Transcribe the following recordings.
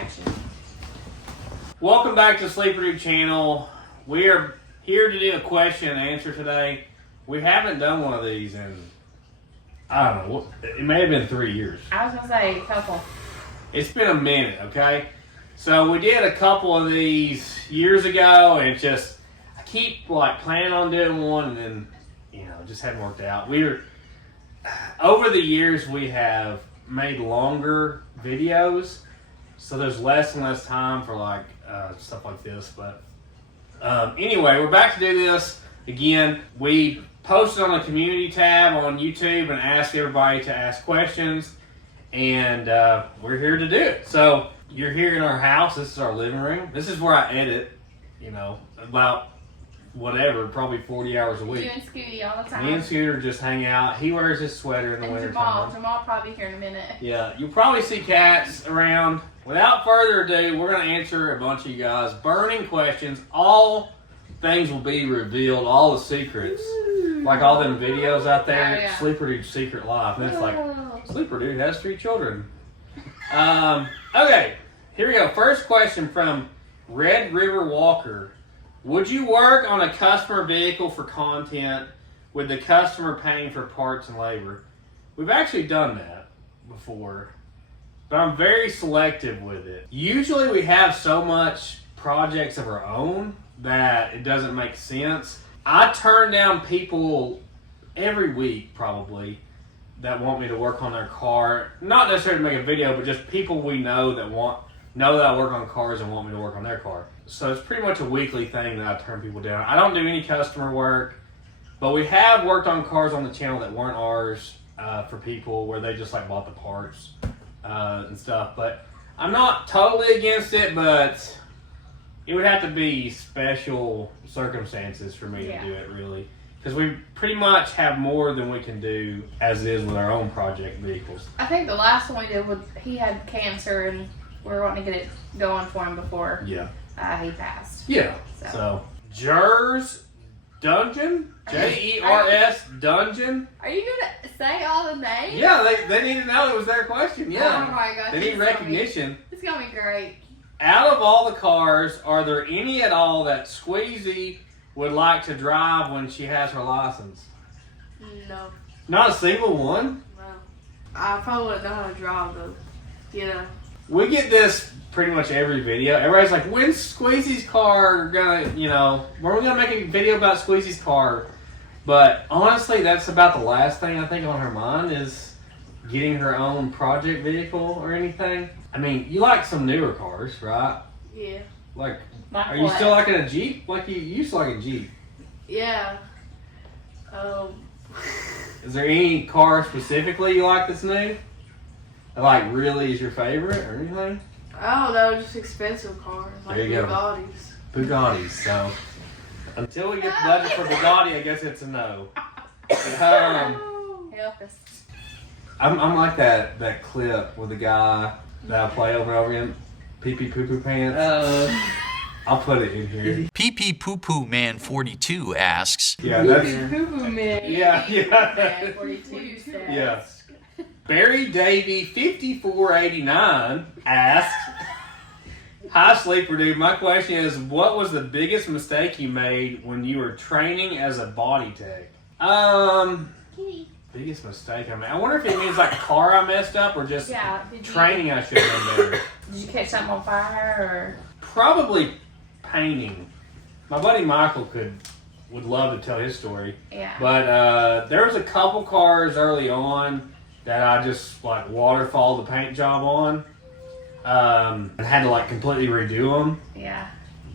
action. Welcome back to Sleeperdude channel. We are here to do a question and answer today. We haven't done one of these in, I don't know, it may have been 3 years. I was going to say a couple. It's been a minute, okay? So we did a couple of these years ago, and I keep planning on doing one, and then, it just hadn't worked out. Over the years, we have made longer videos, so there's less and less time for stuff like this. But anyway, we're back to do this again. We posted on the community tab on YouTube and asked everybody to ask questions, and we're here to do it. So you're here in our house. This is our living room. This is where I edit, about whatever, probably 40 hours a week. You and Scooty all the time. Me and Scooter just hang out. He wears his sweater in the winter time. Jamal probably here in a minute. Yeah, you'll probably see cats around. Without further ado, we're going to answer a bunch of you guys' burning questions. All things will be revealed, all the secrets. Like all them videos out there, Oh, yeah. Sleeperdude's Secret Life. And it's like, Sleeperdude has 3 children. Okay, here we go. First question from Red River Walker. Would you work on a customer vehicle for content with the customer paying for parts and labor? We've actually done that before, but I'm very selective with it. Usually we have so much projects of our own that it doesn't make sense. I turn down people every week probably that want me to work on their car. Not necessarily to make a video, but just people we know that know that I work on cars and want me to work on their car. So it's pretty much a weekly thing that I turn people down. I don't do any customer work, but we have worked on cars on the channel that weren't ours for people where they just bought the parts and stuff. But I'm not totally against it, but it would have to be special circumstances for me to do it, really. Because we pretty much have more than we can do as it is with our own project vehicles. I think the last one we did, he had cancer and we were wanting to get it going for him before he passed. Yeah. So Jers Dungeon? Jers Dungeon? Are you going to say all the names? Yeah, they need to know it was their question. Yeah. Oh my gosh. They need recognition. It's going to be great. Out of all the cars, are there any at all that Squeezy would like to drive when she has her license? No. Not a single one? No. I probably wouldn't know how to drive though. We get this pretty much every video. Everybody's like, when's Squeezy's car gonna, when are we gonna make a video about Squeezy's car? But honestly, that's about the last thing I think on her mind is getting her own project vehicle or anything. I mean, you like some newer cars, right? Yeah. Are you still liking a Jeep? Like you used to like a Jeep? Yeah. Is there any car specifically you like that's new? That really is your favorite or anything? I don't know, just expensive cars. Like There you go. Bugattis. Bugattis, so until we get the budget for Bugatti, I guess it's a no. Help us. I'm like that clip with the guy that I play over and over again, Pee Pee Poo Poo Pants. I'll put it in here. Pee Pee Poo Poo Man 42 asks. Yeah, that's Poo-poo man. yeah. Man, 42 says. Yeah. Barry Davy 5489 asks, "Hi Sleeperdude, my question is, what was the biggest mistake you made when you were training as a body tech?" Biggest mistake I made. I wonder if it means car I messed up or just training I should have done better. Did you catch something on fire or? Probably painting. My buddy Michael would love to tell his story. Yeah. But there was a couple cars early on that I just waterfall the paint job on. And had to completely redo them. Yeah.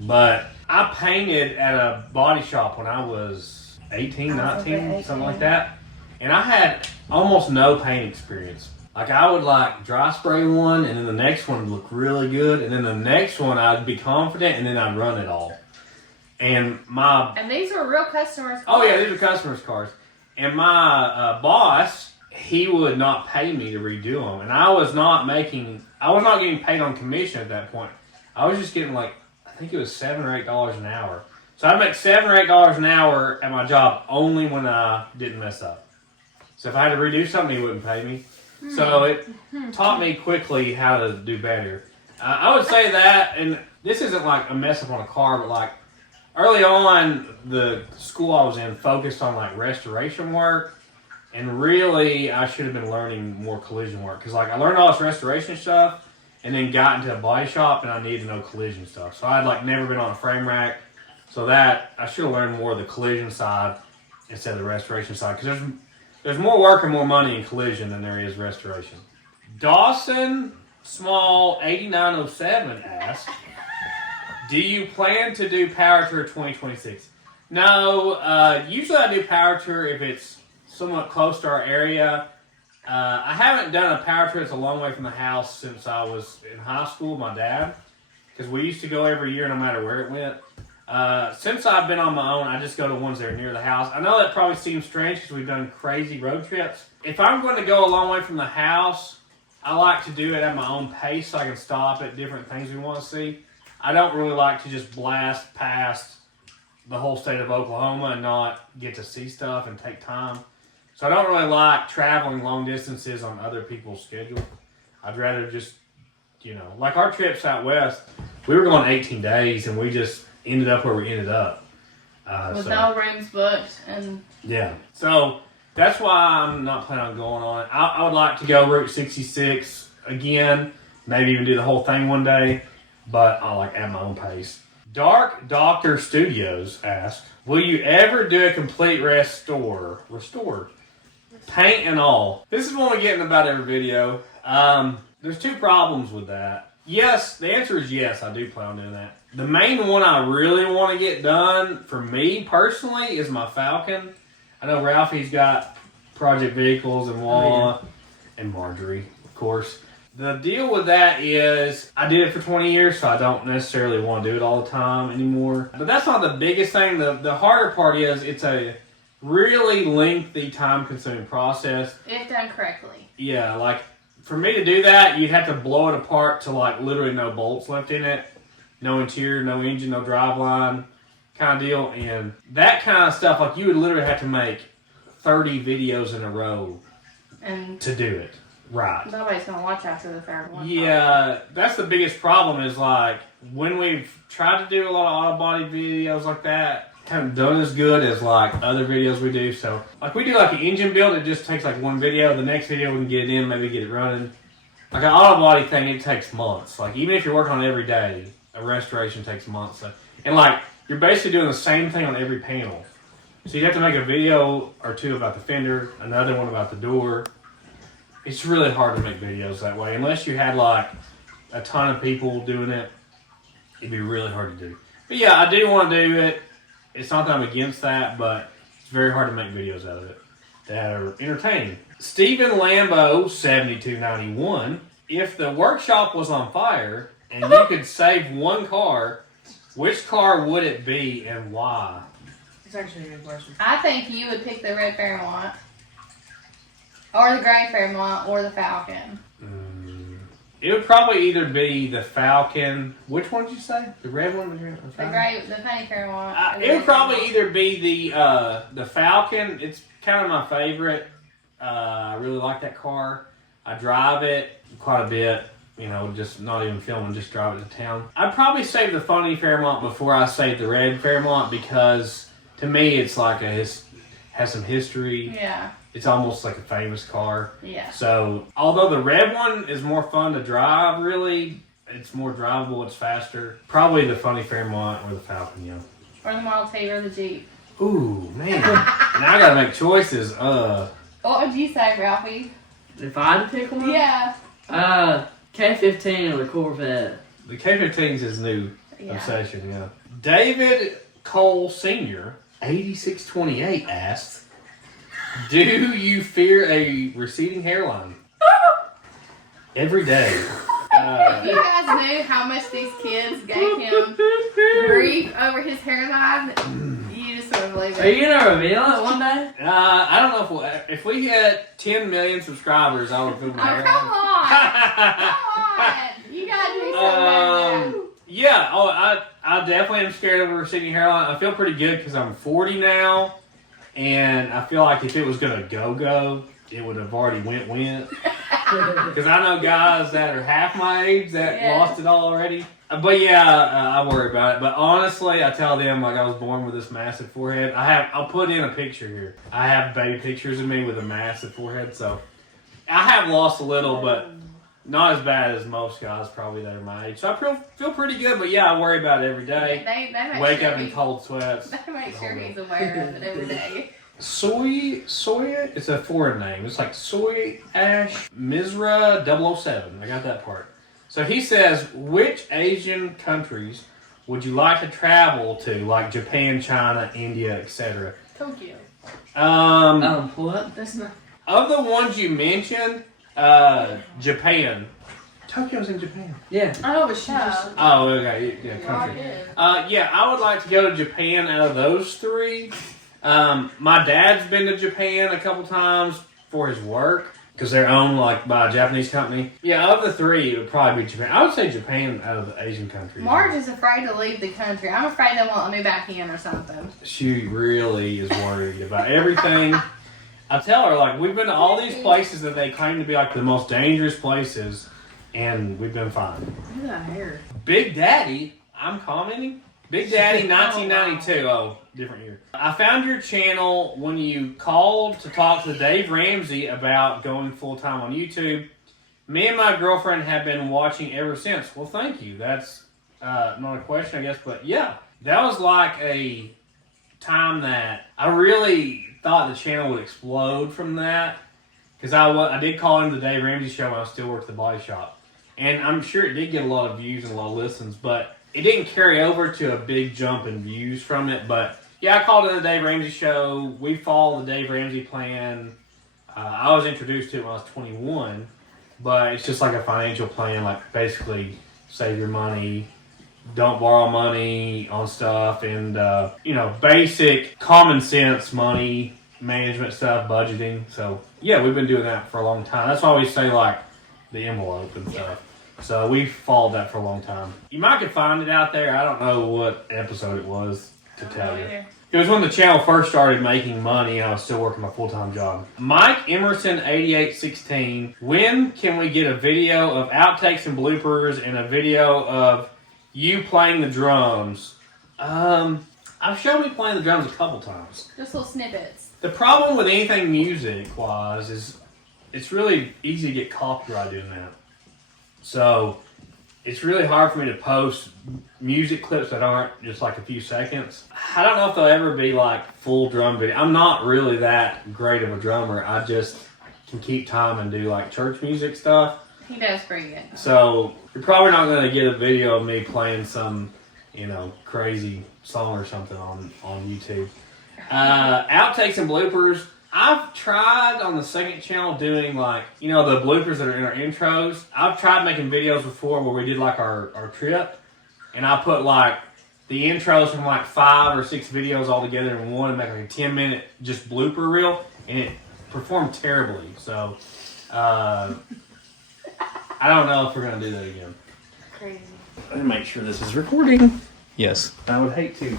But I painted at a body shop when I was 18, 19, something like that. And I had almost no paint experience. I would dry spray one, and then the next one would look really good, and then the next one I'd be confident, and then I'd run it all. And these were real customers' cars. Oh yeah, these are customers' cars. And my boss, he would not pay me to redo them, and I was not getting paid on commission at that point. I was just getting I think it was $7 or $8 an hour. So I'd make $7 or $8 an hour at my job only when I didn't mess up. So if I had to redo something, he wouldn't pay me. So it taught me quickly how to do better. I would say that, and this isn't like a mess up on a car, but like early on, the school I was in focused on like restoration work, and really I should have been learning more collision work because like I learned all this restoration stuff, and then got into a body shop and I needed to know collision stuff. So I'd like never been on a frame rack, so that I should have learned more of the collision side instead of the restoration side because there's more work and more money in collision than there is restoration. Dawson Small 8907 asks, do you plan to do Power Tour 2026? No, usually I do Power Tour if it's somewhat close to our area. I haven't done a Power Tour that's a long way from the house since I was in high school with my dad, because we used to go every year no matter where it went. Since I've been on my own, I just go to ones that are near the house. I know that probably seems strange because we've done crazy road trips. If I'm going to go a long way from the house, I like to do it at my own pace so I can stop at different things we want to see. I don't really like to just blast past the whole state of Oklahoma and not get to see stuff and take time. So I don't really like traveling long distances on other people's schedule. I'd rather just, like our trips out west, we were going 18 days and we just ended up where we ended up. With no rooms booked. Yeah. So that's why I'm not planning on going on it. I would like to go Route 66 again, maybe even do the whole thing one day, but I like at my own pace. Dark Doctor Studios asked, will you ever do a complete restore? Paint and all. This is one we get in about every video. There's two problems with that. Yes, the answer is yes, I do plan on doing that. The main one I really want to get done, for me personally, is my Falcon. I know Ralphie's got project vehicles and Walla and Marjorie, of course. The deal with that is I did it for 20 years, so I don't necessarily want to do it all the time anymore. But that's not the biggest thing. The harder part is it's a really lengthy, time-consuming process. If done correctly. Yeah, like for me to do that, you'd have to blow it apart to like literally no bolts left in it. No interior, no engine, no driveline kind of deal. And that kind of stuff, like you would literally have to make 30 videos in a row to do it. Right. Nobody's going to watch after the third one. Yeah, that's the biggest problem is like when we've tried to do a lot of auto body videos like that, haven't done as good as like other videos we do. So like we do like an engine build, it just takes like one video. The next video we can get it in, maybe get it running. Like an auto body thing, it takes months. Like even if you're working on it every day, a restoration takes months. And like you're basically doing the same thing on every panel. So you have to make a video or two about the fender, another one about the door. It's really hard to make videos that way. Unless you had like a ton of people doing it, it'd be really hard to do. But yeah, I do want to do it. It's not that I'm against that, but it's very hard to make videos out of it that are entertaining. Stephen Lambo 7291. If the workshop was on fire and you could save one car, which car would it be and why? It's actually a good question. I think you would pick the red Fairmont. Or the gray Fairmont, or the Falcon. It would probably either be the Falcon. Which one did you say? The red one? The paint Fairmont. It would probably either be the Falcon. It's kind of my favorite. I really like that car. I drive it quite a bit. Just not even filming, just drive it to town. I'd probably save the funny Fairmont before I save the red Fairmont because to me it's like has some history. Yeah. It's almost like a famous car. Yeah. So, although the red one is more fun to drive, really, it's more drivable, it's faster. Probably the funny Fairmont or the Falcon, yeah. Or the Model T or the Jeep. Ooh, man. Now I gotta make choices. What would you say, Ralphie? If I had to pick one? Yeah. K-15 or the Corvette. The K-15's his new obsession, yeah. David Cole Sr., 8628, asked, do you fear a receding hairline? Every day. If you guys knew how much these kids gave him grief over his hairline, you just wouldn't believe Are it. you going to reveal it one day? I don't know if we get 10 million subscribers, I would film my hairline. Come on! You gotta do something better. Yeah, I definitely am scared of a receding hairline. I feel pretty good because I'm 40 now. And I feel like if it was going to go, it would have already went. Because I know guys that are half my age that Yeah. lost it all already. But yeah, I worry about it. But honestly, I tell them like I was born with this massive forehead. I'll put in a picture here. I have baby pictures of me with a massive forehead. So I have lost a little, but not as bad as most guys probably that are my age. So I feel pretty good. But yeah, I worry about it every day. They make Wake sure up in cold sweats. They make sure he's aware of it every day. Soya, it's a foreign name. It's like Soy Ash Misra 007. I got that part. So he says, which Asian countries would you like to travel to, like Japan, China, India, etc.? Tokyo. What? That's not. Of the ones you mentioned, Japan. Tokyo's in Japan. Yeah. I know, but she just. Oh, okay. Yeah, country. Yeah, I would like to go to Japan out of those three. My dad's been to Japan a couple times for his work because they're owned like by a Japanese company. Yeah, of the three, it would probably be Japan. I would say Japan out of the Asian countries. Marge is afraid to leave the country. I'm afraid they won't let me back in or something. She really is worried about everything. I tell her, like, we've been to all these places that they claim to be like the most dangerous places, and we've been fine. Look at that hair. Big Daddy, I'm commenting. Big Daddy 1992. Oh, different year. I found your channel when you called to talk to Dave Ramsey about going full-time on YouTube. Me and my girlfriend have been watching ever since. Well, thank you. That's not a question, I guess, but yeah. That was like a time that I really thought the channel would explode from that. Because I did call into the Dave Ramsey show when I still worked at the body shop. And I'm sure it did get a lot of views and a lot of listens, but it didn't carry over to a big jump in views from it. But yeah, I called in the Dave Ramsey show. We follow the Dave Ramsey plan. I was introduced to it when I was 21, but it's just like a financial plan, like basically save your money, don't borrow money on stuff, and basic common sense money management stuff, budgeting. So yeah, we've been doing that for a long time. That's why we say like the envelope and stuff. So we followed that for a long time. You might could find it out there. I don't know what episode it was to tell you. It was when the channel first started making money and I was still working my full-time job. Mike Emerson 8816. When can we get a video of outtakes and bloopers and a video of you playing the drums? I've shown you playing the drums a couple times. Just little snippets. The problem with anything music-wise is it's really easy to get copyright doing that. So it's really hard for me to post music clips that aren't just like a few seconds. I don't know if they'll ever be like full drum video. I'm not really that great of a drummer. I just can keep time and do like church music stuff. He does pretty good. So you're probably not going to get a video of me playing some, crazy song or something on YouTube. Outtakes and bloopers. I've tried on the second channel doing like, the bloopers that are in our intros. I've tried making videos before where we did like our trip. And I put like the intros from like 5 or 6 videos all together in one and make like a 10-minute just blooper reel. And it performed terribly. So, I don't know if we're going to do that again. Crazy. Let me make sure this is recording. Yes. I would hate to.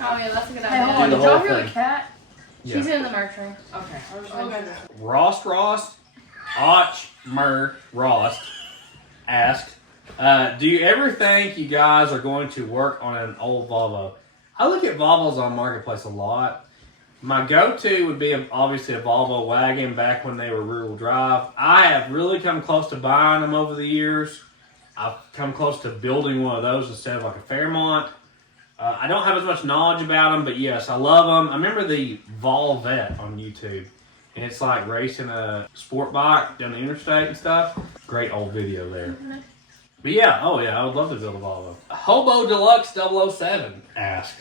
Oh yeah, that's a good Hey, hold idea. on. Do Did the y'all whole hear the thing. cat? She's in the merch room. Okay. I was just Okay. Rost asked, do you ever think you guys are going to work on an old Volvo? I look at Volvos on Marketplace a lot. My go-to would be obviously a Volvo wagon back when they were rear-wheel drive. I have really come close to buying them over the years. I've come close to building one of those instead of like a Fairmont. I don't have as much knowledge about them, but yes, I love them. I remember the Volvet on YouTube, and it's like racing a sport bike down the interstate and stuff. Great old video there. But yeah, I would love to build a Volvo. Hobo Deluxe 007 asked,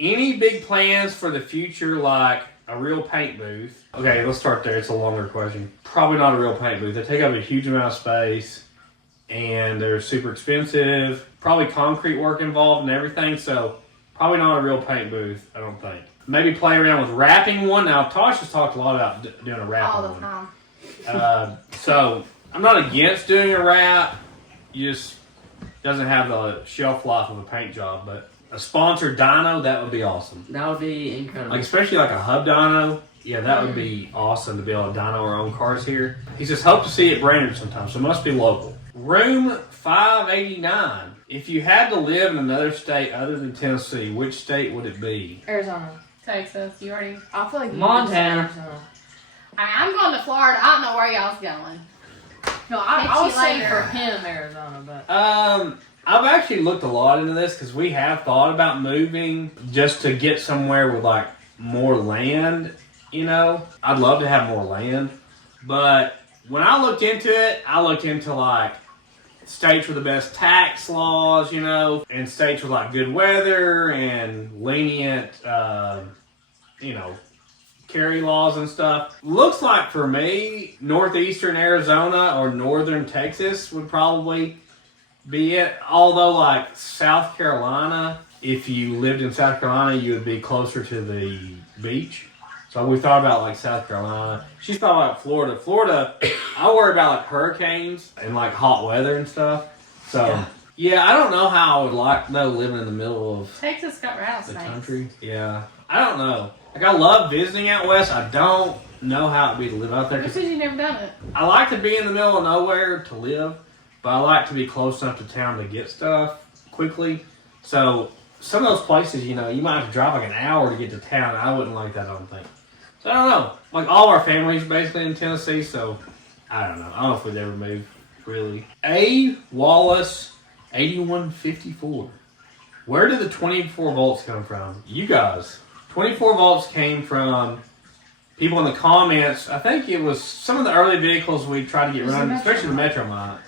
any big plans for the future, like a real paint booth? Okay, let's start there. It's a longer question. Probably not a real paint booth. They take up a huge amount of space, and they're super expensive. Probably concrete work involved and everything, so probably not a real paint booth, I don't think. Maybe play around with wrapping one. Now, Tosh has talked a lot about doing a wrapping All the one. time. So, I'm not against doing a wrap. You just doesn't have the shelf life of a paint job, but a sponsored dyno, that would be awesome. That would be incredible. Like especially like a hub dyno. Yeah, that would be awesome to be able to dyno our own cars here. He says, hope to see it Brainerd sometime, so it must be local. Room 589. If you had to live in another state other than Tennessee, which state would it be? Arizona. Texas. You already. I feel like you Montana. would say Arizona. I'm going to Florida. I don't know where y'all's going. No, Catch I was you saying later. for him Arizona, but I've actually looked a lot into this because we have thought about moving just to get somewhere with like more land, you know. I'd love to have more land, but when I looked into it, I looked into like states with the best tax laws, you know, and states with like good weather and lenient, you know, carry laws and stuff. Looks like for me, northeastern Arizona or northern Texas would probably be it. Although like South Carolina, if you lived in South Carolina, you would be closer to the beach. So we thought about like South Carolina. She's thought about Florida. Florida, I worry about like hurricanes and like hot weather and stuff. So yeah, I don't know how I would like though living in the middle of Texas got the rattlesnakes. country. Yeah, I don't know. Like I love visiting out west. I don't know how it'd be to live out there. Because you've never done it. I like to be in the middle of nowhere to live, but I like to be close enough to town to get stuff quickly. So some of those places, you know, you might have to drive like an hour to get to town. I wouldn't like that, I don't think. So I don't know. Like all our family's basically in Tennessee, so I don't know. I don't know if we'd ever move, really. A. Wallace, 8154. Where did the 24 volts come from? You guys. 24 volts came from people in the comments. I think it was some of the early vehicles we tried to get running, especially the Metromite.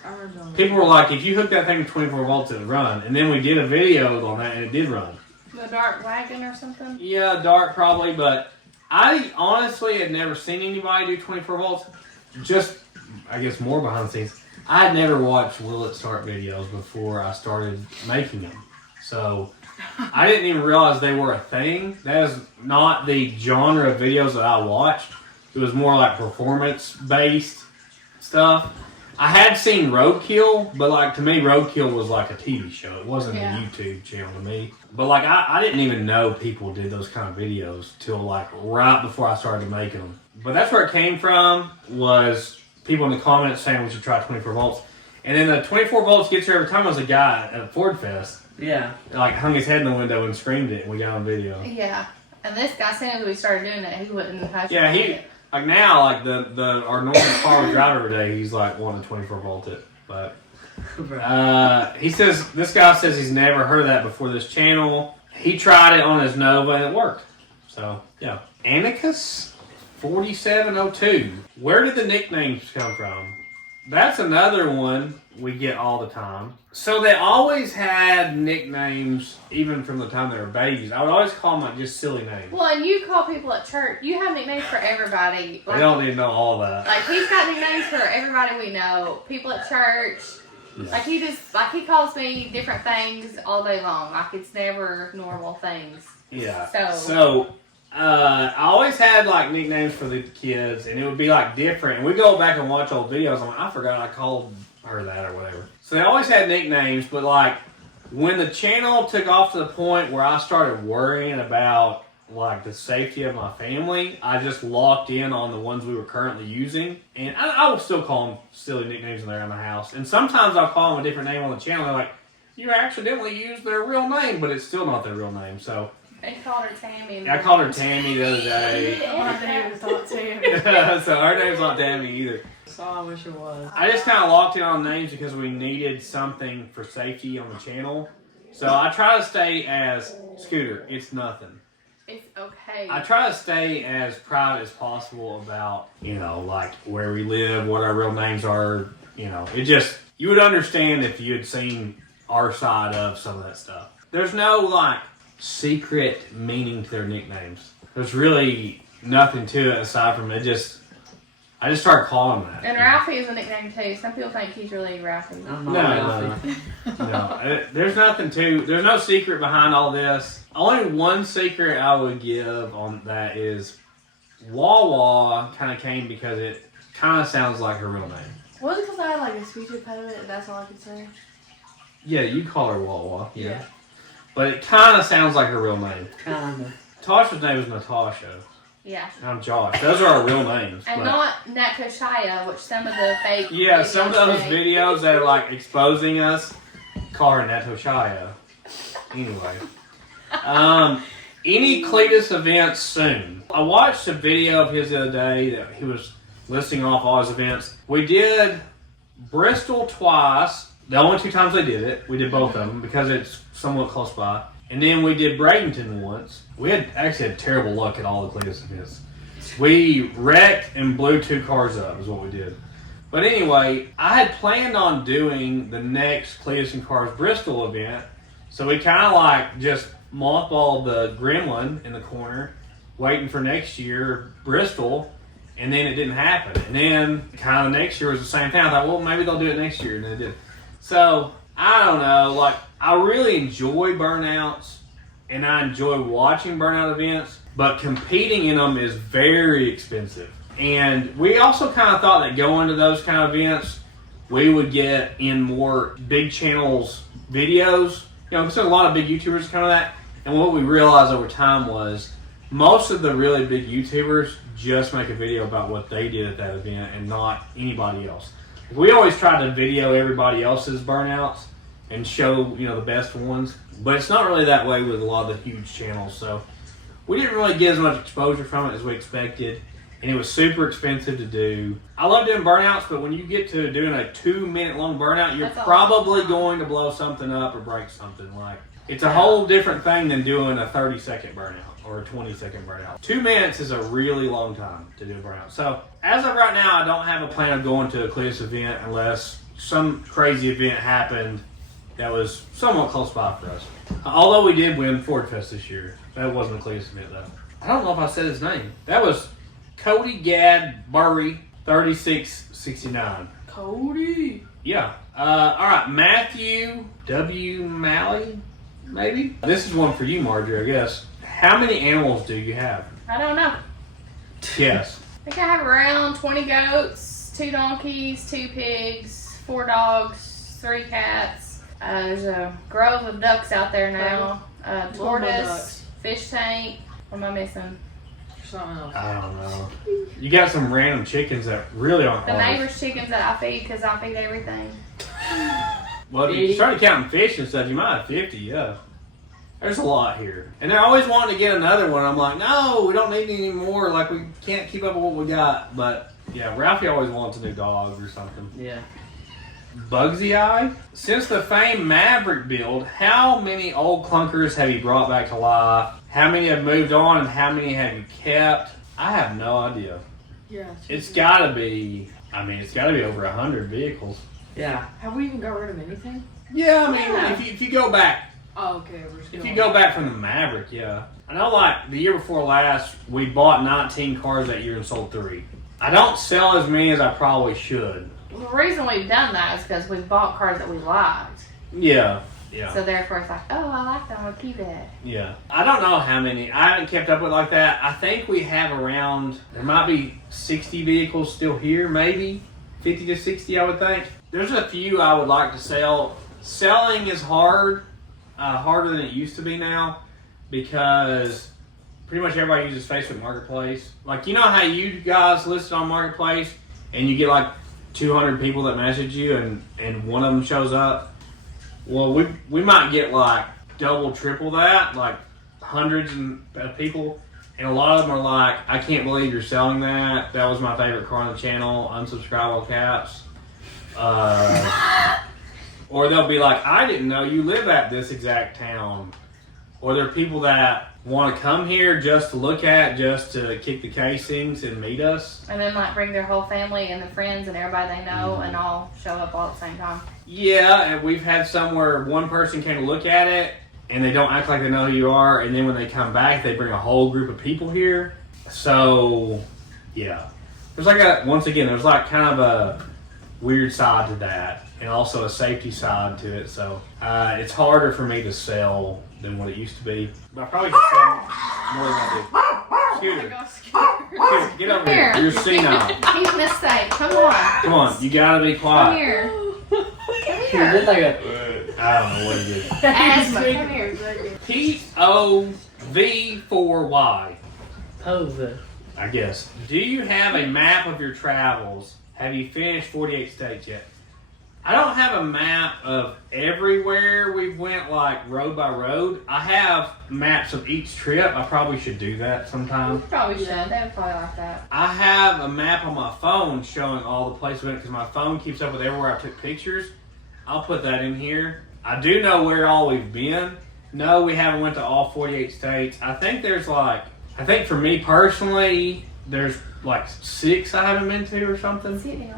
People were like, if you hook that thing to 24 volts, it'll run. And then we did a video on that, and it did run. The dark wagon or something? Yeah, dark probably, but I honestly had never seen anybody do 24 volts. Just, I guess, more behind the scenes. I had never watched Will It Start videos before I started making them. So I didn't even realize they were a thing. That is not the genre of videos that I watched. It was more like performance-based stuff. I had seen Roadkill, but like to me, Roadkill was like a TV show. It wasn't a YouTube channel to me. But like I didn't even know people did those kind of videos till like right before I started making them. But that's where it came from, was people in the comments saying we should try 24 volts. And then the 24 volts gets here every time was a guy at Ford Fest. Yeah. Like hung his head in the window and screamed it, and we got on video. Yeah. And this guy, as soon as we started doing it, he wouldn't have Yeah, he like now like our normal car we drive every day, he's like wanting 24 volt it. But he says this guy says he's never heard of that before this channel. He tried it on his Nova and it worked. So yeah. Anarchus 4702. Where did the nicknames come from? That's another one we get all the time. So they always had nicknames, even from the time they were babies. I would always call them like just silly names. Well, and you call people at church. You have nicknames for everybody. They don't need to know all that. Like he's got nicknames for everybody we know. People at church. Yeah. Like he calls me different things all day long. Like it's never normal things. Yeah. So I always had like nicknames for the kids, and it would be like different. And we go back and watch old videos. I'm like, I forgot I called her that or whatever. So they always had nicknames, but like when the channel took off to the point where I started worrying about like the safety of my family, I just locked in on the ones we were currently using, and I will still call them silly nicknames when they're in the house. And sometimes I'll call them a different name on the channel. They're like, you accidentally used their real name, but it's still not their real name. So They called her Tammy. I called her Tammy the other day. My name is not Tammy. So her name's not Tammy either. So I wish it was. I just kind of locked in on names because we needed something for safety on the channel. So I try to stay as Scooter. It's nothing. It's okay. I try to stay as private as possible about, you know, like where we live, what our real names are. You know, it just, you would understand if you had seen our side of some of that stuff. There's no like secret meaning to their nicknames. There's really nothing to it aside from it. I just started calling that. And Ralphie is a nickname too. Some people think he's really Ralphie. I'm No, not no. There's no secret behind all this. Only one secret I would give on that is Wawa kind of came because it kind of sounds like her real name. Was it because I had like a speech impediment and that's all I could say? Yeah, you call her Wawa. Yeah. but it kind of sounds like her real name. Kinda. Tasha's name is Natasha. Yeah. I'm Josh. Those are our real names. And but- not Natoshia, which some of the fake. Yeah, some of those say. videos that are like exposing us call her Natoshia. Anyway. Any Cletus events soon? I watched a video of his the other day that he was listing off all his events. We did Bristol twice. The only 2 times they did it. We did both of them because it's somewhat close by. And then we did Bradenton once. We had actually had terrible luck at all the Cletus events. We wrecked and blew 2 cars up is what we did. But anyway, I had planned on doing the next Cletus and Cars Bristol event. So we kind of like just mothballed the Gremlin in the corner, waiting for next year Bristol, and then it didn't happen. And then kind of next year was the same thing. I thought, well, maybe they'll do it next year, and they did. So I don't know. Like, I really enjoy burnouts, and I enjoy watching burnout events, but competing in them is very expensive. And we also kind of thought that going to those kind of events, we would get in more big channels videos. You know, because there's a lot of big YouTubers kind of that. And what we realized over time was most of the really big YouTubers just make a video about what they did at that event and not anybody else. We always try to video everybody else's burnouts and show, you know, the best ones. But it's not really that way with a lot of the huge channels. So we didn't really get as much exposure from it as we expected. And it was super expensive to do. I love doing burnouts, but when you get to doing a 2-minute long burnout, you're probably going to blow something up or break something. Like, it's a whole different thing than doing a 30-second burnout or a 20-second burnout. 2 minutes is a really long time to do a burnout. So as of right now, I don't have a plan of going to a Cletus event unless some crazy event happened that was somewhat close by for us. Although we did win Ford Fest this year. That wasn't a Cletus event, though. I don't know if I said his name. That was Cody Gad Burry, 3669. Cody. Yeah. All right, Matthew W. Malley, maybe? This is one for you, Marjorie, I guess. How many animals do you have? I don't know. Yes. I think I have around 20 goats, 2 donkeys, 2 pigs, 4 dogs, 3 cats. There's a grove of ducks out there now. Tortoise, fish tank. What am I missing? Something else. I don't know. You got some random chickens that really aren't The hard. neighbor's chickens that I feed because I feed everything. Well, if you started counting fish and stuff, you might have 50, yeah. There's a lot here. And they're always wanting to get another one. I'm like, no, we don't need any more. Like, we can't keep up with what we got. But, yeah, Ralphie always wants a new dog or something. Yeah. Bugsy Eye? Since the famed Maverick build, how many old clunkers have you brought back to life? How many have moved on and how many have you kept? I have no idea. Yeah. It's gotta be, it's gotta be over 100 vehicles. Yeah. Have we even got rid of anything? Yeah, Yeah. If you go back, Oh, okay. We're just if you go back from the Maverick, yeah. I know, like, the year before last, we bought 19 cars that year and sold 3. I don't sell as many as I probably should. Well, the reason we've done that is because we've bought cars that we liked. Yeah, yeah. So therefore it's like, oh, I like that, we'll keep it. Yeah. I don't know how many. I haven't kept up with it like that. I think we have around, there might be 60 vehicles still here, maybe. 50 to 60, I would think. There's a few I would like to sell. Selling is hard, harder than it used to be now, because pretty much everybody uses Facebook Marketplace. Like, you know how you guys listed on Marketplace, and you get like 200 people that message you, and one of them shows up? Well, we might get like double, triple that, like hundreds of people, and a lot of them are like, I can't believe you're selling that. That was my favorite car on the channel. Unsubscribe all caps. Or they'll be like, I didn't know you live at this exact town. Or there are people that want to come here just to look at, just to kick the casings and meet us. And then like bring their whole family and their friends and everybody they know and all show up all at the same time. Yeah, and we've had some where one person came to look at it and they don't act like they know who you are, and then when they come back, they bring a whole group of people here. So, yeah. There's like there's like kind of a weird side to that, and also a safety side to it. So, it's harder for me to sell than what it used to be. But I probably should sell more than I do. Scooter, get over here. You're senile. He's a mistake. Come on. Come on, you gotta be quiet. Come here. Come He did here. like a. I don't know what it is. Asthma. Come here. POV4Y. Pova. I guess. Do you have a map of your travels? Have you finished 48 states yet? I don't have a map of everywhere we went, like road by road. I have maps of each trip. I probably should do that sometime. You probably should. They would probably like that. I have a map on my phone showing all the places we went because my phone keeps up with everywhere I took pictures. I'll put that in here. I do know where all we've been. No, we haven't went to all 48 states. I think for me personally, there's like 6 I haven't been to or something.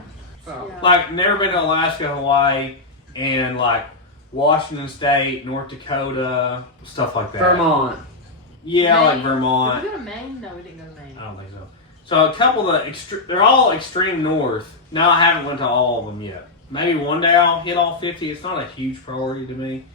Oh. Like, never been to Alaska, Hawaii, and like Washington State, North Dakota, stuff like that. Vermont. Yeah, Maine. like Did Vermont. we go to Maine? No, we didn't go to Maine. I don't think so. So a couple of they're all extreme north. No, I haven't went to all of them yet. Maybe one day I'll hit all 50. It's not a huge priority to me.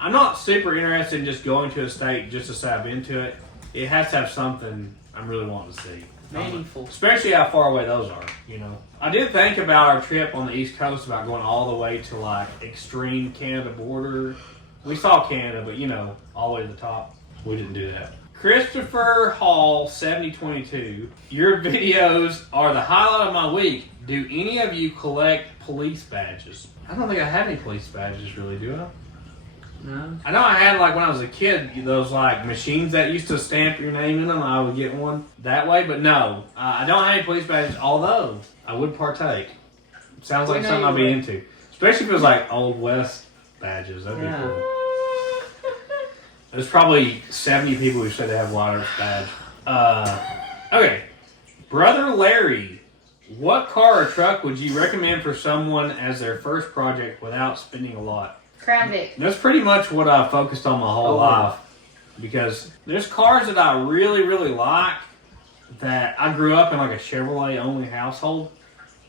I'm not super interested in just going to a state just to say I've been to it. It has to have something I'm really wanting to see. Meaningful. Especially how far away those are, you know. I did think about our trip on the East Coast about going all the way to like extreme Canada border. We saw Canada, but you know, all the way to the top. We didn't do that. Christopher Hall 7022. Your videos are the highlight of my week. Do any of you collect police badges? I don't think I have any police badges really, do I? No. I know I had, like, when I was a kid, those, like, machines that used to stamp your name in them. I would get one that way, but no. I don't have any police badges, although I would partake. Sounds like something I'd be into. Especially if it was, like, Old West badges. That'd be cool. There's probably 70 people who said they have a White Earth badge. Okay. Brother Larry, what car or truck would you recommend for someone as their first project without spending a lot? Crown Vic. That's pretty much what I've focused on my whole life. Because there's cars that I really, really like that I grew up in like a Chevrolet only household.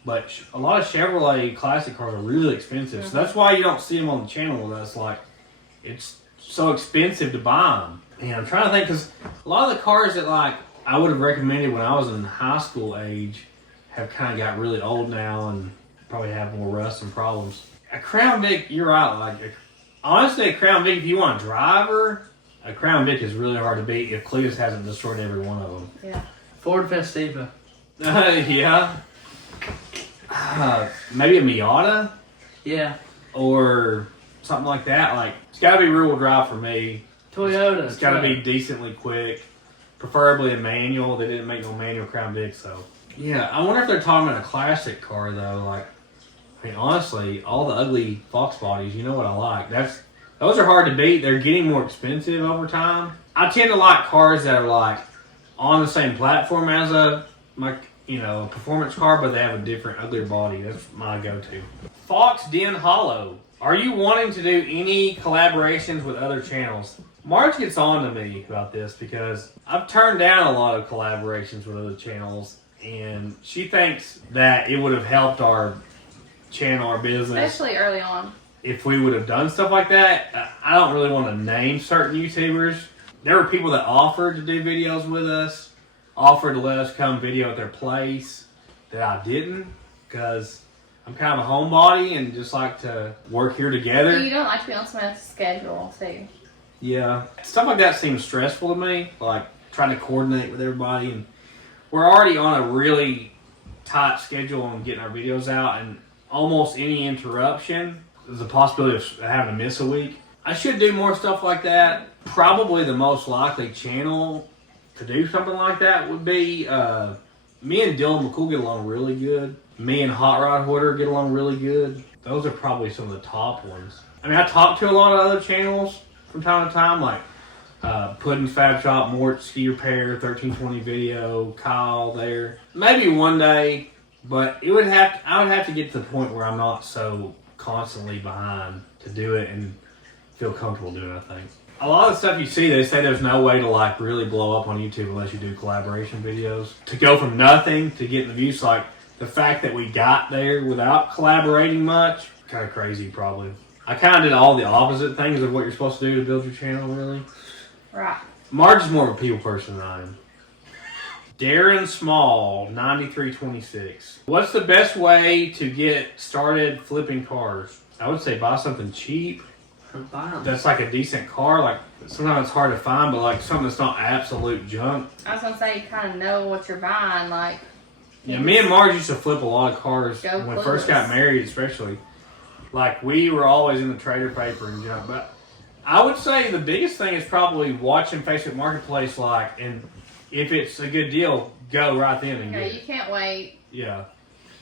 But a lot of Chevrolet classic cars are really expensive. So that's why you don't see them on the channel with us. Like, it's so expensive to buy them. And I'm trying to think because a lot of the cars that like I would have recommended when I was in high school age have kind of got really old now and probably have more rust and problems. A Crown Vic, you're right. Like, honestly, a Crown Vic, if you want a driver, a Crown Vic is really hard to beat if Cletus hasn't destroyed every one of them. Yeah. Ford Festiva. Yeah. Maybe a Miata Yeah. or something like that. Like, it's got to be rear-wheel drive for me. Toyota. It's got to be decently quick, preferably a manual. They didn't make no manual Crown Vic, so. Yeah, I wonder if they're talking about a classic car, though. Like, I mean, honestly, all the ugly Fox bodies, you know what I like. Those are hard to beat. They're getting more expensive over time. I tend to like cars that are like on the same platform as a performance car, but they have a different, uglier body. That's my go-to. Fox Den Hollow. Are you wanting to do any collaborations with other channels? Marge gets on to me about this because I've turned down a lot of collaborations with other channels, and she thinks that it would have helped our channel, our business, Especially early on. if we would have done stuff like that. I don't really want to name certain YouTubers. There were people that offered to do videos with us, offered to let us come video at their place, that I didn't, because I'm kind of a homebody and just like to work here together. You don't like to be on someone else's schedule, too. Yeah. Stuff like that seems stressful to me, like trying to coordinate with everybody. And we're already on a really tight schedule on getting our videos out, and almost any interruption is a possibility of having to miss a week. I should do more stuff like that. Probably the most likely channel to do something like that would be me and Dylan McCool get along really good. Me and Hot Rod Hooder get along really good. Those are probably some of the top ones. I mean, I talk to a lot of other channels from time to time, like Puddin's Fab Shop, Mort's Ski Repair, 1320 Video, Kyle there. Maybe one day. But I would have to get to the point where I'm not so constantly behind to do it and feel comfortable doing it, I think. A lot of the stuff you see, they say there's no way to like really blow up on YouTube unless you do collaboration videos. To go from nothing to getting the views, like the fact that we got there without collaborating much, kind of crazy probably. I kind of did all the opposite things of what you're supposed to do to build your channel, really. Right. Marge is more of a people person than I am. Darren Small, 9326. What's the best way to get started flipping cars? I would say buy something cheap Buy 'em. that's like a decent car. Like sometimes it's hard to find, but like something that's not absolute junk. I was gonna say you kind of know what you're buying, like. Yeah, me and Marge used to flip a lot of cars Go when we first got clueless. married, especially. Like we were always in the trader paper and junk, but I would say the biggest thing is probably watching Facebook Marketplace, like, and if it's a good deal, go right then and Okay, get you it. can't wait. Yeah,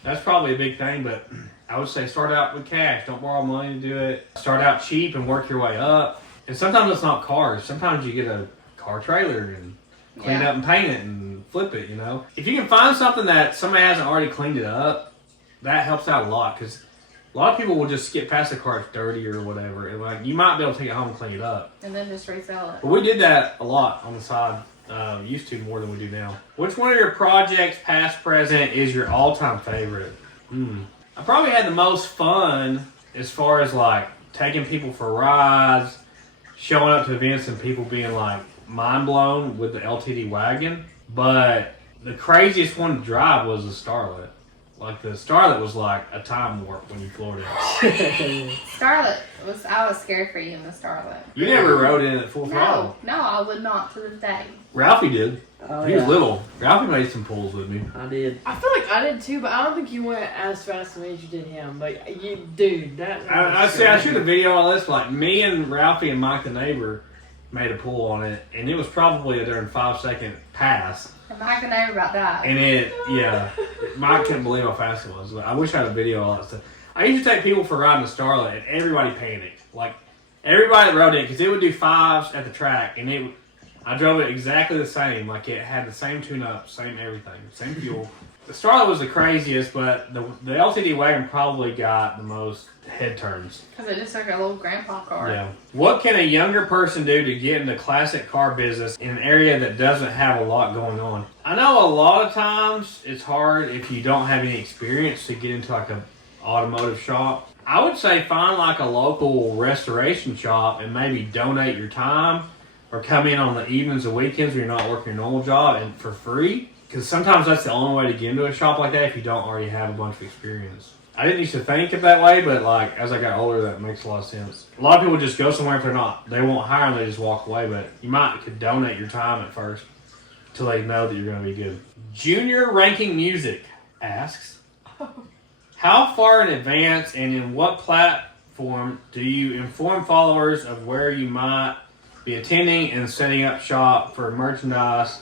that's probably a big thing, but I would say start out with cash. Don't borrow money to do it. Start out cheap and work your way up. And sometimes it's not cars. Sometimes you get a car trailer and clean it Yeah. up and paint it and flip it, you know. If you can find something that somebody hasn't already cleaned it up, that helps out a lot, because a lot of people will just skip past the car it's dirty or whatever. And like you might be able to take it home and clean it up. And then just resell it. But we did that a lot on the side. Used to more than we do now. Which one of your projects, past, present, is your all-time favorite? I probably had the most fun as far as like taking people for rides, showing up to events and people being like mind blown with the LTD wagon. But the craziest one to drive was the Starlet. Like the Starlet was like a time warp when you floored it. Starlet I was scared for you in the Starlet. You never rode in it at full throttle. No, I would not to this day. Ralphie did. Oh, He was little. Ralphie made some pulls with me. I did. I feel like I did too, but I don't think you went as fast as you did him. But you, dude, that. I see. I should have video all this. Like me and Ralphie and Mike the neighbor made a pull on it, and it was probably a during 5-second pass. And Mike and I about that. And Mike couldn't believe how fast it was. I wish I had a video of all that stuff. I used to take people for riding the Starlet, and everybody panicked. Like everybody that rode it, because it would do 5s at the track, and I drove it exactly the same. Like it had the same tune-up, same everything, same fuel. The Starlet was the craziest, but the LTD wagon probably got the most head turns. Because it just like a little grandpa car. Yeah. What can a younger person do to get in the classic car business in an area that doesn't have a lot going on? I know a lot of times it's hard if you don't have any experience to get into like a automotive shop. I would say find like a local restoration shop and maybe donate your time or come in on the evenings and weekends when you're not working your normal job and for free. Because sometimes that's the only way to get into a shop like that if you don't already have a bunch of experience. I didn't used to think of that way, but like as I got older, that makes a lot of sense. A lot of people just go somewhere if they won't hire and they just walk away. But you could donate your time at first until they know that you're going to be good. Junior Ranking Music asks, how far in advance and in what platform do you inform followers of where you might be attending and setting up shop for merchandise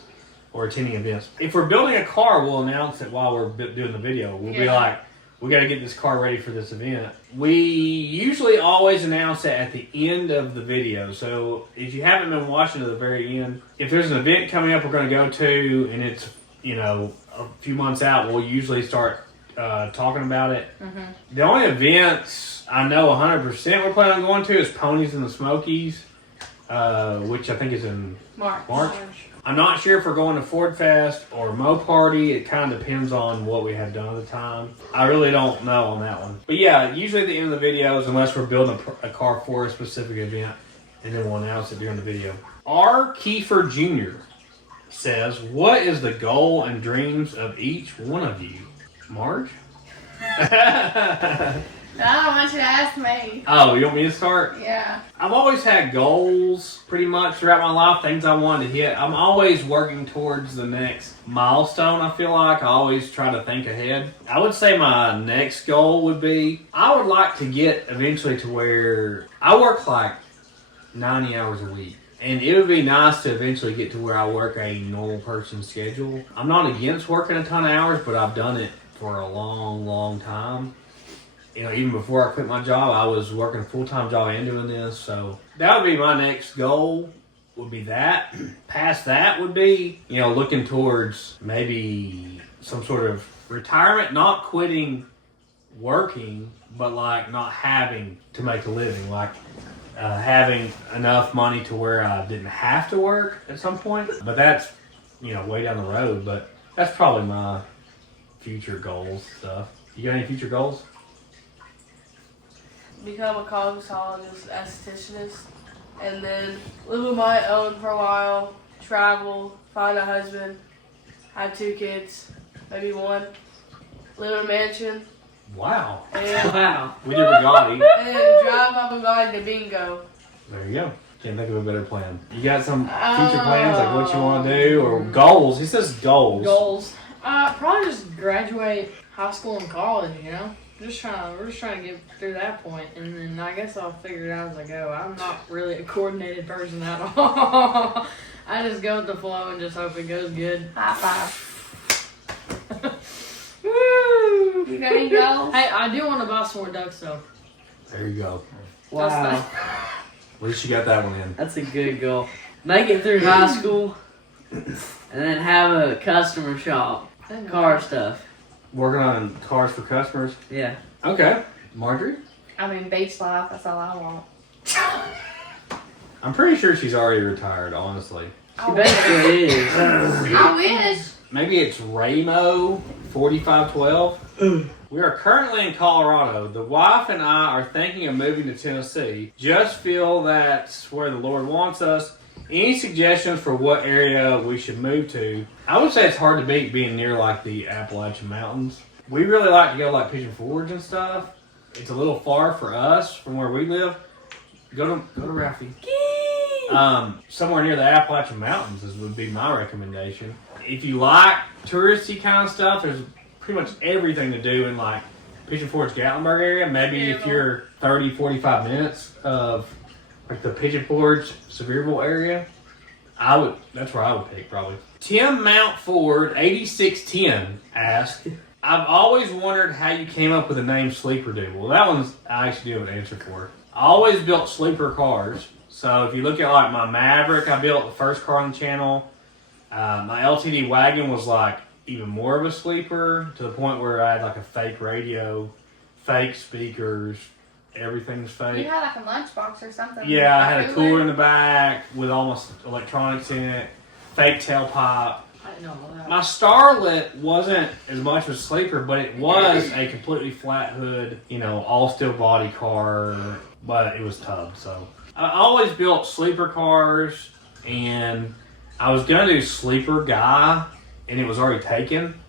or attending events? If we're building a car, we'll announce it while we're doing the video. We'll be like, we got to get this car ready for this event. We usually always announce it at the end of the video. So if you haven't been watching to the very end, if there's an event coming up we're going to go to and it's, a few months out, we'll usually start talking about it. The only events I know 100% we're planning on going to is Ponies in the Smokies, which I think is in March. I'm not sure if we're going to Ford Fest or Mo Party. It kind of depends on what we have done at the time. I really don't know on that one. But yeah, usually at the end of the videos, unless we're building a car for a specific event, and then we'll announce it during the video. R. Kiefer Jr. says, what is the goal and dreams of each one of you? Marge? I don't want you to ask me. Oh, you want me to start? Yeah. I've always had goals pretty much throughout my life, things I wanted to hit. I'm always working towards the next milestone, I feel like. I always try to think ahead. I would say my next goal would be, I would like to get eventually to where I work like 90 hours a week. And it would be nice to eventually get to where I work a normal person's schedule. I'm not against working a ton of hours, but I've done it for a long, long time. Even before I quit my job, I was working a full-time job and doing this. So that would be my next goal, would be that. Past that would be, looking towards maybe some sort of retirement, not quitting working, but like not having to make a living. Like having enough money to where I didn't have to work at some point. But that's, way down the road. But that's probably my future goals stuff. You got any future goals? Become a cosmetologist, estheticianist, and then live on my own for a while, travel, find a husband, have 2 kids, maybe 1, live in a mansion, Wow. And, Wow. With your Bugatti. and then drive my Bugatti to bingo. There you go. Can't think of a better plan. You got some future plans, like what you want to do, or goals? He says goals. Goals. Probably just graduate high school and college. You know, we're just trying to get through that point, and then I guess I'll figure it out as I go. I'm not really a coordinated person at all. I just go with the flow and just hope it goes good. High five. Woo! You got any goals? Hey, I do want to buy some more ducks though. There you go. Wow. At least you got that one in. That's a good goal. Make it through high school and then have a customer shop. Car stuff. Working on cars for customers. Yeah. Okay. Marjorie? I mean, beach life. That's all I want. I'm pretty sure she's already retired, honestly. She basically is. I wish. Maybe it's Ramo 4512. We are currently in Colorado. The wife and I are thinking of moving to Tennessee. Just feel that's where the Lord wants us. Any suggestions for what area we should move to? I would say it's hard to beat being near like the Appalachian Mountains. We really like to go like Pigeon Forge and stuff. It's a little far for us from where we live. Go to Ralphie. Somewhere near the Appalachian Mountains would be my recommendation. If you like touristy kind of stuff, there's pretty much everything to do in like Pigeon Forge, Gatlinburg area. Maybe if you're 30, 45 minutes of like the Pigeon Forge, Sevierville area, that's where I would pick probably. Tim Mountford 8610 asked, I've always wondered how you came up with the name Sleeperdude. Well, that one's I actually do have an answer for. I always built sleeper cars. So if you look at like my Maverick, I built the first car on the channel. My LTD wagon was like even more of a sleeper, to the point where I had like a fake radio, fake speakers, everything's fake. You had like a lunchbox or something. Yeah, I had a cooler in the back with almost electronics in it, fake tailpipe. I didn't know all that. My Starlet wasn't as much of a sleeper, but it was a completely flat hood, all steel body car, but it was tub. So I always built sleeper cars, and I was gonna do Sleeper Guy, and it was already taken.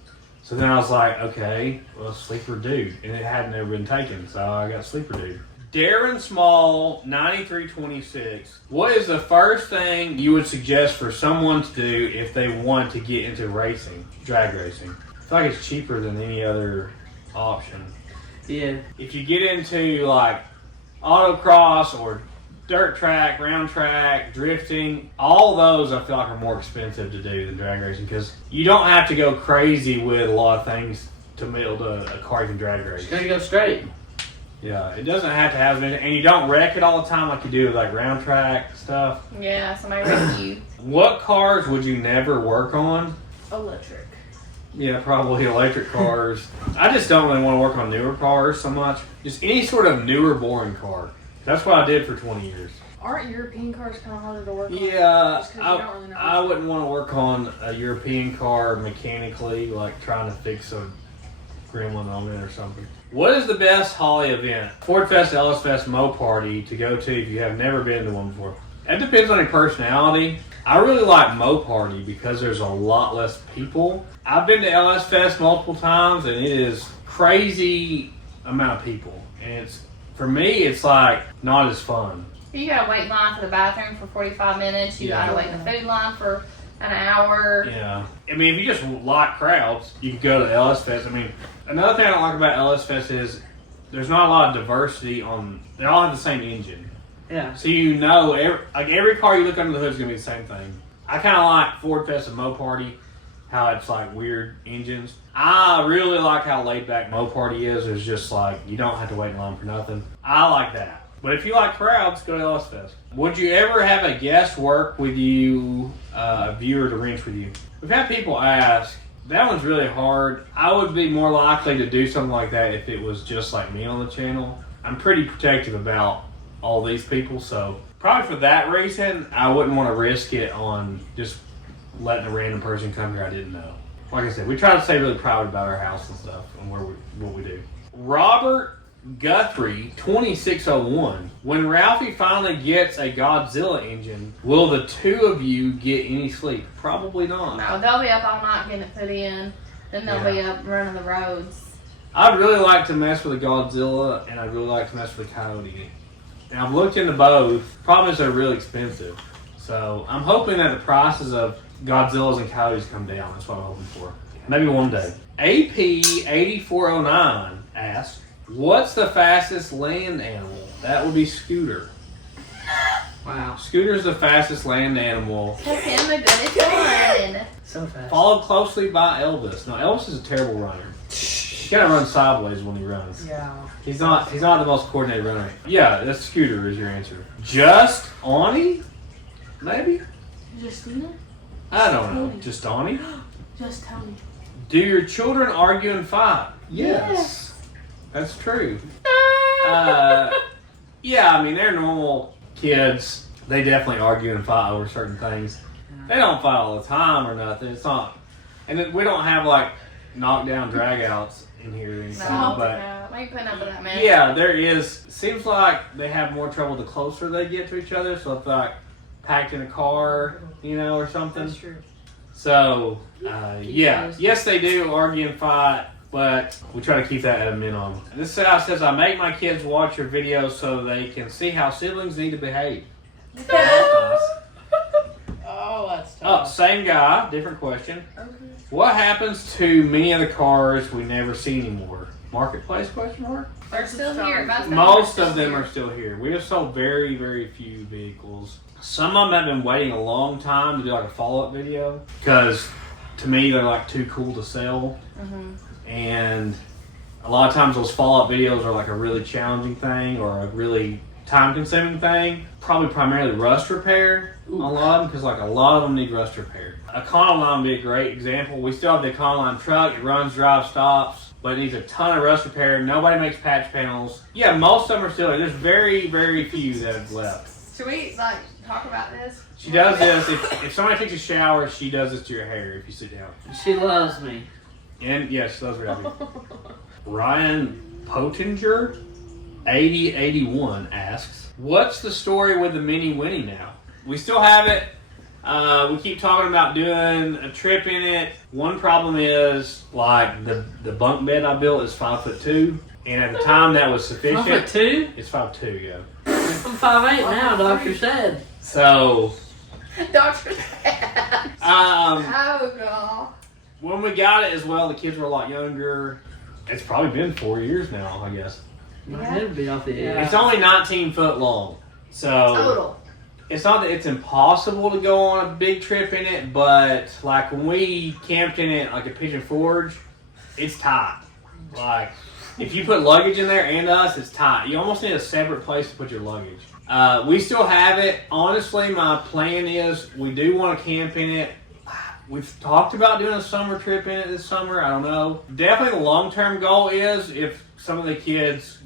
So then I was like, okay, well, Sleeperdude, and it hadn't ever been taken, so I got Sleeperdude. Darren Small, 9326. What is the first thing you would suggest for someone to do if they want to get into racing, drag racing? I feel like it's cheaper than any other option. Yeah. If you get into like autocross or dirt track, round track, drifting, all those I feel like are more expensive to do than drag racing, because you don't have to go crazy with a lot of things to build a car you can drag race. It's gonna go straight. Yeah, it doesn't have to have anything, and you don't wreck it all the time like you do with like round track stuff. Yeah, somebody wrecked you. What cars would you never work on? Electric. Yeah, probably electric cars. I just don't really want to work on newer cars so much. Just any sort of newer, boring car. That's what I did for 20 years. Aren't European cars kind of harder to work on? Yeah, Just 'cause you don't really know I wouldn't want to work on a European car mechanically, like trying to fix a gremlin on it or something. What is the best Holly event? Ford Fest, Ellis Fest, Mo Party to go to if you have never been to one before? That depends on your personality. I really like Mo Party because there's a lot less people. I've been to LS Fest multiple times, and it is crazy amount of people. And for me, it's like not as fun. You gotta wait in line for the bathroom for 45 minutes. You Yeah. gotta wait in the food line for an hour. Yeah. I mean, if you just like crowds, you can go to LS Fest. I mean, another thing I don't like about LS Fest is there's not a lot of diversity they all have the same engine. Yeah. So every car you look under the hood is going to be the same thing. I kind of like Ford Fest and Mo Party, how it's like weird engines. I really like how laid back Mo Party is. It's just like, you don't have to wait in line for nothing. I like that. But if you like crowds, go to LS Fest. Would you ever have a guest work with you, a viewer to wrench with you? We've had people ask. That one's really hard. I would be more likely to do something like that if it was just like me on the channel. I'm pretty protective about all these people, so probably for that reason, I wouldn't want to risk it on just letting a random person come here I didn't know. Like I said, we try to stay really proud about our house and stuff and what we do. Robert Guthrie 2601. When Ralphie finally gets a Godzilla engine, will the two of you get any sleep? Probably not. No, they'll be up all night getting it put in. Then they'll Yeah. be up running the roads. I'd really like to mess with a Godzilla, and I'd really like to mess with a Coyote. And I've looked into both. Problem is they're really expensive. So I'm hoping that the prices of Godzillas and Coyotes come down. That's what I'm hoping for. Maybe one day. AP8409 asks, what's the fastest land animal? That would be Scooter. Wow. Scooter's the fastest land animal. Took him a good one. So fast. Followed closely by Elvis. Now Elvis is a terrible runner. He kind of runs sideways when he runs. Yeah. He's not the most coordinated runner. Yeah, that's Scooter is your answer. Just Ani? Maybe? Justina? I don't know. Just Ani? Just tell me. Do your children argue and fight? Yes. That's true. Yeah, I mean, they're normal kids. They definitely argue and fight over certain things. They don't fight all the time or nothing. It's not. And then we don't have, like, knockdown dragouts in here or anything. No, but why are you putting up with that, man? yeah, there is. Seems like they have more trouble the closer they get to each other. So if they're, like, packed in a car, you know, or something. That's true. So, yeah. Yes, they do argue and fight, but we try to keep that at a minimum. This says, I make my kids watch your videos so they can see how siblings need to behave. That's nice. Oh, that's Oh, tough. same guy, different question. Okay. What happens to many of the cars we never see anymore? Marketplace question mark? They're still here. Most of them are still here. We have sold very, very few vehicles. Some of them have been waiting a long time to do like a follow-up video because to me they're like too cool to sell. And a lot of times those follow-up videos are like a really challenging thing or a really time-consuming thing. Probably primarily rust repair. A lot of them because like a lot of them need rust repair. A Econoline would be a great example. We still have the Econoline truck. It runs, drives, stops, but it needs a ton of rust repair. Nobody makes patch panels. Yeah, most of them are still there. There's very, very few that have left. Should we like talk about this? She does this. If somebody takes a shower, she does this to your hair if you sit down. She loves me. And yes, those are happy. Ryan Pottinger, 8081 asks, what's the story with the Mini Winnie now? We still have it. We keep talking about doing a trip in it. One problem is like the bunk bed I built is 5'2", and at the time that was sufficient. 5'2"? It's 5'2", yeah. I'm 5'8" now, doctor said. So, Doctor said. Oh god. when we got it as well, the kids were a lot younger. It's probably been 4 years now, I guess. My head would be off the edge. It's only 19 foot long. So Total. it's not that it's impossible to go on a big trip in it, but like when we camped in it, like at Pigeon Forge, it's tight. Like if you put luggage in there and us, it's tight. You almost need a separate place to put your luggage. We still have it. Honestly, my plan is we do want to camp in it. We've talked about doing a summer trip in it this summer. I don't know. Definitely the long-term goal is if some of the kids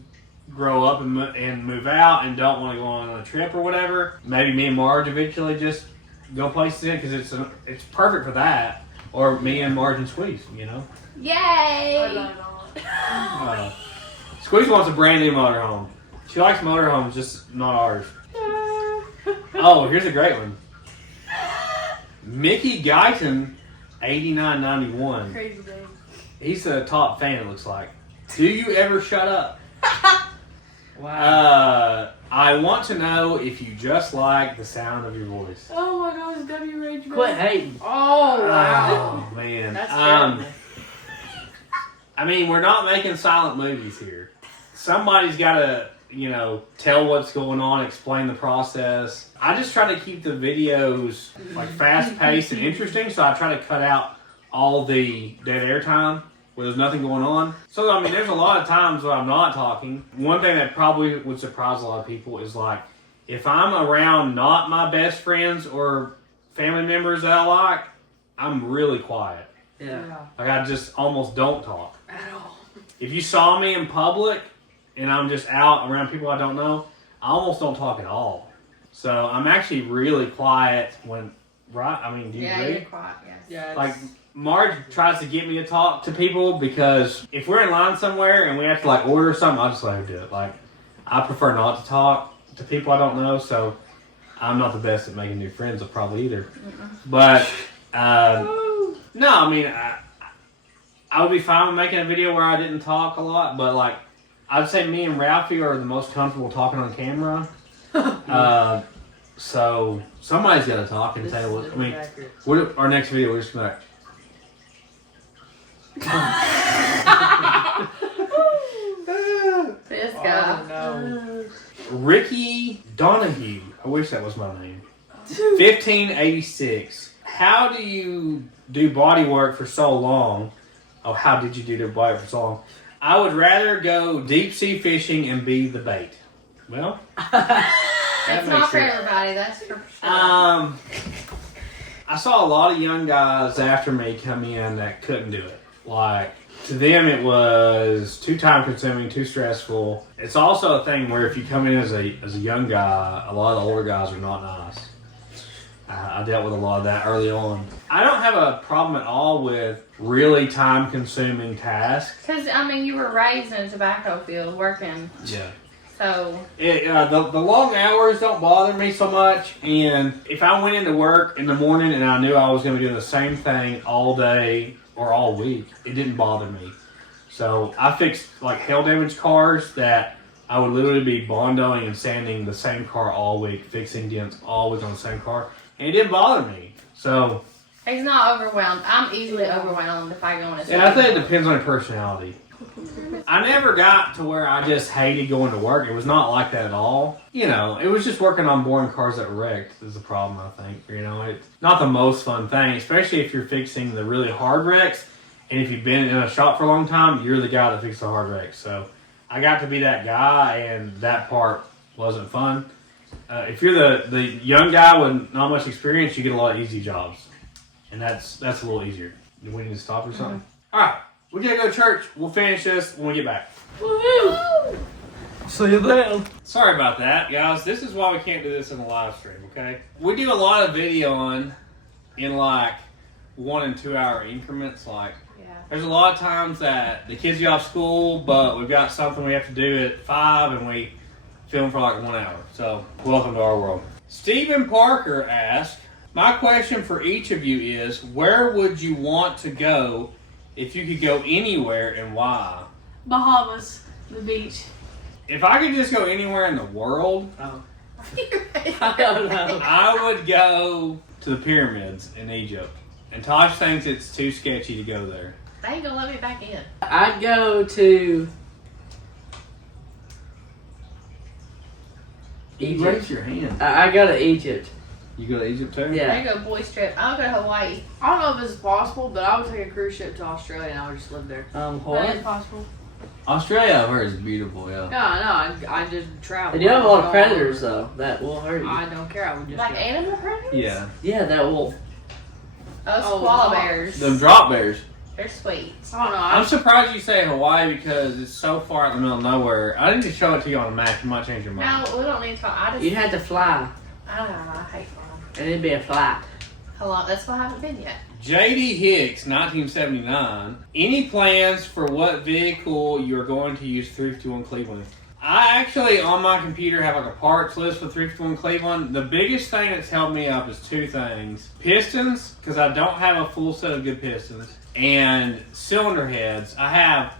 grow up and move out and don't want to go on a trip or whatever, maybe me and Marge eventually just go places in it because it's perfect for that. Or me and Marge and Squeeze, you know? Yay! Squeeze wants a brand new motorhome. She likes motorhomes, just not ours. Oh, here's a great one. Mickey Guyton, 8991. Crazy day. He's a top fan, it looks like. Do you ever shut up? Wow. I want to know if you just like the sound of your voice. Oh my gosh, WH. Quit hating. Oh, wow. Oh, man. That's terrible. I mean, we're not making silent movies here. Somebody's got to, tell what's going on, explain the process. I just try to keep the videos like fast-paced and interesting, so I try to cut out all the dead air time where there's nothing going on. So, I mean, there's a lot of times where I'm not talking. One thing that probably would surprise a lot of people is like, if I'm around not my best friends or family members that I like, I'm really quiet. Yeah. Like, I just almost don't talk. At all. If you saw me in public and I'm just out around people I don't know, I almost don't talk at all. So I'm actually really quiet when, right? I mean, do you agree? You're quiet, yes. Yeah. Like, Marge tries to get me to talk to people because if we're in line somewhere and we have to like order something, I'll just let her do it. Like, I prefer not to talk to people I don't know, so I'm not the best at making new friends probably either. But, no, I mean, I would be fine with making a video where I didn't talk a lot, but like, I'd say me and Ralphie are the most comfortable talking on camera. So somebody's got to talk and say what. I mean, our next video we're just gonna. This guy. No. Ricky Donahue. I wish that was my name. 1586. How do you do body work for so long? Oh, how did you do the body work for so long? I would rather go deep sea fishing and be the bait. Well, It's not for everybody, that's for sure. I saw a lot of young guys after me come in that couldn't do it. Like, to them it was too time consuming, too stressful. It's also a thing where if you come in as a young guy, a lot of the older guys are not nice. I dealt with a lot of that early on. I don't have a problem at all with really time consuming tasks. Because, I mean, you were raised in a tobacco field working. Yeah. So. The long hours don't bother me so much. And if I went into work in the morning and I knew I was going to be doing the same thing all day or all week, it didn't bother me. So I fixed like hail damage cars that I would literally be bondoing and sanding the same car all week, fixing dents always on the same car. And it didn't bother me. So. He's not overwhelmed. I'm easily overwhelmed if I go in a Yeah, I think it depends on your personality. I never got to where I just hated going to work. It was not like that at all. You know, it was just working on boring cars that were wrecked is the problem, I think. You know, it's not the most fun thing, especially if you're fixing the really hard wrecks. And if you've been in a shop for a long time, you're the guy that fixes the hard wrecks. So I got to be that guy, and that part wasn't fun. If you're the young guy with not much experience, you get a lot of easy jobs. And that's a little easier. Do we need to stop or something? All right. We gotta go to church. We'll finish this when we get back. Woohoo! See you then. Sorry about that, guys. This is why we can't do this in a live stream, okay? We do a lot of video in like 1 and 2 hour increments. Like, there's a lot of times that the kids get off school, but we've got something we have to do at 5 and we film for like 1 hour. So, welcome to our world. Stephen Parker asked, my question for each of you is, where would you want to go if you could go anywhere and why? Bahamas, the beach. If I could just go anywhere in the world, I don't know. I would go to the pyramids in Egypt. And Tosh thinks it's too sketchy to go there. They ain't gonna let me back in. I'd go to Egypt. Raise your hand. I go to Egypt. You go to Egypt too? Yeah. There you go, boys trip. I'll go to Hawaii. I don't know if this is possible, but I would take a cruise ship to Australia and I would just live there. That What? is possible. Australia, where is beautiful, yeah. No, I just travel. They do have a lot of predators though that will hurt you. I don't care. I would just Like go. animal predators? Yeah. Yeah, that will. Oh, koala bears. Them drop bears. They're sweet. I don't know. I'm surprised you say Hawaii because it's so far out in the middle of nowhere. I need to show it to you on a map. You might change your mind. No, we don't need to. I just. You'd have to fly, I don't know. I hate flying. and it'd be a flight. Hello, that's why I haven't been yet. J.D. Hicks, 1979. Any plans for what vehicle you're going to use 351 Cleveland? I actually, on my computer, have like a parts list for 351 Cleveland. The biggest thing that's held me up is 2 things. Pistons, because I don't have a full set of good pistons. And cylinder heads. I have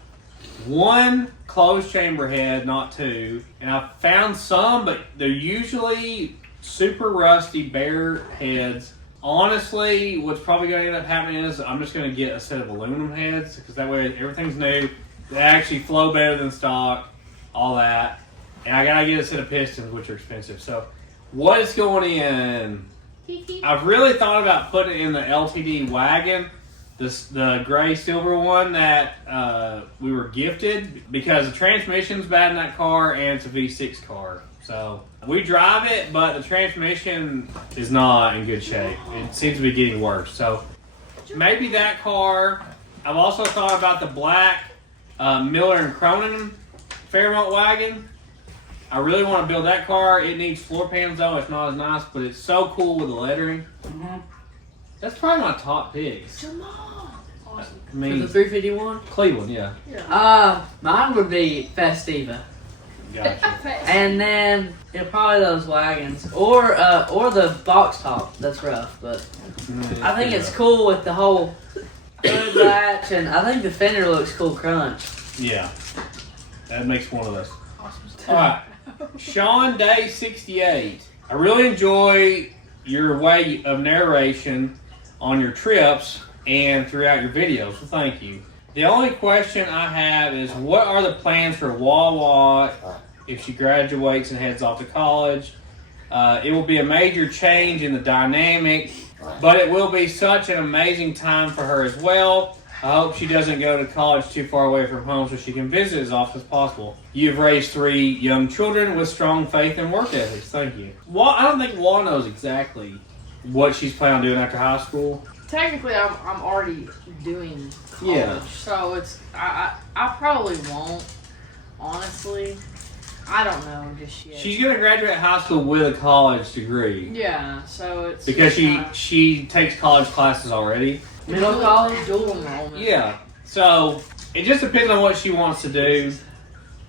1 closed chamber head, not 2. And I've found some, but they're usually super rusty, bare heads. Honestly, what's probably going to end up happening is I'm just going to get a set of aluminum heads because that way everything's new. They actually flow better than stock, all that. And I got to get a set of pistons, which are expensive. So what is going in? I've really thought about putting it in the LTD wagon, the gray silver one that we were gifted because the transmission's bad in that car and it's a V6 car. So we drive it, but the transmission is not in good shape. It seems to be getting worse. So maybe that car. I've also thought about the black Miller and Cronin Fairmont wagon. I really want to build that car. It needs floor pans though. It's not as nice, but it's so cool with the lettering. Mm-hmm. That's probably my top picks. Jamal. I For mean, the 351. Cleveland, yeah. Mine would be Festiva, Gotcha. and then probably those wagons, or the box top. That's rough, but I think it's cool with the whole. Hood latch, and I think the fender looks cool crunch. Yeah. That makes one of those. Alright. Sean Day 68. I really enjoy your way of narration on your trips and throughout your videos. So thank you. The only question I have is, what are the plans for Wawa if she graduates and heads off to college? It will be a major change in the dynamic, but it will be such an amazing time for her as well. I hope she doesn't go to college too far away from home so she can visit as often as possible. You've raised 3 young children with strong faith and work ethics. Thank you. Well, I don't think Wa knows exactly what she's planning on doing after high school. Technically, I'm already doing college, Yeah. so it's I probably won't. Honestly, I don't know just yet. She's going to graduate high school with a college degree. Yeah, so it's Because kinda she takes college classes already. Middle college? dual enrollment. Yeah. So it just depends on what she wants to do.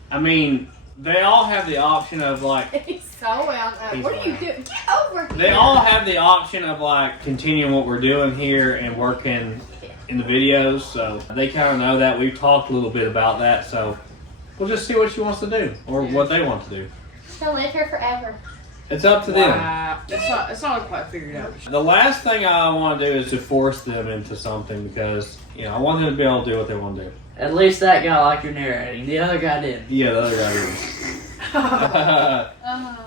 I mean, they all have the option of like He's so out. What are you doing? Get over here. they all have the option of like continuing what we're doing here and working in the videos. So they kind of know that. We've talked a little bit about that. So we'll just see what she wants to do or what they want to do. She'll live here forever. It's up to them. Wow. It's not quite figured out. The last thing I want to do is to force them into something because, you know, I want them to be able to do what they want to do. At least that guy liked your narrating. The other guy didn't. Yeah, the other guy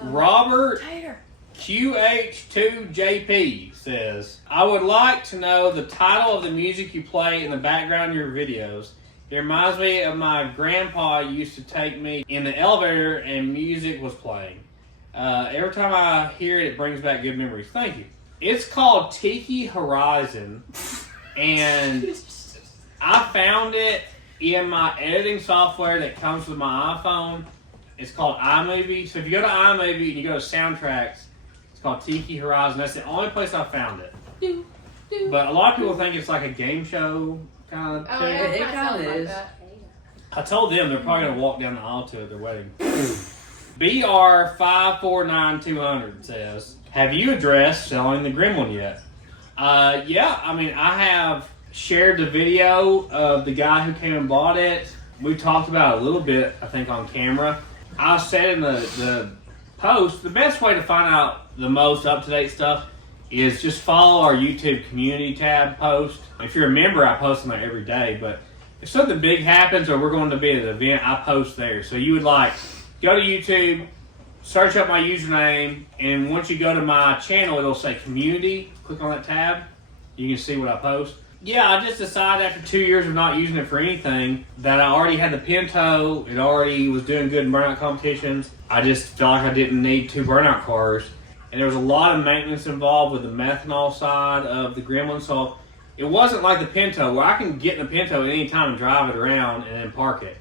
didn't. Robert QH2JP says, I would like to know the title of the music you play in the background of your videos. It reminds me of my grandpa used to take me in the elevator and music was playing. Every time I hear it, it brings back good memories. Thank you. It's called Tiki Horizon, and I found it in my editing software that comes with my iPhone. It's called iMovie. So if you go to iMovie and you go to soundtracks, it's called Tiki Horizon. That's the only place I found it. But a lot of people think it's like a game show kind of thing. It kinda is. I told them they're probably going to walk down the aisle to it at their wedding. BR549200 says, have you addressed selling the Gremlin yet? Yeah, I mean, I have shared the video of the guy who came and bought it. We talked about it a little bit, I think, on camera. I said in the post, the best way to find out the most up-to-date stuff is just follow our YouTube community tab post. If you're a member, I post them there every day, but if something big happens or we're going to be at an event, I post there. So you would like, go to YouTube, search up my username, and once you go to my channel, it'll say community. Click on that tab. You can see what I post. Yeah, I just decided after 2 years of not using it for anything that I already had the Pinto. It already was doing good in burnout competitions. I just felt like I didn't need 2 burnout cars. And there was a lot of maintenance involved with the methanol side of the Gremlin. So it wasn't like the Pinto where I can get in the Pinto at any time and drive it around and then park it.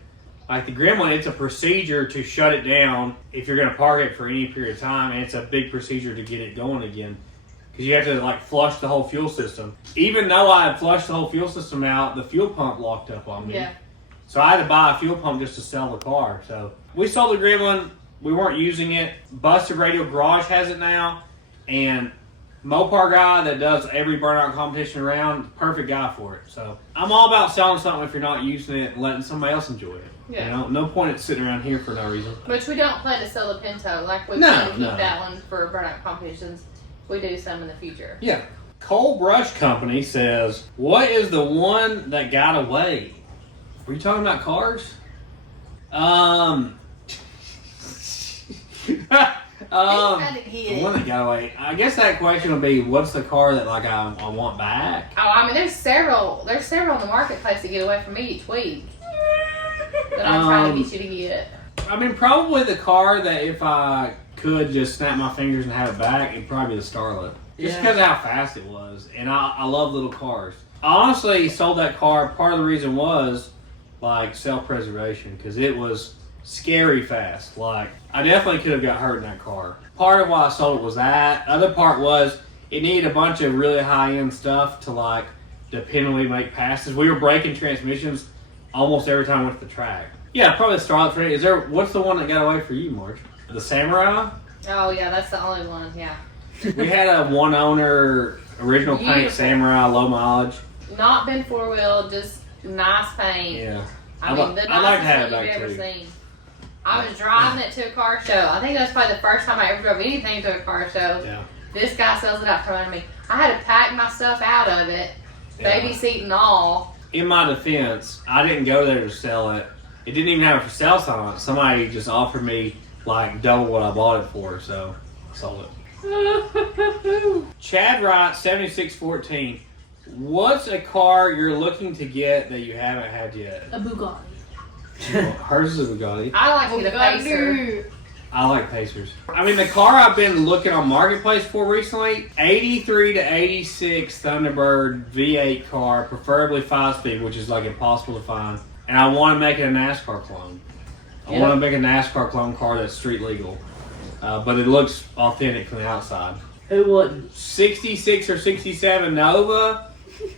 Like the Gremlin, it's a procedure to shut it down if you're going to park it for any period of time, and it's a big procedure to get it going again because you have to like flush the whole fuel system. Even though I had flushed the whole fuel system out, the fuel pump locked up on me. Yeah. So I had to buy a fuel pump just to sell the car. So we sold the Gremlin. We weren't using it. Busted Radio Garage has it now, and Mopar guy that does every burnout competition around, perfect guy for it. So I'm all about selling something if you're not using it and letting somebody else enjoy it. Yeah. You know, no point in sitting around here for no reason. Which we don't plan to sell the Pinto. Like we No, plan to keep no. that one for burnout competitions. We do some in the future. Yeah. Cole Brush Company says, what is the one that got away? Were you talking about cars? The one that got away. I guess that question would be, what's the car that like I want back? Oh, I mean, there's several in the marketplace that get away from me each week that I'm trying to get you to get. I mean, probably the car that if I could just snap my fingers and have it back, it'd probably be the Starlet. Just because of how fast it was. And I love little cars. I honestly sold that car. Part of the reason was like self-preservation because it was scary fast. Like, I definitely could have got hurt in that car. Part of why I sold it was that. Other part was it needed a bunch of really high-end stuff to like dependably make passes. We were breaking transmissions almost every time we went to the track. Yeah, probably the Starlet for me. What's the one that got away for you, Marge? The Samurai? Oh yeah, that's the only one. Yeah. We had a one-owner original paint Beautiful. Samurai, low mileage. not been 4-wheel, just nice paint. Yeah. I mean, the I'd like to nicest have one it you've back ever too. seen. I was driving it to a car show. I think that was probably the first time I ever drove anything to a car show. Yeah. This guy sells it out in front of me. I had to pack my stuff out of it, Yeah. baby seat and all. In my defense, I didn't go there to sell it. It didn't even have a for sale sign on it. Somebody just offered me like double what I bought it for, so I sold it. Chad Wright, 7614. What's a car you're looking to get that you haven't had yet? A Bugatti. Hers is a Bugatti. I like to get a Pacer. I like Pacers. I mean, the car I've been looking on Marketplace for recently, 83 to 86 Thunderbird V8 car, preferably 5-speed, which is like impossible to find. And I want to make it a NASCAR clone. I want to make a NASCAR clone car that's street legal. But it looks authentic from the outside. Who wouldn't? 66 or 67 Nova,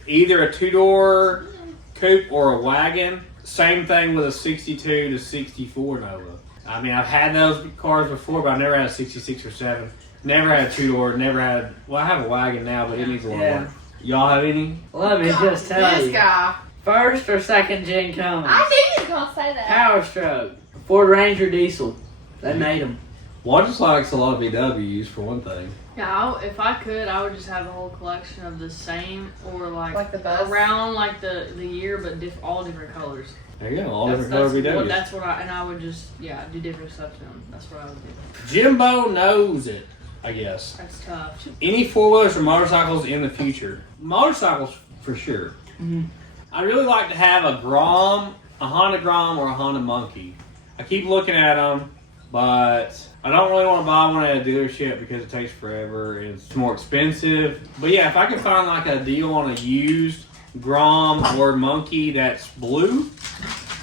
either a 2-door coupe or a wagon. Same thing with a 62 to 64 Nova. I mean, I've had those cars before, but I've never had a 66 or 7. Never had a 2-door, never had... Well, I have a wagon now, but it needs a lot Yeah. more. Y'all have any? Let me just tell This you. guy. First or second gen Cummins. I knew you were going to say that. Power Stroke. Ford Ranger diesel. They made them. Well, just likes a lot of VWs, for one thing. Yeah, if I could, I would just have a whole collection of the same or Like the bus? around like the year, but all different colors. There you go, all different color VWs. That's what I would just do different stuff to them. That's what I would do. Jimbo knows it, I guess. That's tough. Any 4-wheelers or motorcycles in the future? Motorcycles, for sure. Mm-hmm. I'd really like to have a Grom, a Honda Grom, or a Honda Monkey. I keep looking at them, but I don't really want to buy one at a dealership because it takes forever and it's more expensive. But yeah, if I could find like a deal on a used Grom or Monkey that's blue.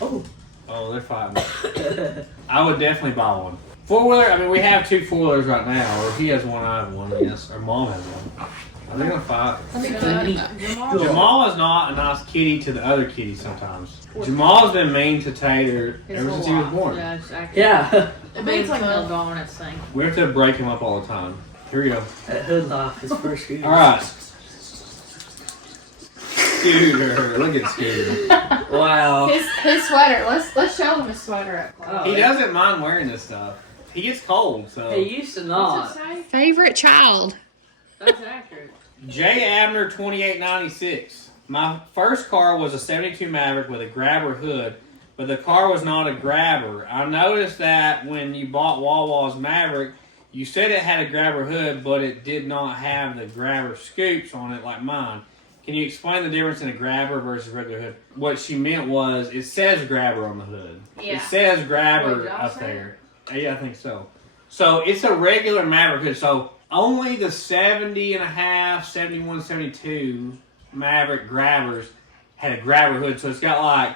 Oh, they're fighting. I would definitely buy one. 4-wheeler, I mean, we have 2 4-wheelers right now. Or if he has one, I have one, I guess. Or Mom has one. Are they going to fight? Jamal is not a nice kitty to the other kitties sometimes. Jamal's been mean to Tater ever since he was born. Yeah, it's accurate. Yeah. I mean, it's like a dominance thing. We have to break him up all the time. Here we go. That hood lock is for sure. Alright. Scooter. Look at Scooter. Wow. His sweater. Let's show him his sweater up close. Oh, He doesn't mind wearing this stuff. He gets cold, so. He used to What's not. it say? Favorite child. That's accurate. J. Abner 2896. My first car was a 72 Maverick with a grabber hood, but the car was not a grabber. I noticed that when you bought Wawa's Maverick, you said it had a grabber hood, but it did not have the grabber scoops on it like mine. Can you explain the difference in a grabber versus regular hood? What she meant was, it says grabber on the hood. Yeah. It says grabber Wait, y'all up say there. Yeah, I think so. So it's a regular Maverick hood. So only the 70 and a half, 71, 72 Maverick grabbers had a grabber hood. So it's got like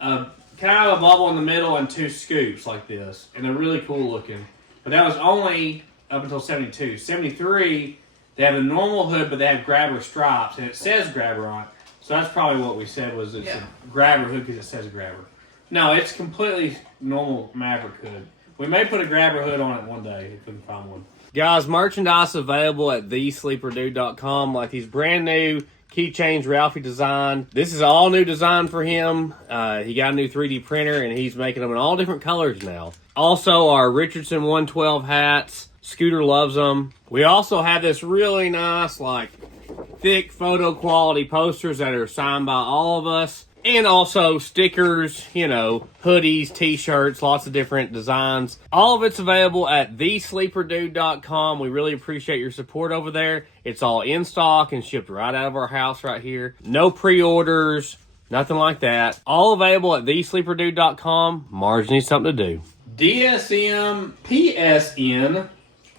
a kind of a bubble in the middle and 2 scoops like this. And they're really cool looking. But that was only up until 72. 73, they have a normal hood, but they have grabber stripes. And it says grabber on it. So that's probably what we said was it's a grabber hood because it says grabber. No, it's completely normal Maverick hood. We may put a grabber hood on it one day if we can find one. Guys, merchandise available at thesleeperdude.com, like these brand new keychains Ralphie designed. This is all new design for him. He got a new 3D printer and he's making them in all different colors now. Also, our Richardson 112 hats. Scooter loves them. We also have this really nice, like, thick photo quality posters that are signed by all of us. And also stickers, you know, hoodies, t-shirts, lots of different designs. All of it's available at thesleeperdude.com. We really appreciate your support over there. It's all in stock and shipped right out of our house right here. No pre-orders, nothing like that. All available at thesleeperdude.com. Marge needs something to do. DSM PSN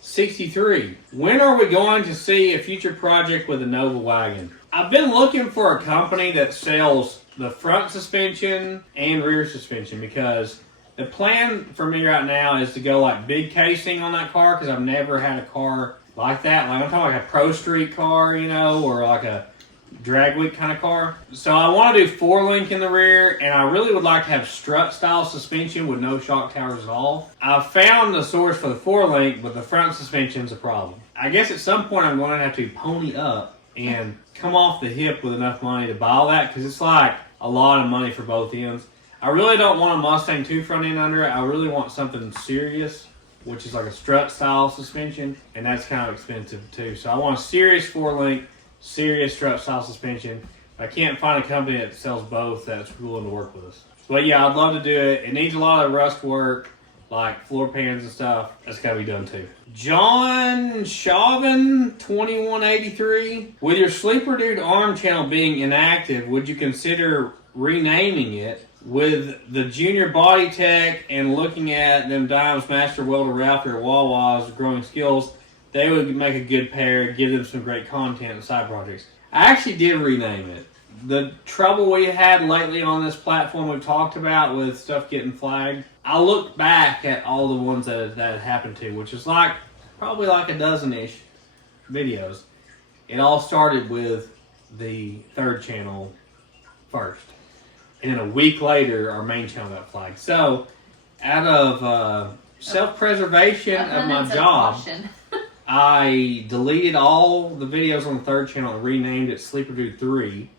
63. When are we going to see a future project with a Nova wagon? I've been looking for a company that sells the front suspension and rear suspension because the plan for me right now is to go like big casing on that car because I've never had a car like that. Like I'm talking like a Pro Street car, you know, or like a drag week kind of car. So I want to do 4-link in the rear, and I really would like to have strut style suspension with no shock towers at all. I found the source for the 4-link, but the front suspension's a problem. I guess at some point I'm going to have to pony up and come off the hip with enough money to buy all that, because it's like a lot of money for both ends. I really don't want a Mustang 2 front end under it. I really want something serious, which is like a strut style suspension, and that's kind of expensive too. So I want a serious 4-link, serious strut style suspension. I can't find a company that sells both that's willing to work with us. But yeah, I'd love to do it. It needs a lot of rust work, like floor pans and stuff. That's got to be done too. John Chauvin 2183. With your Sleeperdude arm channel being inactive, would you consider renaming it? With the Junior Body Tech and looking at them Dimes Master Welder Ralphie or Wawa's growing skills, they would make a good pair, give them some great content and side projects. I actually did rename it. The trouble we had lately on this platform we've talked about with stuff getting flagged, I looked back at all the ones that happened to, which is like probably like a dozen-ish videos. It all started with the third channel first. And then a week later, our main channel got flagged. So, out of self-preservation of my job, I deleted all the videos on the third channel and renamed it Sleeperdude 3.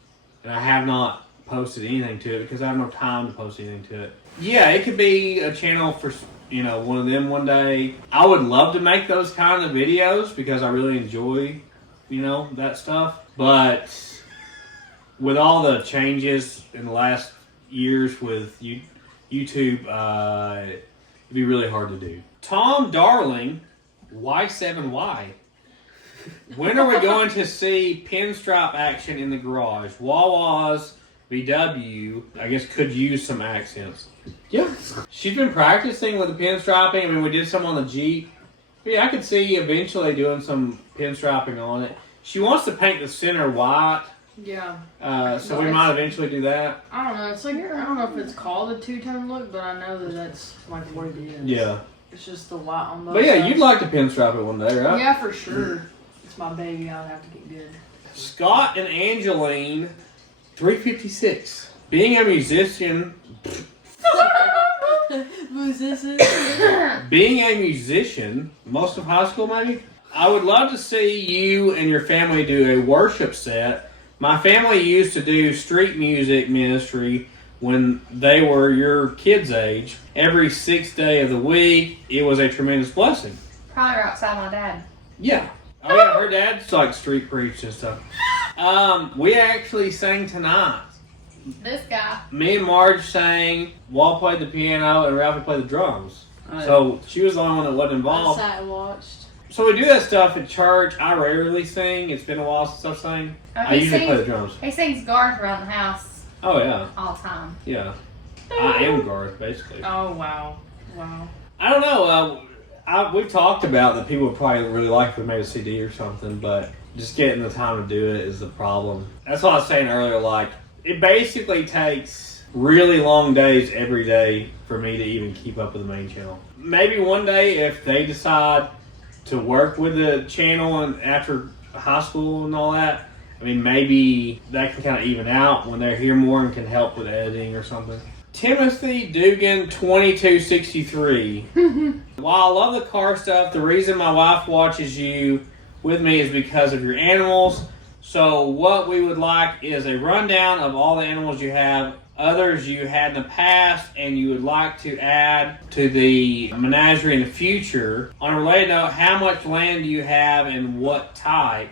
And I have not posted anything to it because I have no time to post anything to it. Yeah, it could be a channel for, one of them one day. I would love to make those kind of videos because I really enjoy, that stuff. But with all the changes in the last years with YouTube, it'd be really hard to do. Tom Darling, Y7Y. When are we going to see pinstripe action in the garage? Wawa's VW, I guess, could use some accents. Yeah. She's been practicing with the pinstriping. I mean, we did some on the Jeep. Yeah, I could see eventually doing some pinstriping on it. She wants to paint the center white. Yeah. So we might eventually do that. I don't know. It's like, I don't know if it's called a two-tone look, but I know that's like what it is. Yeah. It's just the white on both But yeah, sides. you'd like to pinstripe it one day, right? Yeah, for sure. It's my baby. I'll have to get good. Scott and Angeline, 356. Being a musician... Being a musician, most of high school maybe, I would love to see you and your family do a worship set. My family used to do street music ministry when they were your kids' age. Every 6th day of the week, it was a tremendous blessing. Probably right beside my dad. Yeah. Oh yeah, her dad's like street preached and stuff. We actually sang tonight. This guy. Me and Marge sang, Walt played the piano, and Ralphie played the drums. So she was the only one that wasn't I involved. sat and watched. So we do that stuff at church. I rarely sing. It's been a while since I've sang. I usually play the drums. He sings Garth around the house Oh yeah, all the time. yeah. I am Garth, basically. Oh, wow. Wow. I don't know. We've talked about that people would probably really like if we made a CD or something, but just getting the time to do it is the problem. That's what I was saying earlier. Like, it basically takes really long days every day for me to even keep up with the main channel. Maybe one day if they decide to work with the channel and after high school and all that, I mean, maybe that can kind of even out when they're here more and can help with editing or something. Timothy Dugan 2263. While I love the car stuff, the reason my wife watches you with me is because of your animals. So what we would like is a rundown of all the animals you have, others you had in the past, and you would like to add to the menagerie in the future. On a related note, how much land do you have and what type?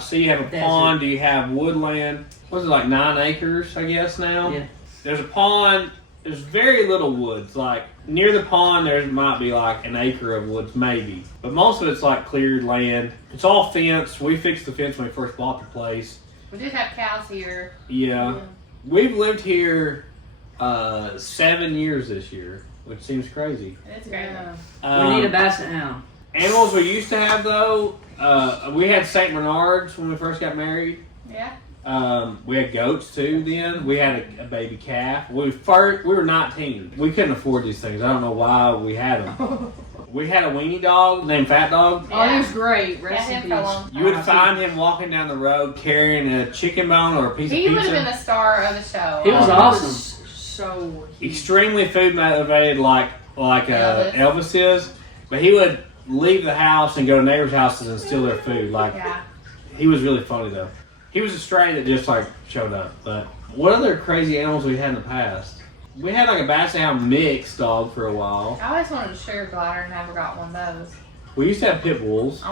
So you have a pond, do you have woodland? What's it, like 9 acres, I guess, now? Yeah. There's a pond, there's very little woods. Like, near the pond, there might be like an acre of woods, maybe. But most of it's like cleared land. It's all fenced. We fixed the fence when we first bought the place. We did have cows here. Yeah. We've lived here 7 years this year, which seems crazy. It's great. Yeah. We need a basset hound. Animals we used to have, though, we had St. Bernards when we first got married. Yeah. We had goats too then. We had a baby calf. We were 19. We couldn't afford these things. I don't know why we had them. We had a weenie dog named Fat Dog. Oh, he was great. Got him for a long time. You would find him walking down the road carrying a chicken bone or a piece He of would pizza. have been the star of the show. He was awesome. So Extremely food motivated like Elvis is. But he would leave the house and go to neighbors' houses and steal their food. Like, Yeah. He was really funny though. He was a stray that just like showed up. But what other crazy animals we had in the past? We had like a Basset Hound mix dog for a while. I always wanted a sugar glider and never got one of those. We used to have pit bulls. I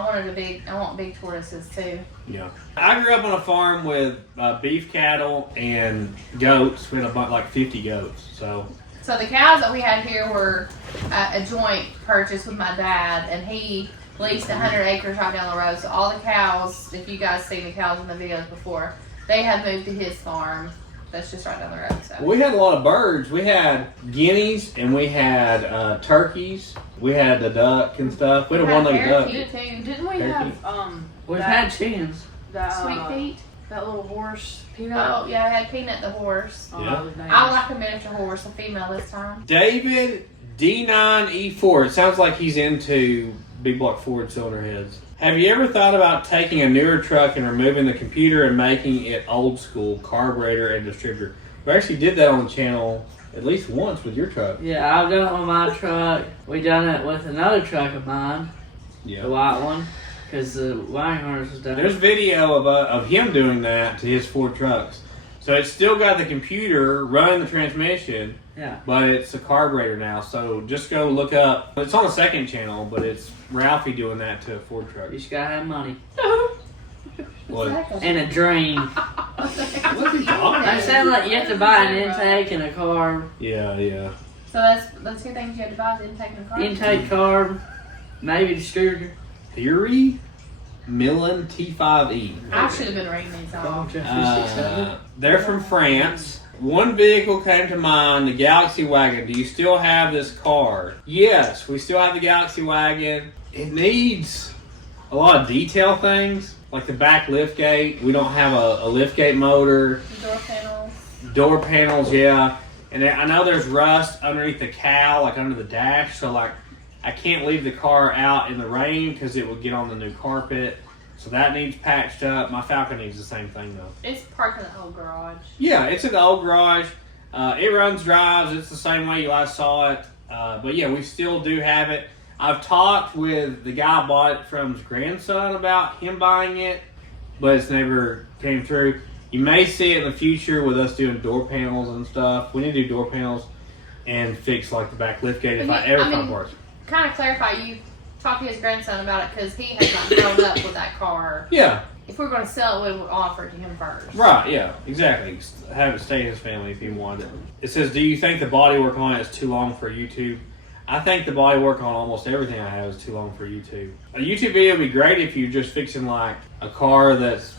want big tortoises too. Yeah. I grew up on a farm with beef cattle and goats. We had like 50 goats. So the cows that we had here were a joint purchase with my dad, and he leased 100 acres right down the road. So all the cows, if you guys seen the cows in the videos before, they had moved to his farm. That's just right down the road. So we had a lot of birds. We had guineas and we had turkeys. We had the duck and stuff. We had a one-legged duck. Didn't we have We've had chickens. that Sweet Pete. that little horse Peanut? Oh yeah, I had Peanut the horse. Oh, Yeah. that was nice. I like a miniature horse, a female this time. David D9E4. It sounds like he's into big block Ford cylinder heads. Have you ever thought about taking a newer truck and removing the computer and making it old school, carburetor and distributor? We actually did that on the channel at least once with your truck. Yeah, I've done it on my truck. We done it with another truck of mine, Yeah. the white one, because the wiring harness was done. There's video of him doing that to his Ford trucks. So it's still got the computer running the transmission, Yeah. but it's a carburetor now. So just go look up. It's on the second channel, but it's Ralphie doing that to a Ford truck. You just gotta have money What? and a dream. What's he talking I about? said like you have to buy an intake and a carb. Yeah. So that's two things you had to buy: the intake and car. Intake carb, maybe distributor. Theory Millen T5E. I should have been reading these off. They're from France. One vehicle came to mind, the Galaxy Wagon. Do you still have this car? Yes, we still have the Galaxy Wagon. It needs a lot of detail things, like the back lift gate. We don't have a lift gate motor. Door panels. Door panels, yeah. And I know there's rust underneath the cowl, like under the dash. So like, I can't leave the car out in the rain because it would get on the new carpet. So that needs patched up. My Falcon needs the same thing though. It's parked in the old garage. Yeah, it's in the old garage. It runs drives. It's the same way you last saw it. But yeah, we still do have it. I've talked with the guy I bought it from his grandson about him buying it, but it's never came through. You may see it in the future with us doing door panels and stuff. We need to do door panels and fix like the back lift gate if I ever find parts. Kind of clarify, you talked to his grandson about it because he has not held up with that car. Yeah. If we're going to sell it, we would offer it to him first. Right, yeah, exactly. Have it stay in his family if he wanted it. It says, do you think the bodywork on it is too long for YouTube? I think the bodywork on almost everything I have is too long for YouTube. A YouTube video would be great if you're just fixing like a car that's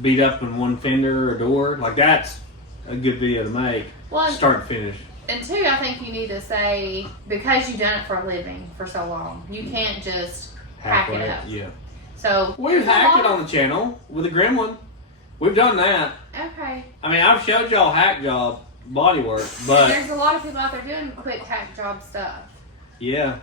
beat up in one fender or door. Like that's a good video to make, Well, start to finish. and two, I think you need to say, because you've done it for a living for so long, you can't just hack it up. Yeah. So We've there's a hacked lot it on the channel with a gremlin. We've done that. Okay. I mean, I've showed y'all hack job bodywork, but There's a lot of people out there doing quick hack job stuff. yeah,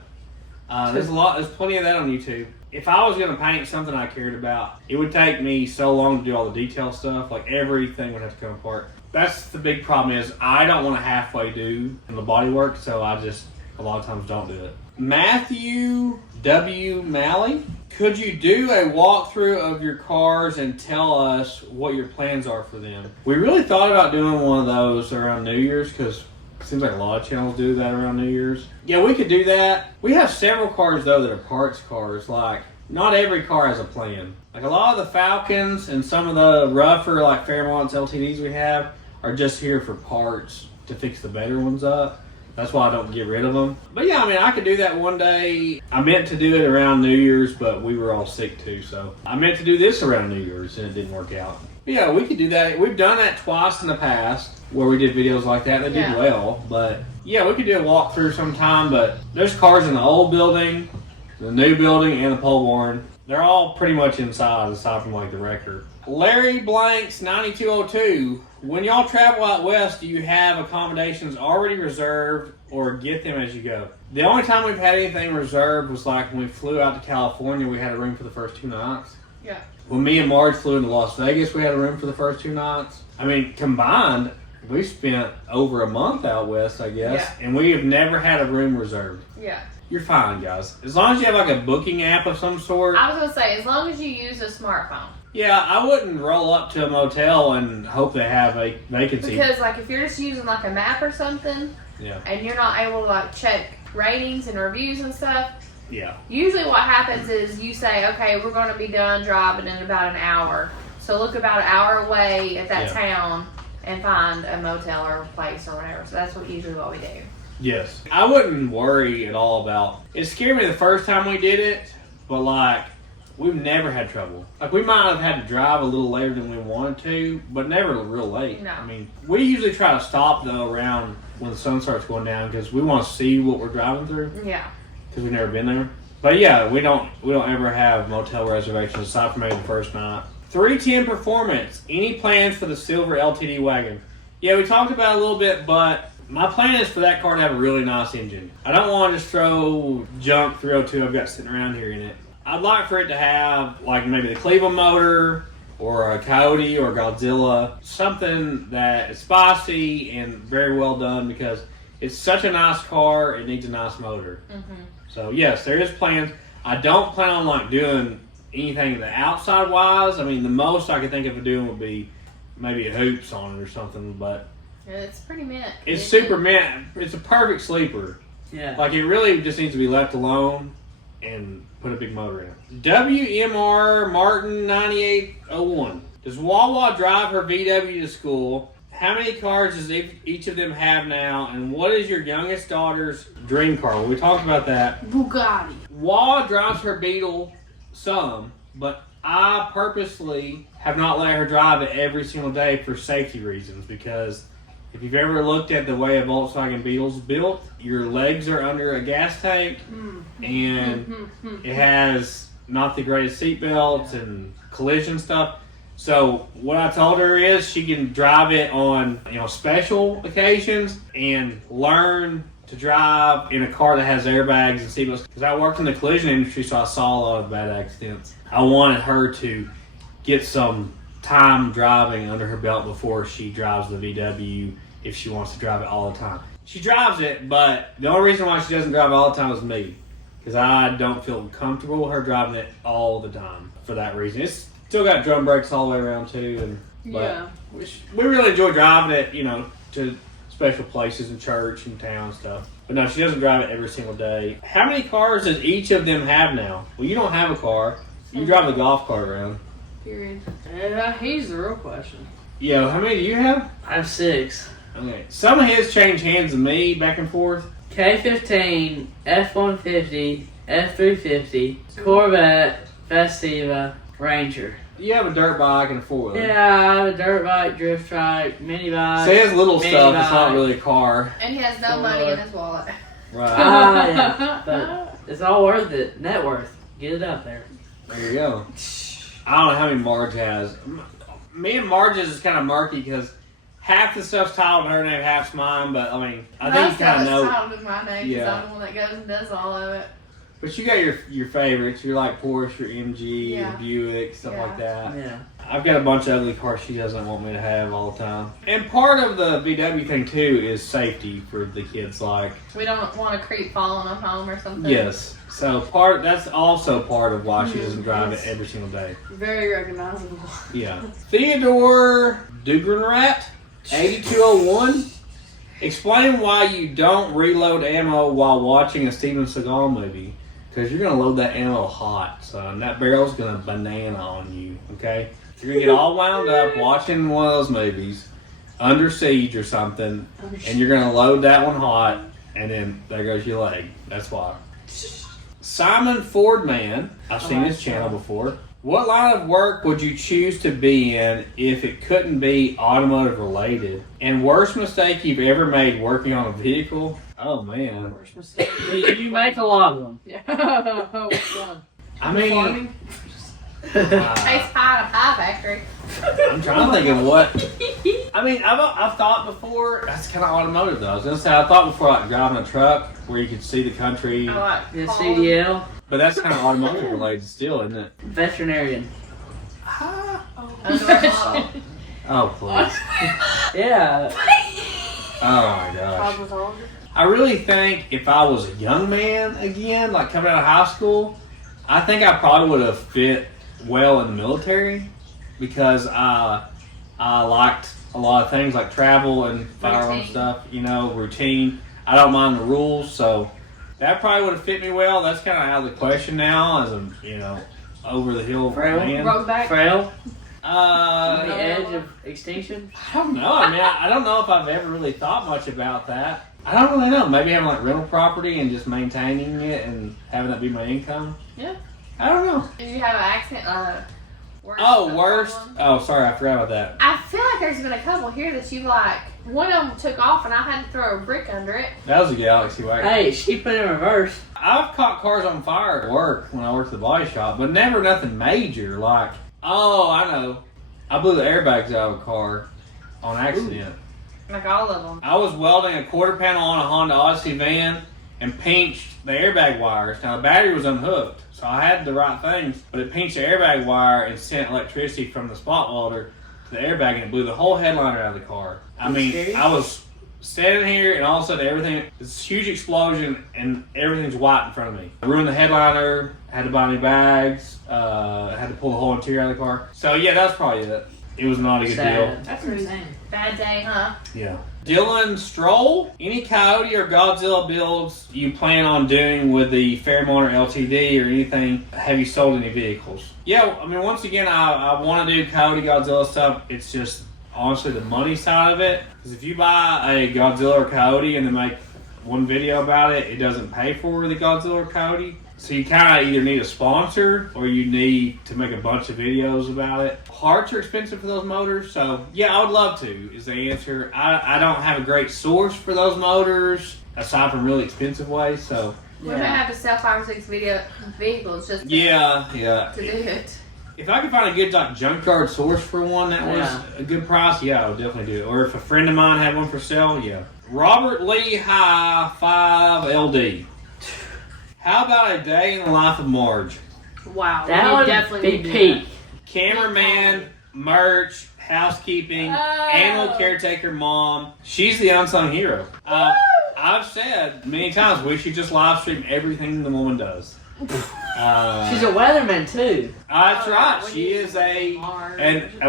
there's plenty of that on YouTube. If I was going to paint something I cared about, it would take me so long to do all the detail stuff. Like everything would have to come apart. That's the big problem is I don't want to halfway do the bodywork, so I just a lot of times don't do it. Matthew W. Malley, could you do a walkthrough of your cars and tell us what your plans are for them? We really thought about doing one of those around New Year's because it seems like a lot of channels do that around New Year's. Yeah, we could do that. We have several cars though that are parts cars. Like not every car has a plan. Like a lot of the Falcons and some of the rougher like Fairmonts LTDs we have are just here for parts to fix the better ones up. That's why I don't get rid of them. But yeah, I mean, I could do that one day. I meant to do it around New Year's, but we were all sick too. So I meant to do this around New Year's and it didn't work out. But yeah, we could do that. We've done that twice in the past where we did videos like that. They did well. But yeah, we could do a walkthrough sometime. But there's cars in the old building, the new building, and the pole barn. They're all pretty much inside aside from like the wrecker. Larry Blanks 9202. When y'all travel out west, do you have accommodations already reserved or get them as you go? The only time we've had anything reserved was like when we flew out to California, we had a room for the first 2 nights. Yeah. When me and Marge flew into Las Vegas, we had a room for the first 2 nights. I mean, combined, we spent over a month out west, I guess, and we have never had a room reserved. Yeah. you're fine, guys. As long as you have like a booking app of some sort. I was gonna say, as long as you use a smartphone. Yeah, I wouldn't roll up to a motel and hope they have a vacancy. Because like if you're just using like a map or something, Yeah. and you're not able to like check ratings and reviews and stuff. Yeah. Usually what happens is you say, okay, we're going to be done driving in about an hour. So look about an hour away at that town and find a motel or a place or whatever. So that's usually what we do. Yes. I wouldn't worry at all about it. Scared me the first time we did it, but like we've never had trouble. Like we might have had to drive a little later than we wanted to, but never real late. No. I mean, we usually try to stop though around when the sun starts going down because we want to see what we're driving through. Yeah. Because we've never been there. But yeah, we don't ever have motel reservations aside from maybe the first night. 310 Performance. Any plans for the silver LTD wagon? Yeah, we talked about it a little bit, but my plan is for that car to have a really nice engine. I don't want to just throw junk 302 I've got sitting around here in it. I'd like for it to have like maybe the Cleveland motor or a Coyote or Godzilla. Something that is spicy and very well done because it's such a nice car, it needs a nice motor. Mm-hmm. So yes, there is plans. I don't plan on like doing anything the outside wise. I mean, the most I could think of doing would be maybe a hoops on it or something. But It's pretty mint. it's super mint. It's a perfect sleeper. Yeah. Like it really just needs to be left alone and put a big motor in it. WMR Martin 9801. Does Wawa drive her VW to school? How many cars does each of them have now? And what is your youngest daughter's dream car? Well, we talked about that. Bugatti. Wawa drives her Beetle some, but I purposely have not let her drive it every single day for safety reasons because if you've ever looked at the way a Volkswagen Beetle's built, your legs are under a gas tank and it has not the greatest seat belts and collision stuff. So what I told her is she can drive it on special occasions and learn to drive in a car that has airbags and seatbelts. Because I worked in the collision industry, so I saw a lot of bad accidents. I wanted her to get some time driving under her belt before she drives the VW if she wants to drive it all the time. She drives it, but the only reason why she doesn't drive it all the time is me. Because I don't feel comfortable with her driving it all the time for that reason. It's still got drum brakes all the way around too, but we really enjoy driving it, to special places in church and town and stuff. But no, she doesn't drive it every single day. How many cars does each of them have now? Well, you don't have a car. You drive the golf cart around. Period. He's the real question. Yo, how many do you have? I have 6. Okay. Some of his change hands to me back and forth. K15, F-150, F-350, Corvette, Festiva, Ranger. You have a dirt bike and a four-wheeler. Yeah, I have a dirt bike, drift trike, mini bike. Say his little mini stuff. It's not bike. really a car. And he has no money in his wallet. Right. Yeah, but it's all worth it. Net worth. Get it up there. There you go. I don't know how many Marge has. Me and Marge's is kind of murky because half the stuff's titled in her name, half's mine. But I mean, I think you kind of know. Titled in my name because Yeah. I'm the one that goes and does all of it. But you got your favorites. You're like Porsche, your MG, Yeah. your Buick, stuff Yeah. like that. Yeah. I've got a bunch of ugly cars she doesn't want me to have all the time. And part of the VW thing too is safety for the kids. Like, We don't want a creep following them home or something. yes. So that's also part of why she doesn't drive it every single day. Very recognizable. Yeah. Theodore Dugrenrat, 8201. Explain why you don't reload ammo while watching a Steven Seagal movie. Because you're going to load that ammo hot, son. That barrel's going to banana on you, okay? You're going to get all wound up watching one of those movies, Under Siege or something, and you're going to load that one hot, and then there goes your leg. That's why. Simon Fordman, I've seen his channel before. What line of work would you choose to be in if it couldn't be automotive related? And worst mistake you've ever made working on a vehicle? Oh man. Worst mistake. You make a lot of them. Yeah. Which one? I mean, Farming? Tastes pie in a pie factory. I'm trying to think of what. I mean, I've thought before. That's kind of automotive though. I was gonna say I thought before like driving a truck where you could see the country, I like Yeah, Paul. CDL, but that's kind of automotive related still, isn't it? veterinarian. Underwear model. Oh please. Yeah. Oh my gosh. Cosmetology. I really think if I was a young man again, like coming out of high school, I think I probably would have fit well in the military because I liked a lot of things like travel and firearm stuff, you know, routine. I don't mind the rules, so that probably would have fit me well. That's kind of out of the question now as a, you know, over the hill man. Frail? On the edge of extinction? I don't know. I mean, I don't know if I've ever really thought much about that. I don't really know. Maybe having like rental property and just maintaining it and having that be my income. Yeah. I don't know. Did you have an accident? Worst. Oh, sorry, I forgot about that. I feel like there's been a couple here that you like. One of them took off and I had to throw a brick under it. That was a Galaxy wagon. Hey, she put it in reverse. I've caught cars on fire at work when I worked at the body shop, but never nothing major. Like, oh, I know. I blew the airbags out of a car on accident. Ooh. Like all of them. I was welding a quarter panel on a Honda Odyssey van and pinched the airbag wires. Now, the battery was unhooked, so I had the right things, but it pinched the airbag wire and sent electricity from the spot welder to the airbag, and it blew the whole headliner out of the car. I mean, I was standing here, and all of a sudden, this huge explosion, and everything's white in front of me. I ruined the headliner, had to buy new bags, had to pull the whole interior out of the car. So, yeah, that's probably it. It was not a good deal. That's insane. Bad day, huh? Yeah. Dylan Stroll, any Coyote or Godzilla builds you plan on doing with the Fairmont or LTD or anything? Have you sold any vehicles? Yeah, I mean, once again, I want to do Coyote, Godzilla stuff. It's just, honestly, the money side of it. Because if you buy a Godzilla or Coyote and then make one video about it, it doesn't pay for the Godzilla or Coyote. So you kind of either need a sponsor or you need to make a bunch of videos about it. Parts are expensive for those motors, so yeah, I would love to, is the answer. I don't have a great source for those motors, aside from really expensive ways, so. We're going to have to sell 5 or 6 vehicles just to do it. If I could find a good like junkyard source for one that was a good price, yeah, I would definitely do it. Or if a friend of mine had one for sale, yeah. Robert Lee High 5 LD. How about a day in the life of Marge? Wow. That would definitely be peak. Cameraman, merch, housekeeping, animal caretaker, mom. She's the unsung hero. I've said many times we should just live stream everything the woman does. She's a weatherman too. That's right. She is a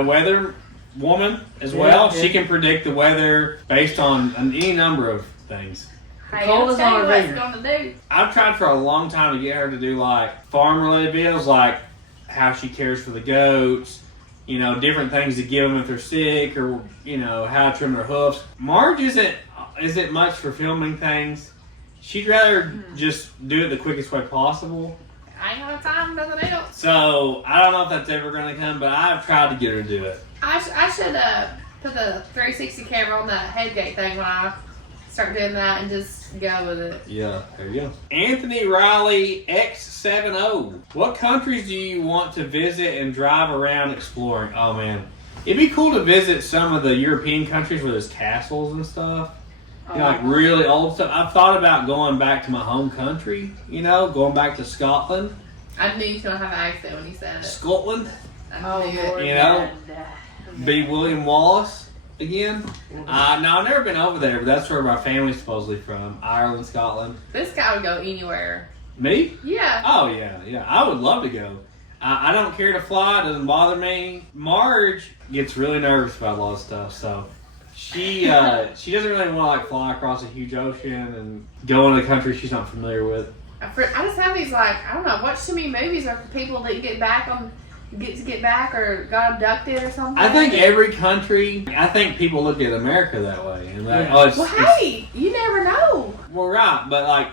weather woman as well. Yeah. She can predict the weather based on any number of things. Hey, Cold I'll is tell on you her what it's finger. going to do. I've tried for a long time to get her to do like farm related videos, like how she cares for the goats, you know, different things to give them if they're sick, or you know, how to trim their hoofs. Marge isn't much for filming things. She'd rather just do it the quickest way possible. I ain't got time, nothing else. So I don't know if that's ever going to come, but I've tried to get her to do it. I should put the 360 camera on the headgate thing when I start doing that and just go with it. Yeah, there you go. Anthony Riley X70. What countries do you want to visit and drive around exploring? Oh man, it'd be cool to visit some of the European countries where there's castles and stuff. You know, like really old stuff. I've thought about going back to my home country, you know, going back to Scotland. I knew you was going to have an accent when you said it. Scotland, I knew it. you know, be William Wallace again. No, I've never been over there, but that's where my family's supposedly from. Ireland, Scotland. This guy would go anywhere. Me? Yeah. Oh, yeah. I would love to go. I don't care to fly. It doesn't bother me. Marge gets really nervous about a lot of stuff, so she doesn't really want to like fly across a huge ocean and go into a country she's not familiar with. I just have these like, I don't know, watch too many movies or people that get back or got abducted or something. I think every country, I think people look at America that way. And like, hey, you never know. Well, right, but like,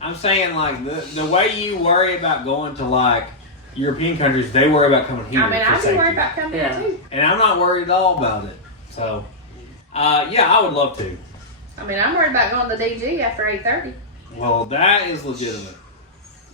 I'm saying like the way you worry about going to like European countries, they worry about coming here. I mean, I'd be worried about coming here too. And I'm not worried at all about it. So, yeah, I would love to. I mean, I'm worried about going to DG after 8:30. Well, that is legitimate.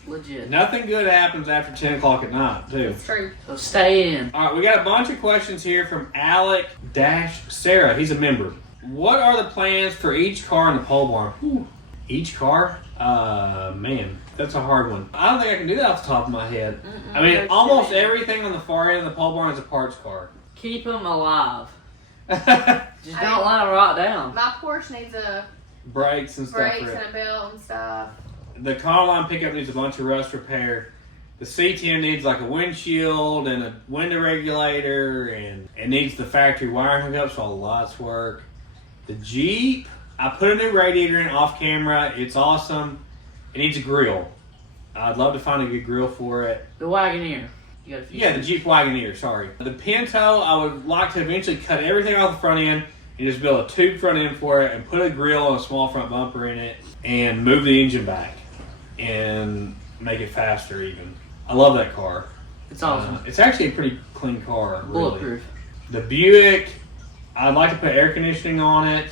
Legit. Nothing good happens after 10 o'clock at night, too. It's true. So stay in. All right, we got a bunch of questions here from Alec-Sarah. He's a member. What are the plans for each car in the pole barn? Whew. Each car? Man, that's a hard one. I don't think I can do that off the top of my head. I mean, almost everything on the far end of the pole barn is a parts car. Keep them alive. Just don't let them rot down. My Porsche needs a brakes and stuff. Brakes for it. and a belt and stuff. The Carline pickup needs a bunch of rust repair. The C10 needs like a windshield and a window regulator, and it needs the factory wiring hookup so all the lights work. The Jeep, I put a new radiator in off camera. It's awesome. It needs a grill. I'd love to find a good grill for it. The Wagoneer. You got a few. Yeah, the Jeep Wagoneer, sorry. The Pinto, I would like to eventually cut everything off the front end and just build a tube front end for it and put a grill and a small front bumper in it and move the engine back and make it faster even. I love that car. It's awesome. It's actually a pretty clean car. Really. Bulletproof. The Buick, I'd like to put air conditioning on it.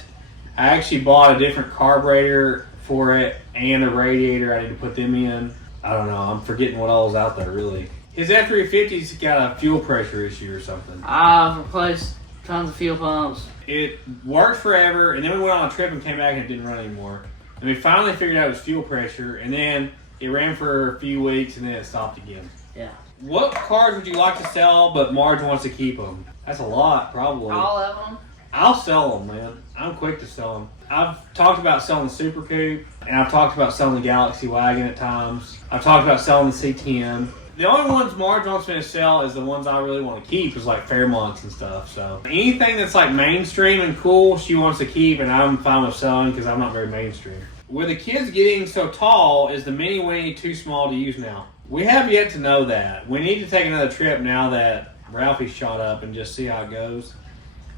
I actually bought a different carburetor for it and a radiator. I need to put them in. I don't know. I'm forgetting what all is out there, really. His F-350's got a fuel pressure issue or something. I've replaced tons of fuel pumps. It worked forever, and then we went on a trip and came back and it didn't run anymore. And we finally figured out it was fuel pressure, and then it ran for a few weeks, and then it stopped again. Yeah. What cars would you like to sell, but Marge wants to keep them? That's a lot, probably. All of them. I'll sell them, man. I'm quick to sell them. I've talked about selling the Super Coupe, and I've talked about selling the Galaxy Wagon at times. I've talked about selling the C10. The only ones Marge wants me to sell is the ones I really want to keep, is like Fairmonts and stuff. So anything that's like mainstream and cool, she wants to keep, and I'm fine with selling because I'm not very mainstream. With the kids getting so tall, is the Mini Winnie too small to use now? We have yet to know that. We need to take another trip now that Ralphie's shot up and just see how it goes.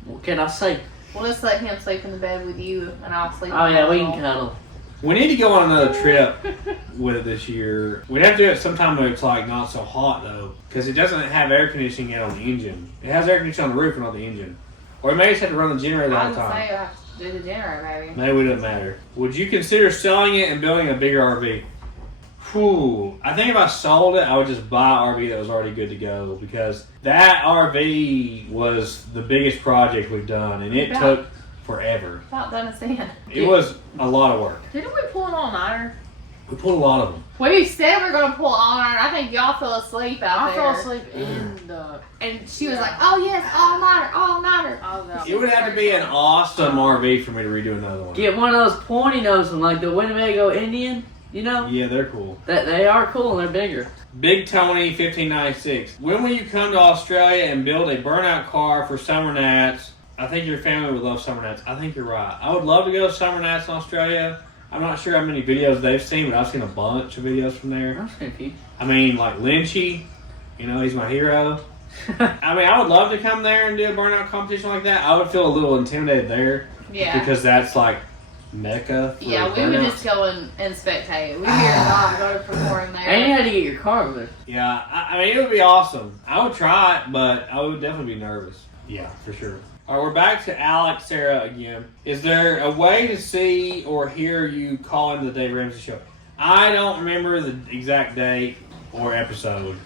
What can I say? We'll just let him sleep in the bed with you, and I'll sleep. Oh in yeah, the we middle. can cuddle. We need to go on another trip with it this year. We'd have to do it sometime when it's like not so hot though, because it doesn't have air conditioning yet on the engine. It has air conditioning on the roof and not the engine. Or we may just have to run the generator all I the would say time. I have to do the generator, maybe. Maybe it doesn't matter. Would you consider selling it and building a bigger RV? Whew. I think if I sold it, I would just buy an RV that was already good to go, because that RV was the biggest project we've done, and it took forever. About done us in. It was a lot of work. Didn't we pull an all-nighter? We pulled a lot of them. We said we were going to pull an all-nighter. I think y'all fell asleep out I there. fell asleep in the. And she was like, oh yes, all-nighter, all-nighter. I was out. It would have to be an awesome RV for me to redo another one. Get one of those pointy nose ones, like the Winnebago Indian. You know, Yeah, they're cool. that they are cool and they're bigger. Big Tony 1596. When will you come to Australia and build a burnout car for Summer Nats? I think your family would love Summer Nats. I think you're right. I would love to go to Summer Nats in Australia. I'm not sure how many videos they've seen, but I've seen a bunch of videos from there. I'm sneaky. I mean, like Lynchy, you know, he's my hero. I mean, I would love to come there and do a burnout competition like that. I would feel a little intimidated there Yeah. because that's like Mecca. For Yeah, we would burnouts. just go and spectate. We hear not go to perform there. And you had to get your car over there. Yeah, I mean, it would be awesome. I would try it, but I would definitely be nervous. Yeah, for sure. All right, we're back to Alex Sarah again. Is there a way to see or hear you call into the Dave Ramsey Show? I don't remember the exact date or episode,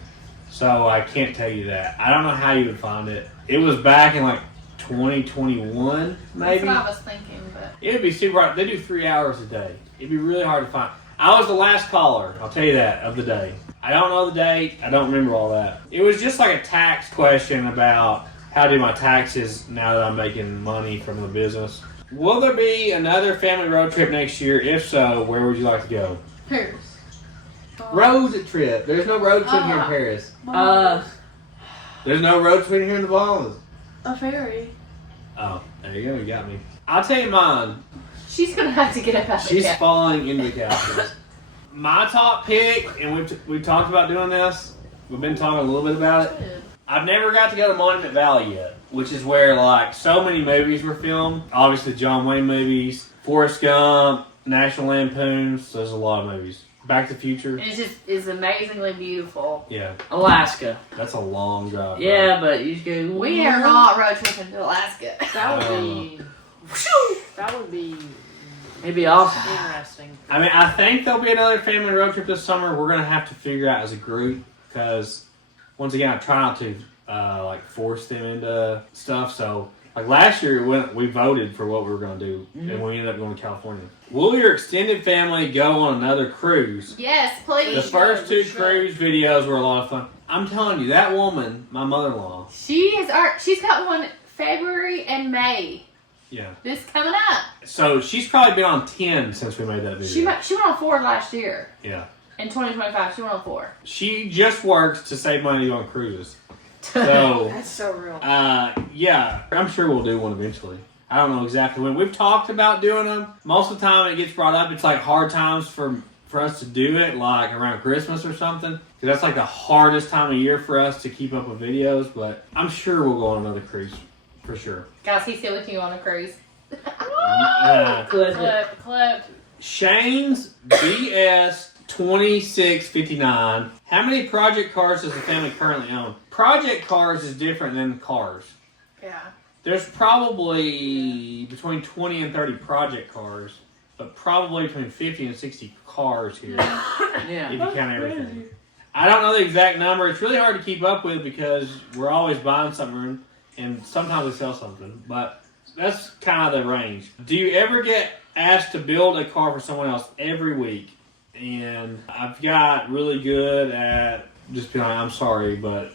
so I can't tell you that. I don't know how you would find it. It was back in like 2021, maybe. That's what I was thinking, but It would be super hard. They do 3 hours a day. It'd be really hard to find. I was the last caller, I'll tell you that, of the day. I don't know the date. I don't remember all that. It was just like a tax question about how to do my taxes now that I'm making money from the business. Will there be another family road trip next year? If so, where would you like to go? Paris. Road trip. There's no road trip here in Paris. There's no road trip here in the Bahamas. A ferry. Oh, there you go. You got me. I'll tell you mine. She's gonna have to get up out of the She's couch. falling into the couches. My top pick, and we've talked about doing this. We've been talking a little bit about it. I've never got to go to Monument Valley yet, which is where like so many movies were filmed. Obviously, John Wayne movies, Forrest Gump, National Lampoons. There's a lot of movies. Back to the Future. And it's amazingly beautiful. Yeah, Alaska. that's a long drive. Yeah, but you just go. We are not road tripping to Alaska. That would be. That would be It'd be awesome. interesting. I mean, I think there'll be another family road trip this summer. We're gonna have to figure out as a group because, once again, I try not to like force them into stuff. So, like last year, we voted for what we were gonna do, and we ended up going to California. Will your extended family go on another cruise? Yes, please. The first two cruise videos were a lot of fun. I'm telling you, that woman, my mother-in-law. She's got one February and May. Yeah. This coming up. So she's probably been on 10 since we made that video. She went on 4 last year. Yeah. In 2025, she went on 4. She just works to save money on cruises. So, That's so real. yeah, I'm sure we'll do one eventually. I don't know exactly when. We've talked about doing them. Most of the time it gets brought up. It's like hard times for us to do it, like around Christmas or something. Because that's like the hardest time of year for us to keep up with videos. But I'm sure we'll go on another cruise for sure. Guys, he's still with you on a cruise. Clip. Shane's BS 2659. How many project cars does the family currently own? Project cars is different than cars. Yeah. There's probably between 20 and 30 project cars, but probably between 50 and 60 cars here. Yeah. If you count everything. I don't know the exact number. It's really hard to keep up with because we're always buying something and sometimes we sell something. But that's kind of the range. Do you ever get asked to build a car for someone else every week? And I've got really good at just being like, I'm sorry, but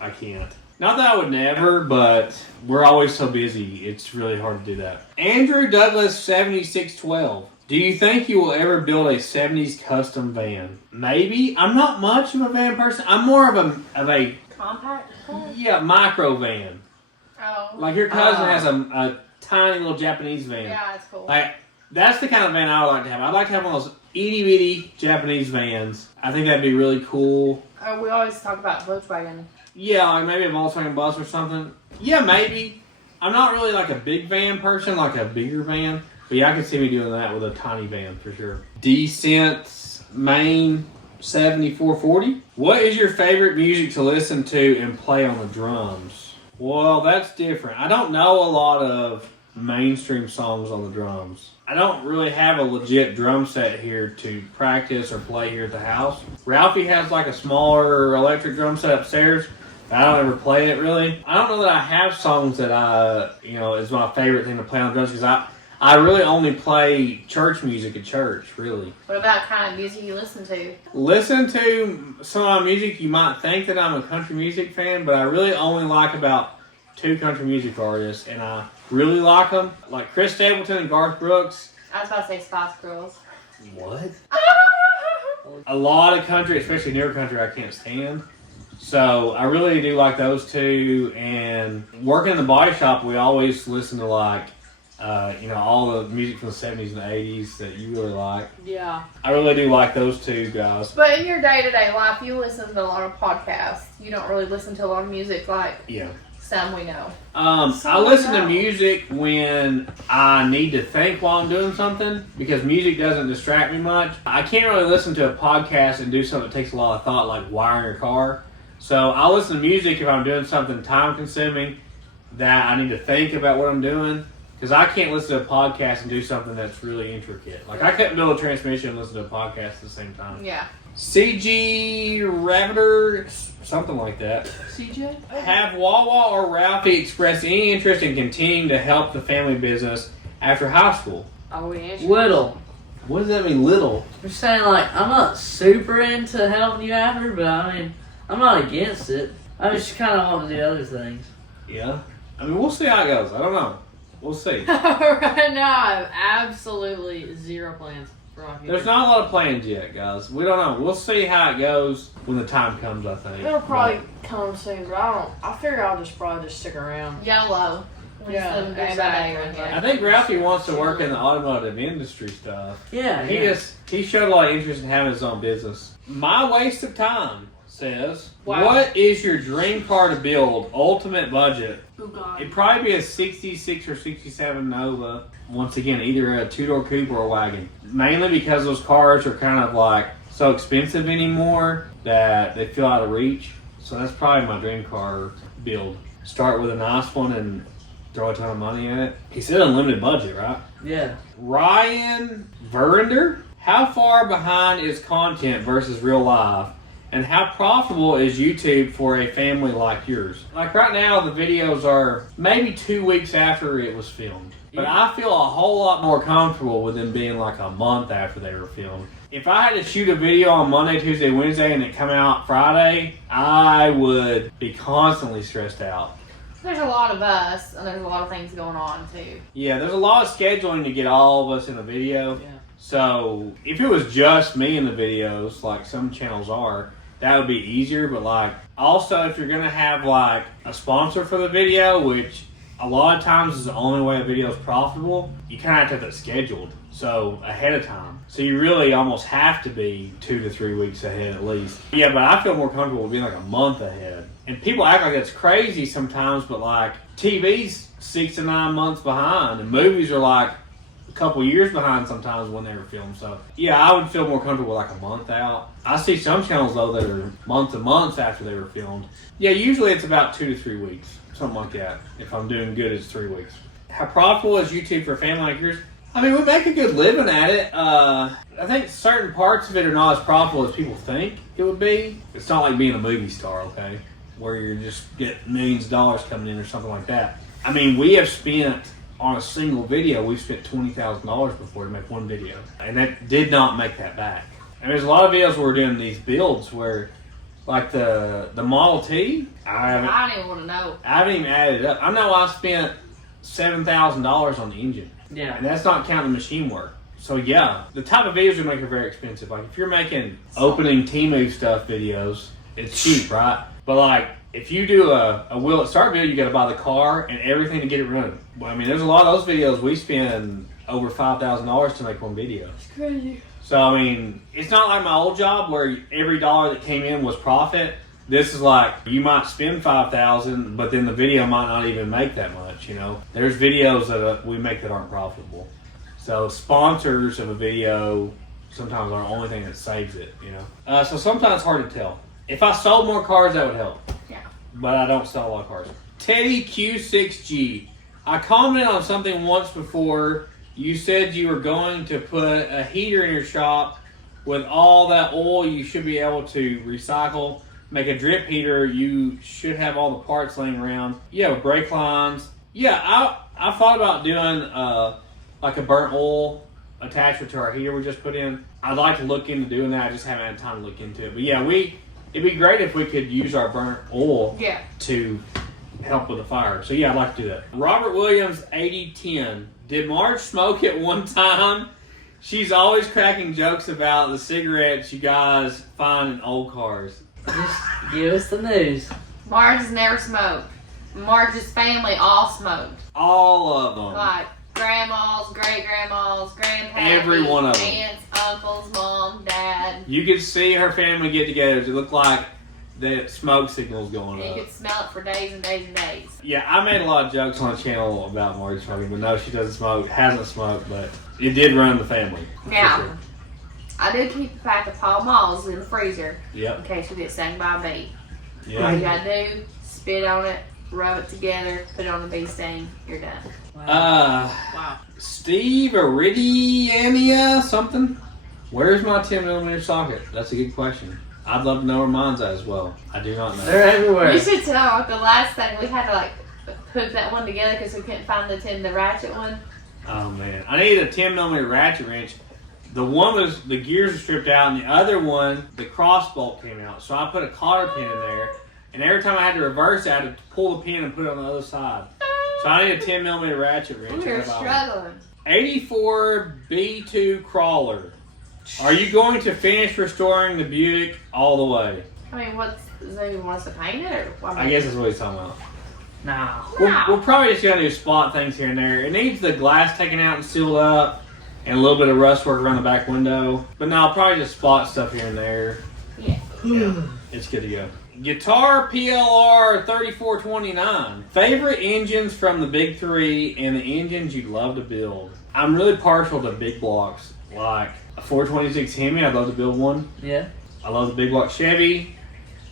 I can't. Not that I would never, but we're always so busy. It's really hard to do that. Andrew Douglas 7612. Do you think you will ever build a 70s custom van? Maybe. I'm not much of a van person. I'm more of a Compact? micro van. Oh. Like your cousin has a tiny little Japanese van. Yeah, it's cool. Like, that's the kind of van I would like to have. I'd like to have one of those itty bitty Japanese vans. I think that'd be really cool. We always talk about Volkswagen. Yeah, like maybe a Volkswagen bus or something. Yeah, maybe. I'm not really like a big van person, like a bigger van. But yeah, I could see me doing that with a tiny van for sure. Decent Main 7440. What is your favorite music to listen to and play on the drums? Well, that's different. I don't know a lot of mainstream songs on the drums. I don't really have a legit drum set here to practice or play here at the house. Ralphie has like a smaller electric drum set upstairs. I don't ever play it really. I don't know that I have songs that is my favorite thing to play on drums because I really only play church music at church, really. What about kind of music you listen to? Listen to some of my music. You might think that I'm a country music fan, but I really only like about 2 country music artists, and I really like them. Like Chris Stapleton and Garth Brooks. I was about to say Spice Girls. What? A lot of country, especially newer country, I can't stand. So I really do like those 2. And working in the body shop, we always listen to like, all the music from the 70s and 80s that you really like. Yeah. I really do like those 2 guys. But in your day-to-day life, you listen to a lot of podcasts. You don't really listen to a lot of music like some we know. I listen to music when I need to think while I'm doing something because music doesn't distract me much. I can't really listen to a podcast and do something that takes a lot of thought like wiring your car. So I'll listen to music if I'm doing something time consuming that I need to think about what I'm doing. Because I can't listen to a podcast and do something that's really intricate. Like I couldn't build a transmission and listen to a podcast at the same time. Yeah. CG Raviter, something like that. CJ? Have Wawa or Ralphie expressed any interest in continuing to help the family business after high school? Are we answering? Little. What does that mean, little? I'm saying, like, I'm not super into helping you after, but I mean, I'm not against it. I just kind of want to do other things. Yeah. I mean, we'll see how it goes. I don't know. We'll see. Right now, I have absolutely 0 plans for my future. There's not a lot of plans yet, guys. We don't know. We'll see how it goes when the time comes, I think. It'll probably come soon, but I figure I'll probably stick around. YOLO. Yeah, Day by day exactly. right here. I think Ralphie wants to work in the automotive industry stuff. Yeah, He showed a lot of interest in having his own business. My waste of time says, Wow. What is your dream car to build? Ultimate budget. Oh God. It'd probably be a 66 or 67 Nova. Once again, either a 2-door coupe or a wagon. Mainly because those cars are kind of like so expensive anymore that they feel out of reach. So that's probably my dream car build. Start with a nice one and throw a ton of money in it. He said unlimited budget, right? Yeah. Ryan Verinder, how far behind is content versus real life? And how profitable is YouTube for a family like yours? Like right now, the videos are maybe 2 weeks after it was filmed. But I feel a whole lot more comfortable with them being like a month after they were filmed. If I had to shoot a video on Monday, Tuesday, Wednesday, and it come out Friday, I would be constantly stressed out. There's a lot of us, and there's a lot of things going on too. Yeah, there's a lot of scheduling to get all of us in a video. Yeah. So if it was just me in the videos, like some channels are, that would be easier. But like, also if you're gonna have like a sponsor for the video, which a lot of times is the only way a video is profitable, you kind of have to have it scheduled. So ahead of time. So you really almost have to be 2 to 3 weeks ahead at least. Yeah, but I feel more comfortable being like a month ahead. And people act like that's crazy sometimes, but like TV's 6 to 9 months behind, and movies are like a couple years behind sometimes when they were filmed. So yeah, I would feel more comfortable like a month out. I see some channels though that are months and months after they were filmed. Yeah, usually it's about 2 to 3 weeks, something like that. If I'm doing good, it's 3 weeks. How profitable is YouTube for a family like yours? I mean, we make a good living at it. I think certain parts of it are not as profitable as people think it would be. It's not like being a movie star, okay? Where you're just getting millions of dollars coming in or something like that. I mean, we have spent, on a single video, we've spent $20,000 before to make one video. And that did not make that back. And there's a lot of videos where we're doing these builds where, like the Model T, I don't even want to know. I haven't even added it up. I know I spent $7,000 on the engine. Yeah. And that's not counting the machine work. So yeah, the type of videos we make are very expensive. Like if you're making opening T-Move stuff videos, it's cheap, right? But like if you do a will it start video, you got to buy the car and everything to get it running. Well, I mean, there's a lot of those videos we spend over $5,000 to make one video. It's crazy. So I mean, it's not like my old job where every dollar that came in was profit. This is like, you might spend $5,000, but then the video might not even make that much, you know? There's videos that we make that aren't profitable. So sponsors of a video sometimes are the only thing that saves it, you know? So sometimes it's hard to tell. If I sold more cars, that would help. Yeah. But I don't sell a lot of cars. Teddy Q6G. I commented on something once before. You said you were going to put a heater in your shop with all that oil you should be able to recycle. Make a drip heater, you should have all the parts laying around. Yeah, with brake lines. Yeah, I thought about doing like a burnt oil attachment to our heater we just put in. I'd like to look into doing that. I just haven't had time to look into it. But yeah, it'd be great if we could use our burnt oil to help with the fire. So yeah, I'd like to do that. Robert Williams 8010. Did Marge smoke at one time? She's always cracking jokes about the cigarettes you guys find in old cars. Just give us the news. Marge has never smoked. Marge's family all smoked. All of them. Like grandmas, great-grandmas, grandparents, Every one of them. aunts, uncles, mom, dad. You could see her family get together. It looked like the smoke signals going You up. could smell it for days and days and days. Yeah, I made a lot of jokes on the channel about Marge smoking, but no, she doesn't smoke, hasn't smoked, but it did run the family. Yeah. For sure. I do keep a pack of Pall Malls in the freezer Yep. in case we get stung by a bee. All Yeah. you gotta do, spit on it, rub it together, put it on the bee sting, you're done. Wow. Steve Iridiania something? Where's my 10mm socket? That's a good question. I'd love to know where mine's at as well. I do not know. They're everywhere. You should tell the last thing we had to like put that one together because we couldn't find the ratchet one. Oh man, I need a 10mm ratchet wrench. The one was, the gears were stripped out, and the other one, the cross bolt came out. So I put a cotter pin in there, and every time I had to reverse it, I had to pull the pin and put it on the other side. So I need a 10mm ratchet wrench. We were struggling. 84 B2 crawler. Are you going to finish restoring the Buick all the way? I mean, does he want us to paint it or what? I guess that's what he's talking about. No. We're probably just going to do spot things here and there. It needs the glass taken out and sealed up, and a little bit of rust work around the back window. But no, I'll probably just spot stuff here and there. Yeah. It's good to go. Guitar PLR 3429. Favorite engines from the big three and the engines you'd love to build. I'm really partial to big blocks. Like a 426 Hemi, I'd love to build one. Yeah. I love the big block Chevy.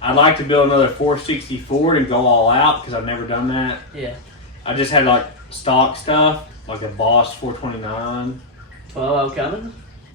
I'd like to build another 460 Ford and go all out because I've never done that. Yeah. I just had like stock stuff, like a Boss 429. 12 Cummins?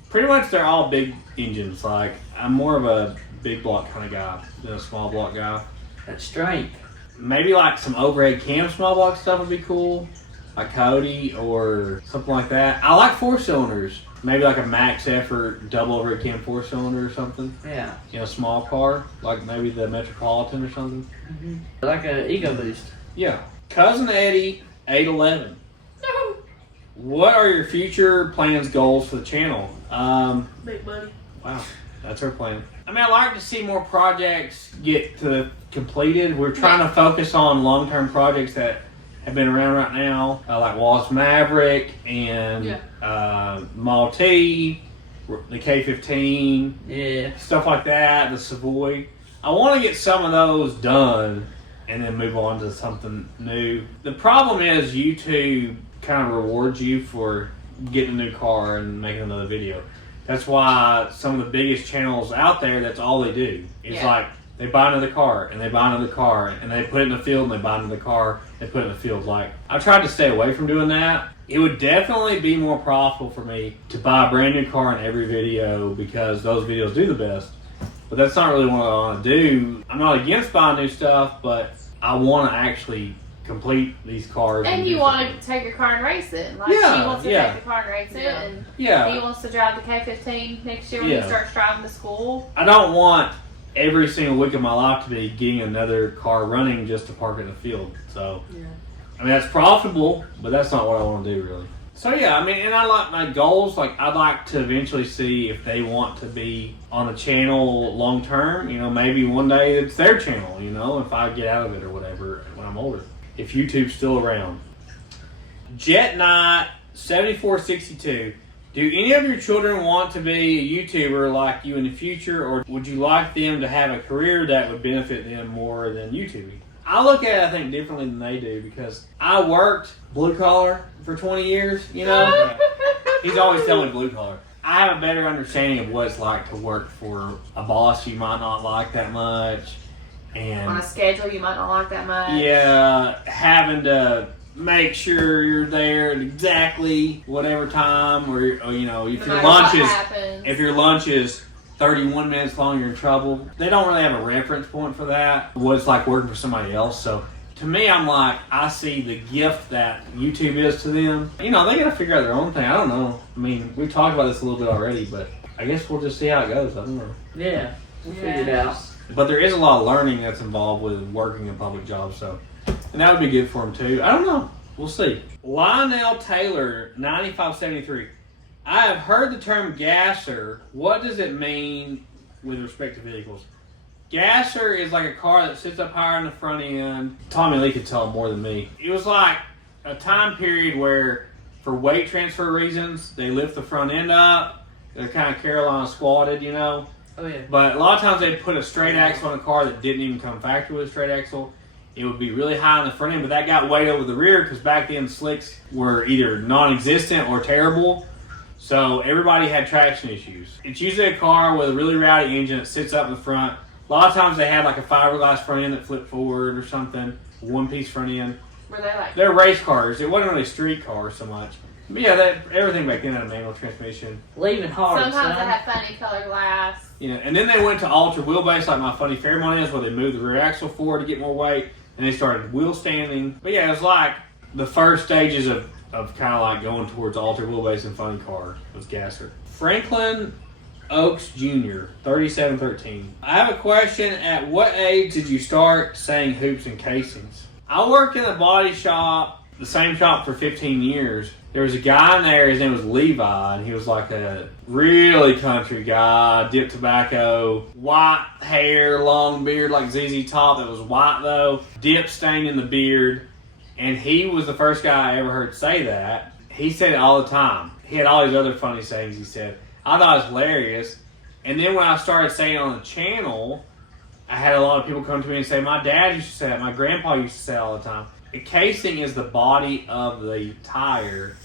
Pretty much they're all big engines. Like I'm more of a big block kind of guy than a small block guy. That's strength. Maybe like some overhead cam small block stuff would be cool. Like Cody or something like that. I like 4-cylinders. Maybe like a max effort double overhead cam 4-cylinder or something. Yeah. You know, small car. Like maybe the Metropolitan or something. Like an EcoBoost. Yeah. Cousin Eddie, 811. What are your future plans, goals for the channel? Make money. Wow, that's our plan. I mean, I'd like to see more projects get completed. We're trying to focus on long-term projects that have been around right now, like Wallace Maverick and Model T, the K15, stuff like that, the Savoy. I want to get some of those done and then move on to something new. The problem is YouTube kind of rewards you for getting a new car and making another video. That's why some of the biggest channels out there, that's all they do. It's like they buy another car and they buy another car and they put it in the field and they buy another car, they put it in the field. Like, I tried to stay away from doing that. It would definitely be more profitable for me to buy a brand new car in every video because those videos do the best. But that's not really what I want to do. I'm not against buying new stuff, but I want to actually complete these cars. And you want to take your car and race it. Like, she wants to take the car and race it. And he wants to drive the K15 next year when he starts driving to school. I don't want every single week of my life to be getting another car running just to park in the field. So, I mean, that's profitable, but that's not what I want to do, really. So, I mean, and I like my goals. Like, I'd like to eventually see if they want to be on a channel long term. You know, maybe one day it's their channel, you know, if I get out of it or whatever when I'm older. If YouTube's still around. Jet Knight 7462. Do any of your children want to be a YouTuber like you in the future, or would you like them to have a career that would benefit them more than YouTubing? I look at it, I think, differently than they do because I worked blue collar for 20 years, you know? He's always telling me blue collar. I have a better understanding of what it's like to work for a boss you might not like that much. And on a schedule you might not like that much. Yeah, having to make sure you're there at exactly whatever time, or you know, if your lunch is 31 minutes long, you're in trouble. They don't really have a reference point for that. What it's like working for somebody else. So to me, I'm like, I see the gift that YouTube is to them. You know, they got to figure out their own thing. I don't know. I mean, we've talked about this a little bit already, but I guess we'll just see how it goes. I don't know. Yeah, we'll figure it out. But there is a lot of learning that's involved with working in public jobs, so, and that would be good for them too. I don't know. We'll see. Lionel Taylor, 9573. I have heard the term gasser. What does it mean with respect to vehicles? Gasser is like a car that sits up higher in the front end. Tommy Lee could tell more than me. It was like a time period where, for weight transfer reasons, they lift the front end up. They're kind of Carolina squatted, you know. Oh, yeah. But a lot of times they'd put a straight axle on a car that didn't even come factory with a straight axle. It would be really high in the front end, but that got way over the rear because back then slicks were either non-existent or terrible. So everybody had traction issues. It's usually a car with a really rowdy engine that sits up in the front. A lot of times they had like a fiberglass front end that flipped forward or something, one-piece front end. Were they like? They're race cars. It wasn't really street cars so much. But yeah, everything back then had a manual transmission. Leaving hard. Sometimes they have funny color glass. Yeah, and then they went to ultra wheelbase like my funny Fairmont is, where they moved the rear axle forward to get more weight, and they started wheel standing. But yeah, it was like the first stages of kind of like going towards ultra wheelbase and funny car was gasser. Franklin Oaks Jr., 3713. I have a question. At what age did you start saying hoops and casings? I worked in a body shop, the same shop, for 15 years. There was a guy in there, his name was Levi, and he was like a really country guy, dipped tobacco, white hair, long beard like ZZ Top that was white though, dip stain in the beard, and he was the first guy I ever heard say that. He said it all the time. He had all these other funny sayings he said. I thought it was hilarious. And then when I started saying it on the channel, I had a lot of people come to me and say, my dad used to say that, my grandpa used to say it all the time. A casing is the body of the tire.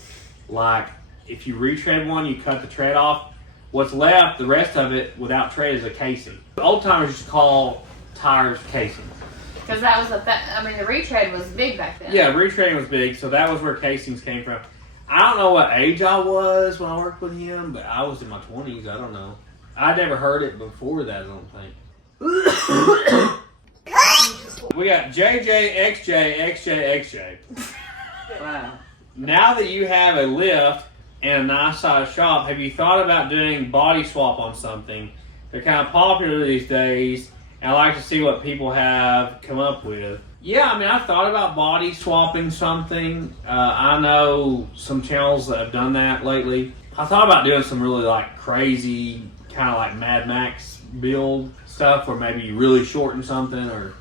Like, if you retread one, you cut the tread off. What's left, the rest of it, without tread, is a casing. Old timers used to call tires casings. Because that was the retread was big back then. Yeah, retreading was big, so that was where casings came from. I don't know what age I was when I worked with him, but I was in my 20s. I don't know. I'd never heard it before that, I don't think. We got JJ, XJ, XJ, XJ. Wow. Now that you have a lift and a nice size shop, have you thought about doing body swap on something? They're kind of popular these days, and I like to see what people have come up with. Yeah, I mean, I thought about body swapping something. I know some channels that have done that lately. I thought about doing some really like crazy, kind of like Mad Max build stuff, where maybe you really shorten something or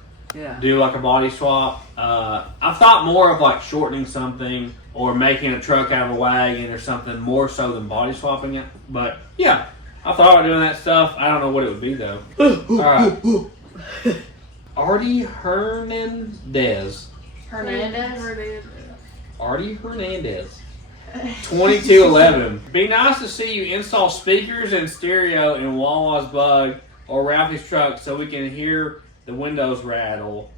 do like a body swap. I've thought more of like shortening something or making a truck out of a wagon or something more so than body swapping it. But yeah, I thought about doing that stuff. I don't know what it would be though. All right. Artie Hernandez. Artie Hernandez. 2211. Be nice to see you install speakers and stereo in Wawa's Bug or Ralphie's truck so we can hear the windows rattle.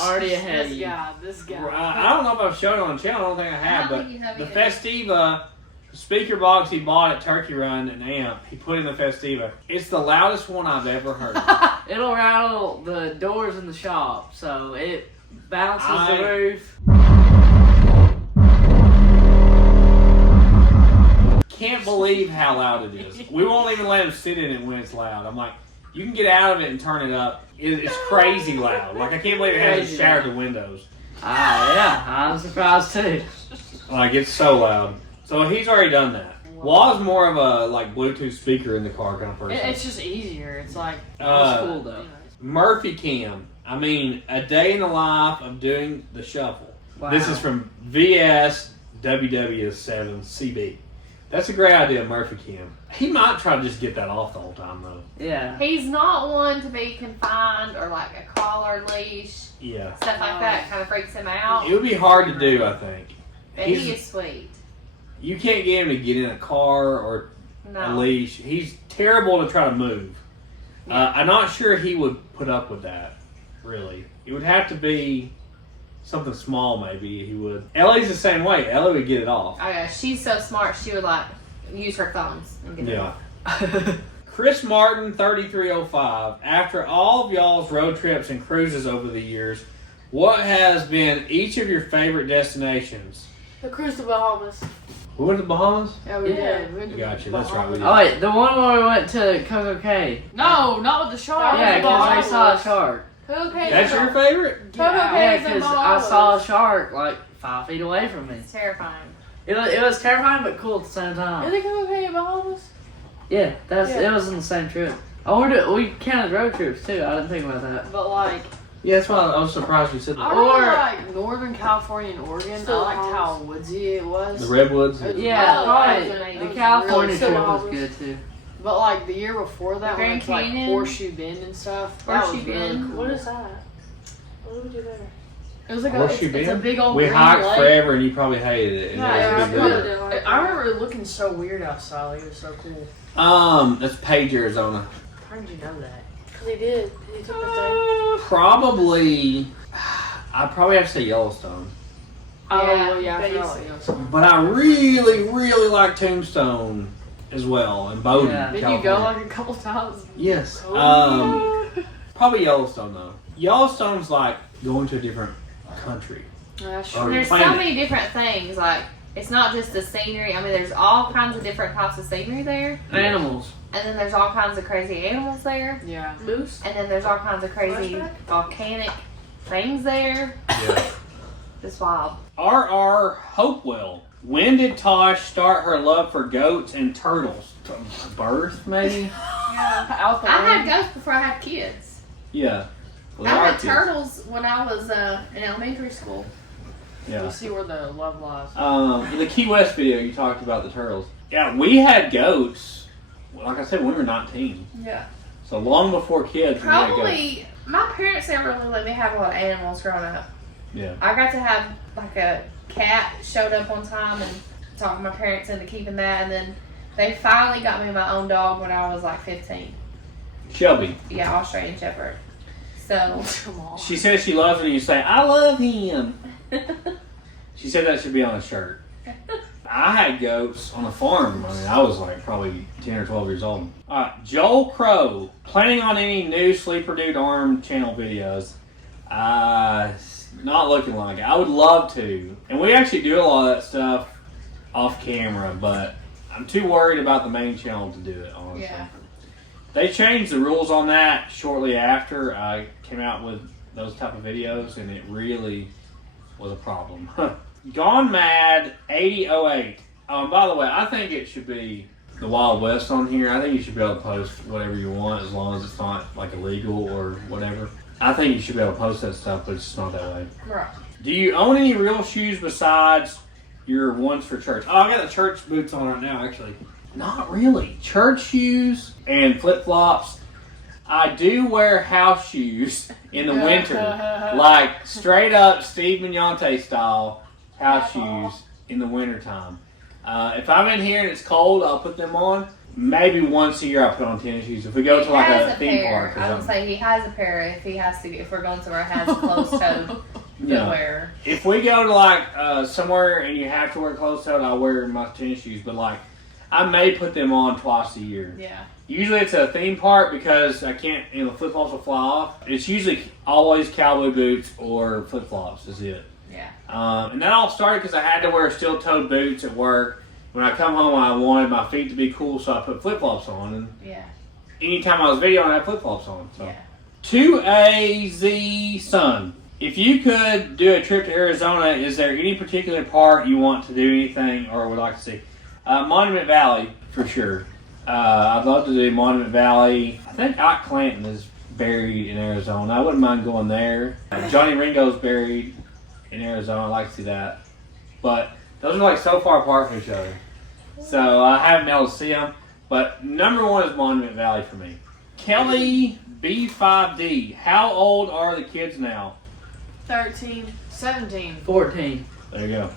Already ahead of This you. guy, this guy. I don't know if I've shown it on the channel. I don't think I have. I don't But think you have the either. Festiva speaker box he bought at Turkey Run, an amp, he put in the Festiva. It's the loudest one I've ever heard. It'll rattle the doors in the shop, so it bounces the roof. Can't believe how loud it is. We won't even let him sit in it when it's loud. I'm like, you can get out of it and turn it up. It's crazy loud. Like, I can't believe it hasn't Crazy showered loud. the windows. Yeah, I'm surprised too. Like, it's so loud. So he's already done that. Wall's more of a like Bluetooth speaker in the car kind of person. It's just easier. It's like, That's cool though. Murphy Cam. I mean, a day in the life of doing the shuffle. Wow. This is from VS WW7CB. That's a great idea, Murphy Cam. He might try to just get that off the whole time though. Yeah. He's not one to be confined or like a collar, leash, Yeah. stuff like that. Kind of freaks him out. It would be hard to do, I think. But he is sweet. You can't get him to get in a car or a No. leash. He's terrible to try to move. I'm not sure he would put up with that, really. It would have to be something small, maybe he would. Ellie's the same way. Ellie would get it off. Oh yeah, she's so smart. She would like use her thumbs and get it Yeah. off. Chris Martin, 3305. After all of y'all's road trips and cruises over the years, what has been each of your favorite destinations? The cruise to Bahamas. We went to the Bahamas? yeah, we did. We went to Gotcha, that's right, we did. Oh wait, the one where we went to Coco Cay. No, not with the shark. Yeah, because I Bahamas. saw a shark. Okay. That's your favorite? Coco Yeah. Cay Yeah, is in because I Bahamas. saw a shark like 5 feet away from me. It's terrifying. It was terrifying but cool at the same Is time. it Coco Cay in Bahamas? Yeah, Yeah. it was on the same trip. Oh, we counted road trips too. I didn't think about that. But like, Yeah, that's why I was surprised you said I that. really Or- like Northern California and Oregon. Still I liked how Bahamas. woodsy it was. The Redwoods? Yeah, Oh, probably that was the really California still trip was Bahamas. good too. But like the year before that, The we Grand went to like Canyon? Horseshoe Bend and stuff. That Horseshoe was really Bend? cool. What is that? What do we do there? It was like Horseshoe it's a Bend? big old We green hiked lake. forever and you probably hated it. And Yeah, that was a I big probably deal. didn't like I remember it looking so weird outside. Like it was so cool. That's Page, Arizona. How did you know that? Because he did. He took us there. Probably, I'd probably have to say Yellowstone. Oh Yeah, well, yeah, I but feel you- like, you know, But I really, really like Tombstone as well, and Bowden, Yeah. Did you go California. like a couple times? Yes. Oh, Probably Yellowstone, though. Yellowstone's like going to a different country. That's Or true. There's so planet. many different things. Like it's not just the scenery. I mean, there's all kinds of different types of scenery there, Animals. and then there's all kinds of crazy animals there, Yeah. Moose? and then there's all kinds of crazy Flashback? volcanic things there. Yeah. It's wild. R.R. Hopewell. When did Tosh start her love for goats and turtles? Birth, maybe? Out the I had womb. ghosts before I had kids. Yeah. Well, I they are had kids. turtles when I was in elementary school. Yeah. You see where the love lies. In the Key West video, you talked about the turtles. Yeah, we had goats. Like I said, when we were 19. Yeah. So long before kids, we had goats. Probably, my parents never really let me have a lot of animals growing up. Yeah. I got to have like a cat showed up one time and talked my parents into keeping that, and then they finally got me my own dog when I was like 15. Shelby. Yeah, Australian Shepherd. So Come on. She says she loves when you say, I love him. She said that should be on a shirt. I had goats on a farm. I mean, I was like probably 10 or 12 years old. Joel Crow. Planning on any new Sleeperdude Arm channel videos? Not looking like it. I would love to. And we actually do a lot of that stuff off camera, but I'm too worried about the main channel to do it, honestly. Yeah. They changed the rules on that shortly after I came out with those type of videos, and it really was a problem. Gone Mad 8008. By the way, I think it should be the Wild West on here. I think you should be able to post whatever you want as long as it's not like illegal or whatever. I think you should be able to post that stuff, but it's just not that way. Right. Do you own any real shoes besides your ones for church? Oh, I got the church boots on right now, actually. Not really. Church shoes and flip-flops. I do wear house shoes in the winter. Like straight up Steve Mignante style house shoes in the wintertime. If I'm in here and it's cold, I'll put them on. Maybe once a year I'll put on tennis shoes. If we go to like a theme park or I would something. say he has a pair if we're going somewhere that has closed-toed footwear. If we go to like somewhere and you have to wear closed-toed, I'll wear my tennis shoes. But like, I may put them on twice a year. Yeah. Usually it's a theme park because I can't, the flip-flops will fly off. It's usually always cowboy boots or flip-flops is it. Yeah. And that all started because I had to wear steel-toed boots at work. When I come home, I wanted my feet to be cool, so I put flip-flops on. And anytime I was videoing, I had flip-flops on. So. To AZ Sun, if you could do a trip to Arizona, is there any particular part you want to do anything or would like to see? Monument Valley, for sure. I'd love to do Monument Valley. I think Ike Clanton is buried in Arizona. I wouldn't mind going there. Johnny Ringo's buried in Arizona. I'd like to see that. But those are like so far apart from each other. So I haven't been able to see them. But number one is Monument Valley for me. Kelly B5D. How old are the kids now? 13. 17. 14. There you go.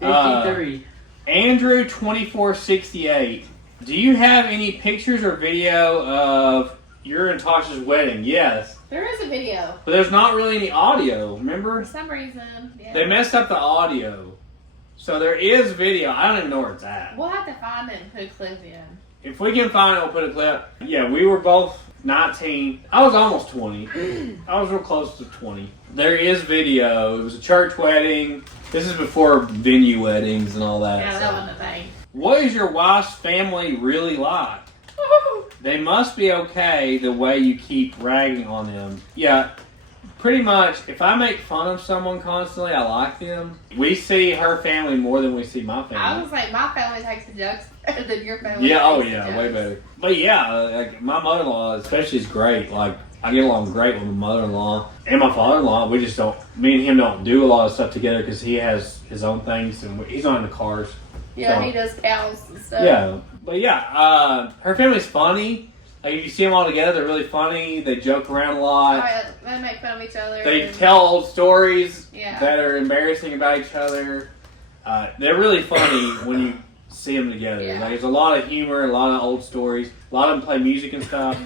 53. Andrew 2468. Do you have any pictures or video of your and Tasha's wedding? Yes. There is a video. But there's not really any audio, remember? For some reason. Yeah. They messed up the audio. So there is video. I don't even know where it's at. We'll have to find it and put a clip in. If we can find it, we'll put a clip. Yeah, we were both 19. I was almost 20. I was real close to 20. There is video. It was a church wedding. This is before venue weddings and all that. Yeah, that wasn't a thing. What is your wife's family really like? They must be okay the way you keep ragging on them. Yeah, pretty much. If I make fun of someone constantly, I like them. We see her family more than we see my family. I was like, my family takes the jokes better than your family. Yeah, oh takes the yeah, jokes. way better. But yeah, like my mother-in-law especially is great. Like I get along great with my mother-in-law and my father-in-law. We just don't. Me and him don't do a lot of stuff together because he has his own things and he's not in the cars. Yeah, So, he does counts and stuff. yeah, but yeah, her family's funny. Like if you see them all together, they're really funny. They joke around a Oh, lot. yeah, they make fun of each other. They and- tell old stories Yeah. that are embarrassing about each other. They're really funny when you see them together. Yeah. Like, there's a lot of humor, a lot of old stories. A lot of them play music and stuff.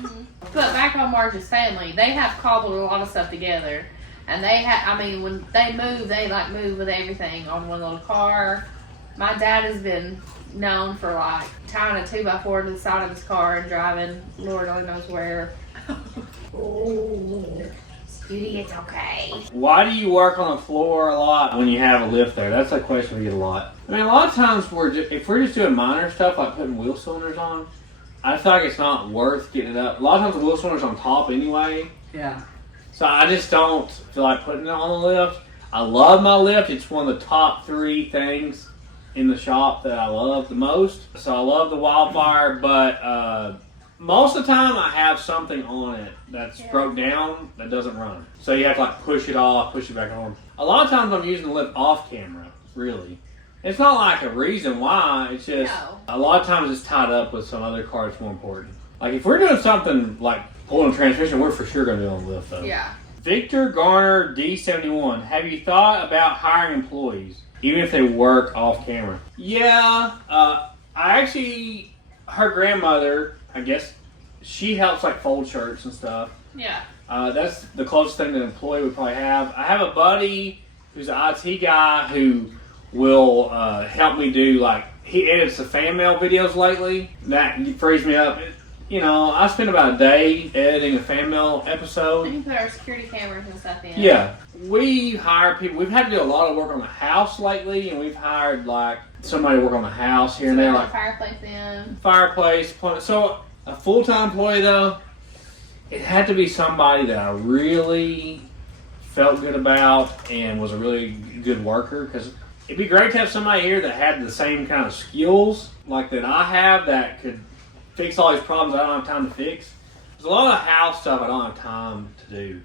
But back on Marge's family, they have cobbled a lot of stuff together. And they have, I mean, when they move, they like move with everything on one little car. My dad has been known for like tying a 2x4 to the side of his car and driving Lord only knows where. Judy, it's okay. Why do you work on the floor a lot when you have a lift there? That's a question we get a lot. I mean, a lot of times if we're just doing minor stuff like putting wheel cylinders on, I feel like it's not worth getting it up. A lot of times the wheel cylinder's on top anyway. Yeah. So I just don't feel like putting it on the lift. I love my lift. It's one of the top 3 things in the shop that I love the most. So I love the Wildfire, but most of the time I have something on it that's broke down that doesn't run. So you have to like push it off, push it back on. A lot of times I'm using the lift off camera, really. It's not like a reason why, it's just a lot of times it's tied up with some other car that's more important. Like if we're doing something like pulling a transmission, we're for sure going to be on the lift though. Yeah. Victor Garner D71, have you thought about hiring employees, even if they work off camera? Yeah, I actually, her grandmother, I guess, she helps like fold shirts and stuff. Yeah. That's the closest thing that an employee would probably have. I have a buddy who's an IT guy who will help me do like, he edits the fan mail videos lately. That frees me up. You know, I spend about a day editing a fan mail episode. We put our security cameras and stuff in. Yeah, we hire people. We've had to do a lot of work on the house lately, and we've hired like somebody to work on the house here and there, like fireplace in. fireplace. So a full-time employee though, it had to be somebody that I really felt good about and was a really good worker. Because it'd be great to have somebody here that had the same kind of skills like that I have that could fix all these problems I don't have time to fix. There's a lot of house stuff I don't have time to do.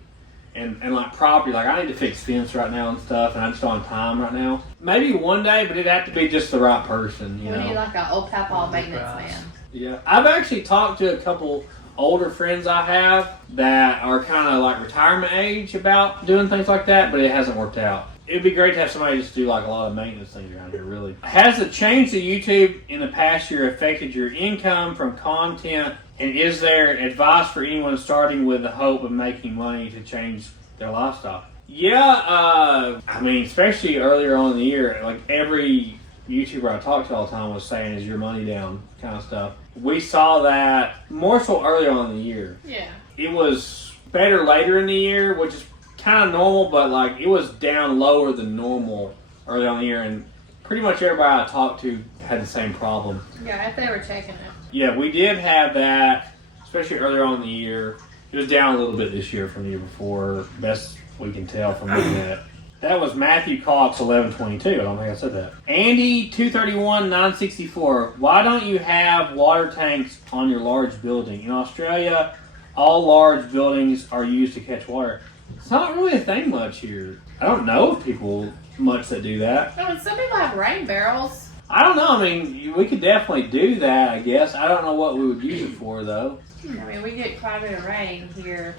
And like property, like I need to fix fence right now and stuff, and I just don't have time right now. Maybe one day, but it'd have to be just the right person, you know. We need like an old papa maintenance man. Yeah, I've actually talked to a couple older friends I have that are kind of like retirement age about doing things like that, but it hasn't worked out. It'd be great to have somebody just do like a lot of maintenance things around here, really. Has the change to YouTube in the past year affected your income from content? And is there advice for anyone starting with the hope of making money to change their lifestyle? Yeah, I mean, especially earlier on in the year, like every YouTuber I talked to all the time was saying, is your money down kind of stuff. We saw that more so earlier on in the year. Yeah. It was better later in the year, which is kind of normal, but like it was down lower than normal early on in the year, and pretty much everybody I talked to had the same problem. Yeah, if they were checking it. Yeah, we did have that, especially earlier on in the year. It was down a little bit this year from the year before, best we can tell from looking at it. That was Matthew Cox 1122. I don't think I said that. Andy 231 964. Why don't you have water tanks on your large building? In Australia, all large buildings are used to catch water. It's not really a thing much here. I don't know of people much that do that. I mean, some people have rain barrels. I don't know. I mean, we could definitely do that, I guess. I don't know what we would use it for, though. I mean, we get quite a bit of rain here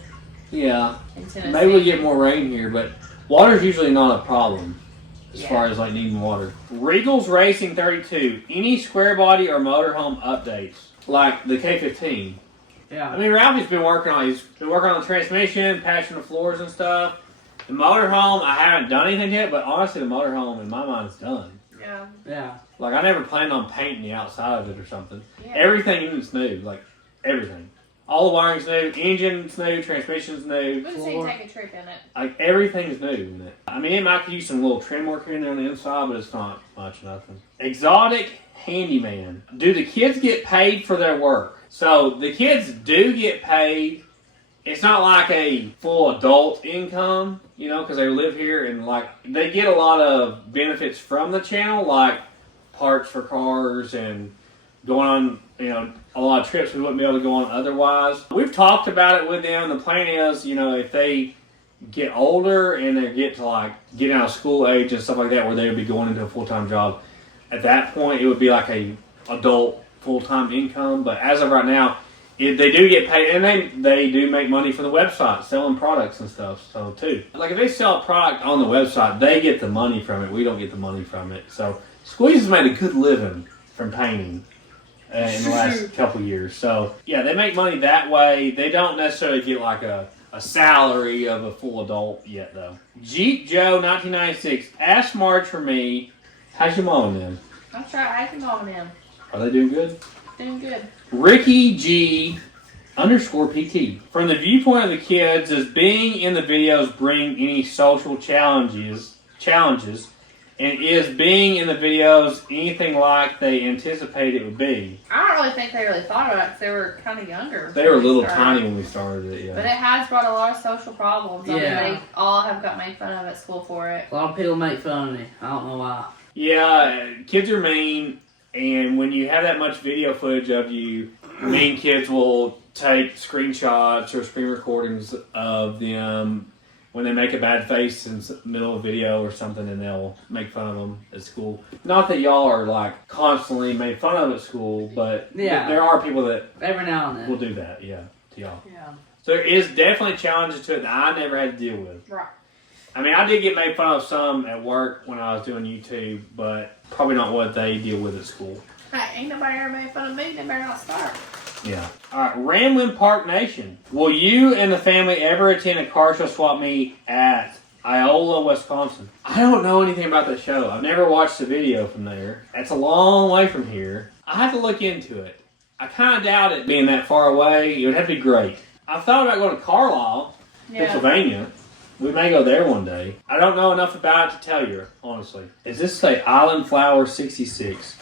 Yeah. in Tennessee. Maybe we get more rain here, but water's usually not a problem as far as, like, needing water. Regal's Racing 32. Any square body or motorhome updates? Like the K15. Yeah. I mean, Ralphie's been working on the transmission, patching the floors and stuff. The motorhome, I haven't done anything yet, but honestly, the motorhome, in my mind, is done. Yeah. Yeah. Like, I never planned on painting the outside of it or something. Yeah. Everything in it's new. Like, everything. All the wiring's new, engine's new, transmission's new. We just need to take a trip in it. Like, everything's new in it. I mean, it might use some little trim work here and there on the inside, but it's not much nothing. Exotic handyman. Do the kids get paid for their work? So, the kids do get paid. It's not like a full adult income, you know, because they live here and, like, they get a lot of benefits from the channel, like parts for cars and going on, you know, a lot of trips we wouldn't be able to go on otherwise. We've talked about it with them. The plan is, you know, if they get older and they get to, like, get out of school age and stuff like that, where they would be going into a full-time job, at that point it would be like a adult full-time income. But as of right now, they do get paid, and they do make money from the website, selling products and stuff, so too. Like, if they sell a product on the website, they get the money from it. We don't get the money from it. So, Squeeze has made a good living from painting in the last couple years. So, yeah, they make money that way. They don't necessarily get, like, a salary of a full adult yet, though. Jeep Joe 1996. Ask Marge for me, how's your mom and them? I'll try. I can mom them. Are they doing good? Doing good. Ricky G _PT. From the viewpoint of the kids, does being in the videos bring any social challenges? And is being in the videos anything like they anticipate it would be? I don't really think they really thought about it because they were kind of younger. They were a little started. tiny when we started it, yeah. But it has brought a lot of social problems. I mean, Yeah. they all have got made fun of at school for it. A lot of people make fun of me. I don't know why. Yeah, kids are mean, and when you have that much video footage of you, mean kids will take screenshots or screen recordings of them when they make a bad face in the middle of a video or something, and they'll make fun of them at school. Not that y'all are, like, constantly made fun of at school, but Yeah. there are people that Every now and then. will do that, yeah, to y'all. Yeah. So there is definitely challenges to it that I never had to deal with. Right. I mean, I did get made fun of some at work when I was doing YouTube, but probably not what they deal with at school. Hey, ain't nobody ever made fun of me. They better not start. Yeah. All right, Ramblin' Park Nation. Will you and the family ever attend a car show swap meet at Iola, Wisconsin? I don't know anything about the show. I've never watched the video from there. That's a long way from here. I have to look into it. I kind of doubt it being that far away. It would have to be great. I've thought about going to Carlisle, Pennsylvania. We may go there one day. I don't know enough about it to tell you, honestly. Does this say Island Flower 66?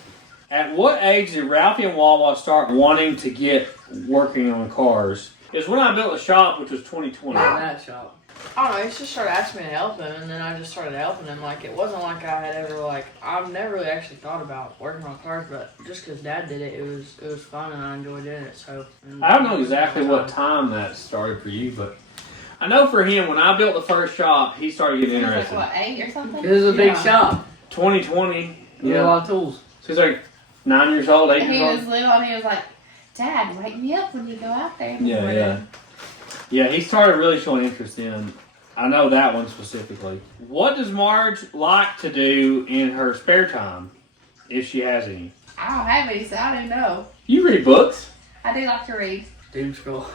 At what age did Ralphie and Wawa start wanting to get working on cars? It was when I built a shop, which was 2020. That shop. I don't know, he just started asking me to help him, and then I just started helping him. Like, it wasn't like I had ever, like, I've never really actually thought about working on cars, but just because Dad did it, it was fun, and I enjoyed doing it, so. I don't know exactly what time that started for you, but I know for him, when I built the first shop, he started getting He was interested. like, what, 8 or something? It was a big Yeah. shop. 2020. We had a lot of tools. So he's like 9 years old, 8 And years he old. was little and he was like, Dad, wake me up when you go out there. in the Yeah, morning." yeah. Yeah, he started really showing interest in, I know that one specifically. What does Marge like to do in her spare time, if she has any? I don't have any, so I don't know. You read books? I do like to read. Doom scroll.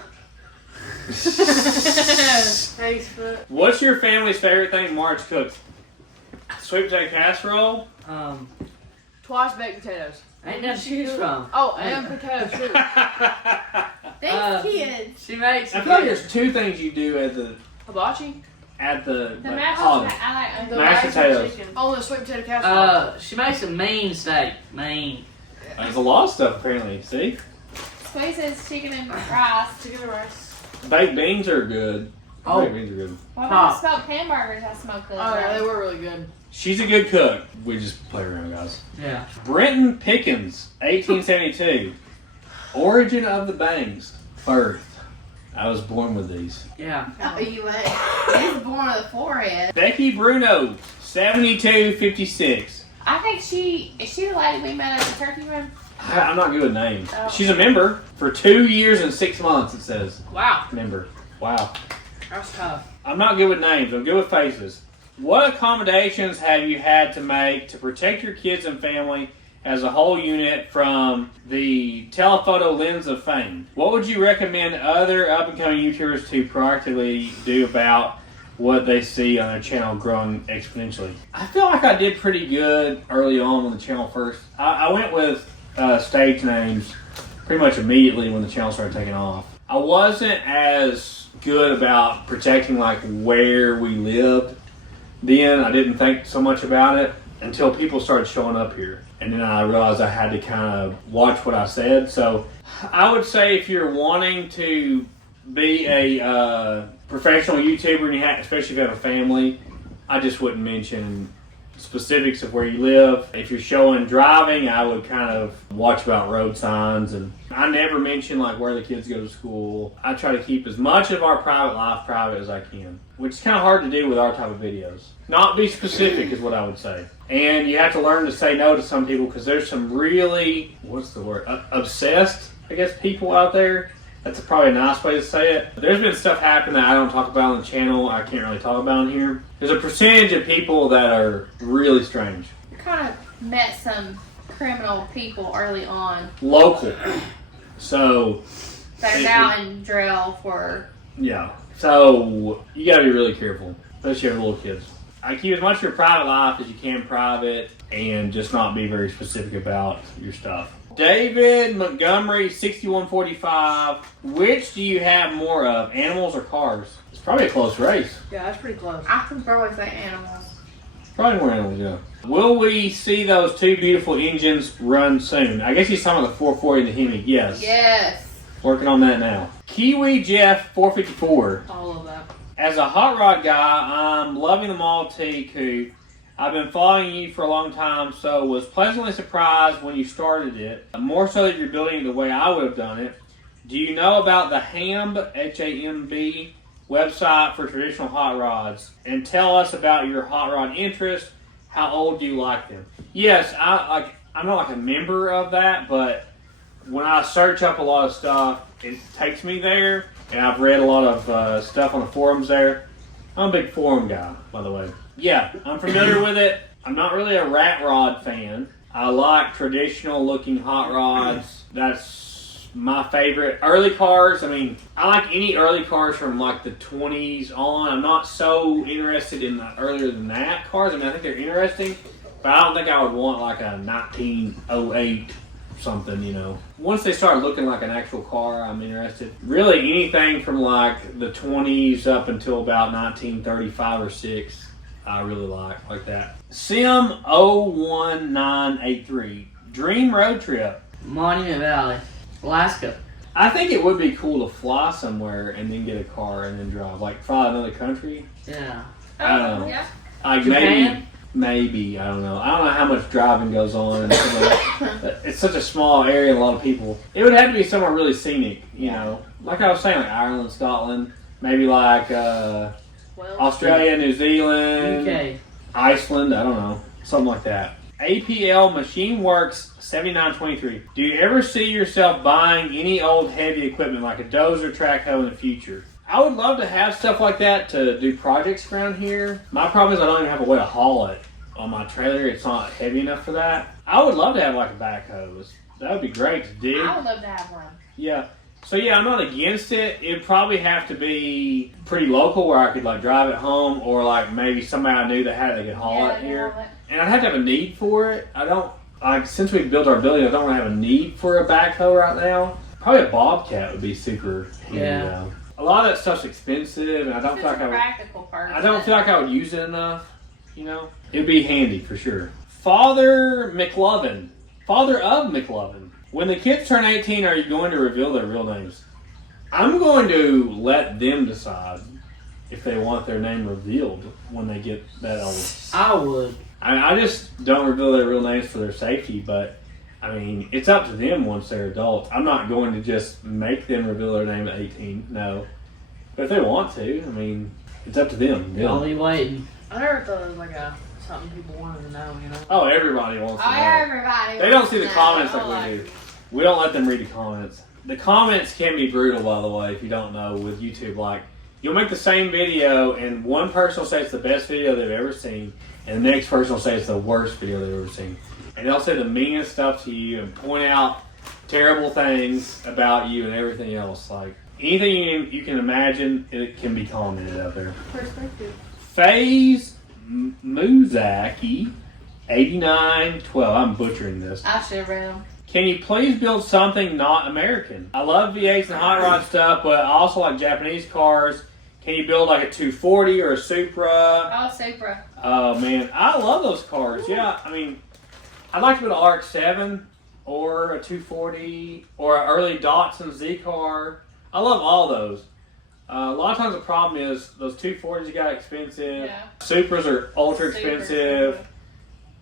Facebook. What's your family's favorite thing Marge cooks? Sweet potato casserole? Twice baked potatoes. Ain't nothing to choose from. Oh, and potatoes too. Thanks, kids. She makes. I feel like there's two things you do at the Hibachi? The mashed oh, potatoes. I like The Mashed potatoes. chicken. Oh, the sweet potato casserole. She makes a mean steak. Mean. there's a lot of stuff apparently. See, squeezes chicken and rice. Chicken and rice. baked beans are good. Oh. Baked beans are good. What Pop. about smoked hamburgers? I smoked those. Oh, yeah, right? they were really good. She's a good cook. We just play around, guys. Yeah. Brenton Pickens, 1872. Origin of the bangs. Birth. I was born with these. Yeah. Oh, you went. He was born with a forehead. Becky Bruno, 7256. I think is she the lady we met at the turkey run? I'm not good with names. Oh. She's a member for 2 years and 6 months, it says. Wow, Member. Wow. that's tough. I'm not good with names. I'm good with faces. What accommodations have you had to make to protect your kids and family as a whole unit from the telephoto lens of fame? What would you recommend other up-and-coming YouTubers to proactively do about what they see on their channel growing exponentially? I feel like I did pretty good early on when the channel first... I went with stage names pretty much immediately when the channel started taking off. I wasn't as good about protecting like where we lived. Then I didn't think so much about it until people started showing up here. And then I realized I had to kind of watch what I said. So I would say if you're wanting to be a professional YouTuber, and especially if you have a family, I just wouldn't mention specifics of where you live. If you're showing driving, I would kind of watch about road signs, and I never mention like where the kids go to school. I try to keep as much of our private life private as I can, which is kind of hard to do with our type of videos. Not be specific is what I would say. And you have to learn to say no to some people because there's some really, what's the word, obsessed, I guess, people out there. That's probably a nice way to say it. There's been stuff happen that I don't talk about on the channel. I can't really talk about on here. There's a percentage of people that are really strange. You kind of met some criminal people early on Local. So, that are now in jail for. yeah. So, you gotta be really careful, especially if you have little kids. I keep as much of your private life as you can private and just not be very specific about your stuff. David Montgomery, 6145. Which do you have more of, animals or cars? It's probably a close race. Yeah, that's pretty close. I can probably say animals. Probably more animals, yeah. Will we see those two beautiful engines run soon? I guess he's talking about the 440 and the Hemi. Yes. Yes. Working on that now. Kiwi Jeff, 454. All of that. As a hot rod guy, I'm loving the Model T coupe. I've been following you for a long time, so was pleasantly surprised when you started it. More so that you're building it the way I would have done it. Do you know about the HAMB, H-A-M-B, website for traditional hot rods? And tell us about your hot rod interest. How old do you like them? Yes, I'm not like a member of that, but when I search up a lot of stuff, it takes me there. And I've read a lot of stuff on the forums there. I'm a big forum guy, by the way. Yeah, I'm familiar with it. I'm not really a rat rod fan. I like traditional looking hot rods. That's my favorite. Early cars, I mean, I like any early cars from like the 20s on. I'm not so interested in the earlier than that cars. I mean, I think they're interesting, but I don't think I would want like a 1908 something, you know. Once they start looking like an actual car, I'm interested. Really anything from like the 20s up until about 1935 or 6. I really like that. Sim 01983. Dream road trip. Monument Valley, Alaska. I think it would be cool to fly somewhere and then get a car and then drive, like fly another country. Yeah. I don't know. Yeah. Like Japan? maybe I don't know. I don't know how much driving goes on. And it's such a small area, and a lot of people. It would have to be somewhere really scenic, you know. Like I was saying, like Ireland, Scotland, maybe like Australia, New Zealand, UK. Iceland. I don't know, something like that. APL Machine Works 7923. Do you ever see yourself buying any old heavy equipment like a dozer, track hoe in the future? I would love to have stuff like that to do projects around here. My problem is I don't even have a way to haul it on my trailer. It's not heavy enough for that. I would love to have like a backhoe. That would be great to dig. I would love to have one. Yeah. So yeah, I'm not against it. It'd probably have to be pretty local where I could like drive it home, or like maybe somebody I knew that had it, they could haul it here. And I'd have to have a need for it. I don't, like, since we built our building, I don't really have a need for a backhoe right now. Probably a Bobcat would be super handy though. A lot of that stuff's expensive, and I don't feel like I don't feel like I would use it enough. You know, it'd be handy for sure. Father of McLovin. When the kids turn 18, are you going to reveal their real names? I'm going to let them decide if they want their name revealed when they get that old. I would. I just don't reveal their real names for their safety, but I mean, it's up to them once they're adults. I'm not going to just make them reveal their name at 18, no. But if they want to, I mean, it's up to them. I'll be waiting. I never thought it was like something people wanted to know, you know? Oh, everybody wants to know. Everybody. They don't see the comments like we do. We don't let them read the comments. The comments can be brutal, by the way, if you don't know, with YouTube. Like, you'll make the same video, and one person will say it's the best video they've ever seen, and the next person will say it's the worst video they've ever seen. And they'll say the meanest stuff to you and point out terrible things about you and everything else. Like, anything you can imagine, it can be commented out there. Perspective. Faze Muzaki, 8912. I'm butchering this. I should have read them. Can you please build something not American? I love V8s and hot rod stuff, but I also like Japanese cars. Can you build like a 240 or a Supra? Oh, Supra. Oh, man. I love those cars. Yeah, I mean, I'd like to build an RX-7 or a 240 or an early Datsun Z car. I love all those. A lot of times the problem is those 240s got expensive. Yeah. Supras are ultra Super expensive.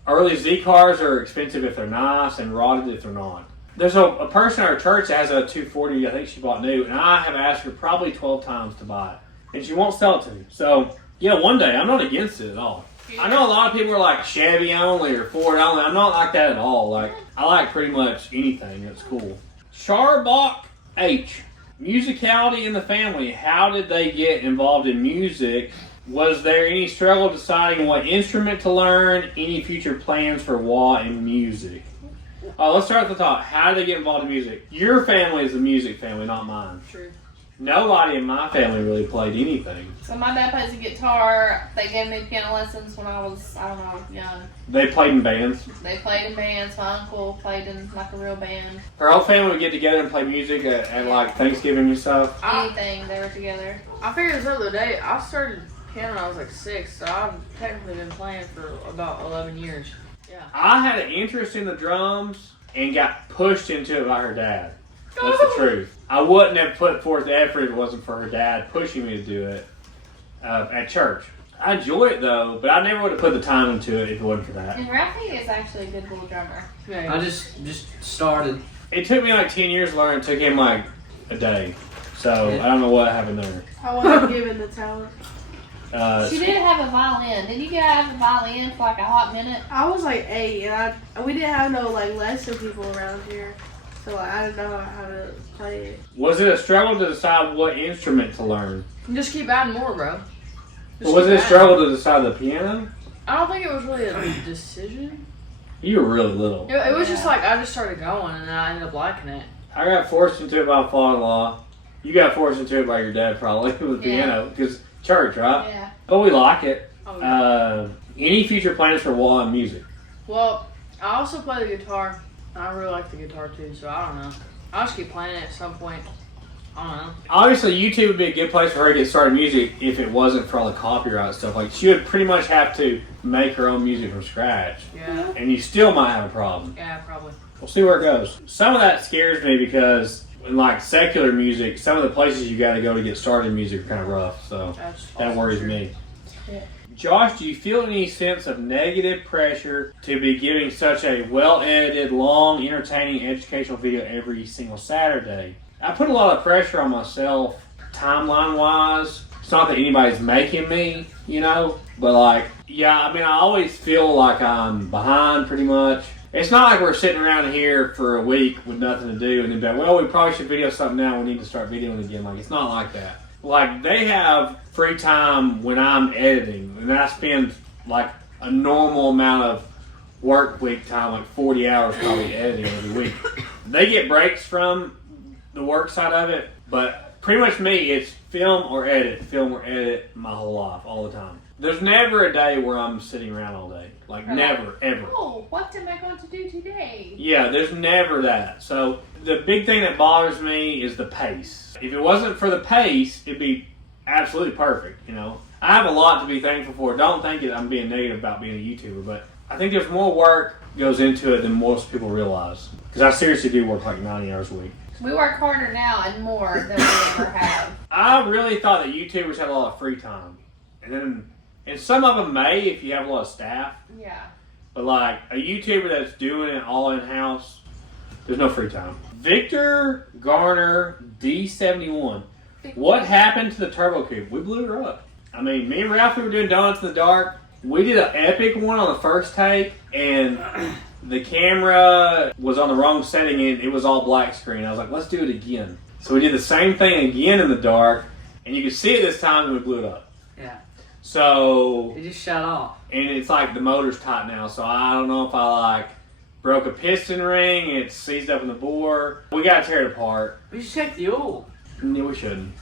Early Z cars are expensive if they're nice and rotted if they're not. There's a person at our church that has a 240, I think she bought new, and I have asked her probably 12 times to buy it. And she won't sell it to me. So, yeah, one day. I'm not against it at all. I know a lot of people are like Chevy only or Ford only. I'm not like that at all. Like, I like pretty much anything that's cool. Charbach H. Musicality in the family. How did they get involved in music? Was there any struggle deciding what instrument to learn? Any future plans for Wah in music? Let's start at the top. How did they get involved in music? Your family is a music family, not mine. True. Nobody in my family really played anything. So my dad plays the guitar. They gave me piano lessons when I was, I don't know, young. They played in bands. They played in bands. My uncle played in like a real band. Her whole family would get together and play music at like Thanksgiving and stuff. Anything, they were together. I figured this the other day. I started piano when I was like 6, so I've technically been playing for about 11 years. Yeah. I had an interest in the drums and got pushed into it by her dad. That's the truth. I wouldn't have put forth the effort if it wasn't for her dad pushing me to do it at church. I enjoy it though, but I never would have put the time into it if it wasn't for that. And Ralphie is actually a good little drummer. Yeah. I just started. It took me like 10 years to learn. It took him like a day. So I don't know what happened there. I wasn't given the talent. She did have a violin. Did you get out of a violin for like a hot minute? I was like 8, and we didn't have no like lesson people around here, so like, I didn't know how to play it. Was it a struggle to decide what instrument to learn? You just keep adding more, bro. Or was it a struggle to decide the piano? I don't think it was really a decision. You were really little. It was just like I just started going, and then I ended up liking it. I got forced into it by a father-in-law. You got forced into it by your dad probably with the piano. Because church, right? Yeah. But we like it. Oh, yeah. Any future plans for Wall and music? Well, I also play the guitar. I really like the guitar too, so I don't know. I'll just keep playing it at some point. I don't know. Obviously, YouTube would be a good place for her to get started music if it wasn't for all the copyright stuff. Like, she would pretty much have to make her own music from scratch. Yeah. And you still might have a problem. Yeah, probably. We'll see where it goes. Some of that scares me because in like secular music, some of the places you got to go to get started in music are kind of rough. So that worries me. Yeah. Josh, do you feel any sense of negative pressure to be giving such a well-edited, long, entertaining, educational video every single Saturday? I put a lot of pressure on myself, timeline-wise. It's not that anybody's making me, you know, but like, yeah, I mean, I always feel like I'm behind pretty much. It's not like we're sitting around here for a week with nothing to do and then be like, well, we probably should video something now. We need to start videoing again. Like, it's not like that. Like, they have free time when I'm editing, and I spend like a normal amount of work week time, like 40 hours probably editing every week. They get breaks from the work side of it, but pretty much me, it's film or edit my whole life, all the time. There's never a day where I'm sitting around all day. Like, never, ever. Oh, what am I going to do today? Yeah, there's never that. So the big thing that bothers me is the pace. If it wasn't for the pace, it'd be absolutely perfect, you know. I have a lot to be thankful for. Don't think that I'm being negative about being a YouTuber, but I think there's more work goes into it than most people realize. Because I seriously do work like 90 hours a week. We work harder now and more than we ever have. I really thought that YouTubers had a lot of free time. And some of them may if you have a lot of staff. Yeah. But like a YouTuber that's doing it all in-house, there's no free time. Victor Garner D71. What happened to the Turbo Coupe? We blew her up. I mean, me and Ralphie were doing Donuts in the Dark. We did an epic one on the first take, and the camera was on the wrong setting, and it was all black screen. I was like, let's do it again. So we did the same thing again in the dark, and you could see it this time, and we blew it up. Yeah. So It just shut off. and it's like the motor's tight now, so I don't know if I like broke a piston ring, it's seized up in the bore. We gotta tear it apart. We should check the oil. No, we shouldn't.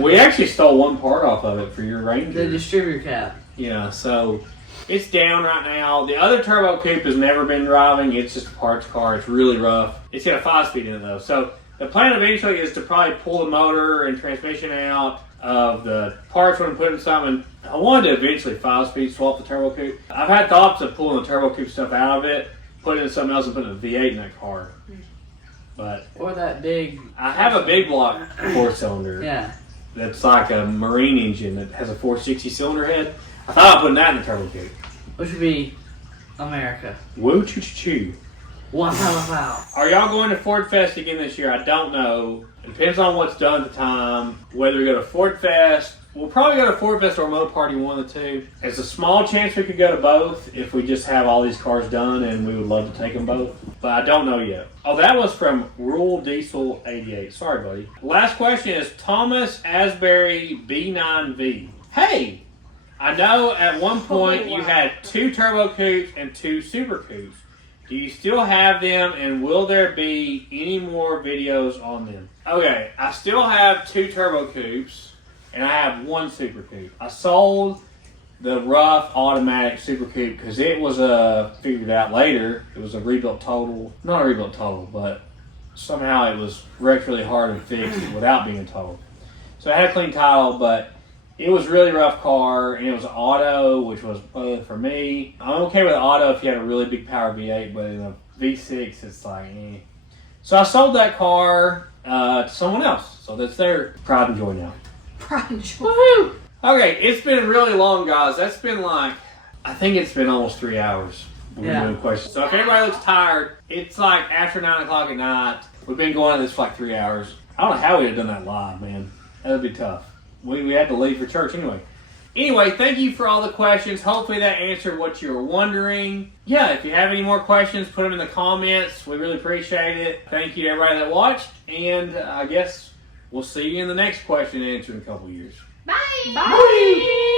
We actually stole one part off of it for your The Ranger. distributor cap. Yeah, so it's down right now. The other Turbo Coupe has never been driving. It's just a parts car. It's really rough. It's got a 5-speed in it though. So the plan eventually is to probably pull the motor and transmission out of the parts when I'm putting something. I wanted to eventually 5-speed swap the Turbo Coupe. I've had thoughts of pulling the Turbo Coupe stuff out of it, putting it in something else and putting a V8 in that car. But Or that big. I have a big block 4-cylinder. Yeah. That's like a marine engine that has a 460 cylinder head. I thought about putting that in the Turbo Coupe. Which would be America. Woo choo choo choo. Wow. Are y'all going to Ford Fest again this year? I don't know. It depends on what's done at the time. Whether we go to Ford Fest, we'll probably go to Ford Fest or Motor Party, one of the two. There's a small chance we could go to both if we just have all these cars done, and we would love to take them both. But I don't know yet. Oh, that was from Rural Diesel 88. Sorry, buddy. Last question is Thomas Asbury B9V. Hey, I know at one point you had 2 Turbo Coupes and 2 Super Coupes. Do you still have them, and will there be any more videos on them? Okay, I still have 2 Turbo Coupes, and I have 1 Super Coupe. I sold the rough automatic Super Coupe because it was figured out later. It was a rebuilt total. Not a rebuilt total, but somehow it was wrecked really hard and fixed without being a total. So I had a clean title, but it was a really rough car, and it was auto, which was for me. I'm okay with auto if you had a really big power V8, but in a V6, it's like, eh. So I sold that car to someone else. So that's their pride and joy now. Pride and joy. Woohoo! Okay, it's been really long, guys. That's been like, I think it's been almost 3 hours. Yeah. Doing questions. So if everybody looks tired, it's like after 9 o'clock at night. We've been going at this for like 3 hours. I don't know how we'd have done that live, man. That would be tough. We had to leave for church anyway. Anyway, thank you for all the questions. Hopefully that answered what you were wondering. Yeah, if you have any more questions, put them in the comments. We really appreciate it. Thank you to everybody that watched. And I guess we'll see you in the next question and answer in a couple years. Bye. Bye.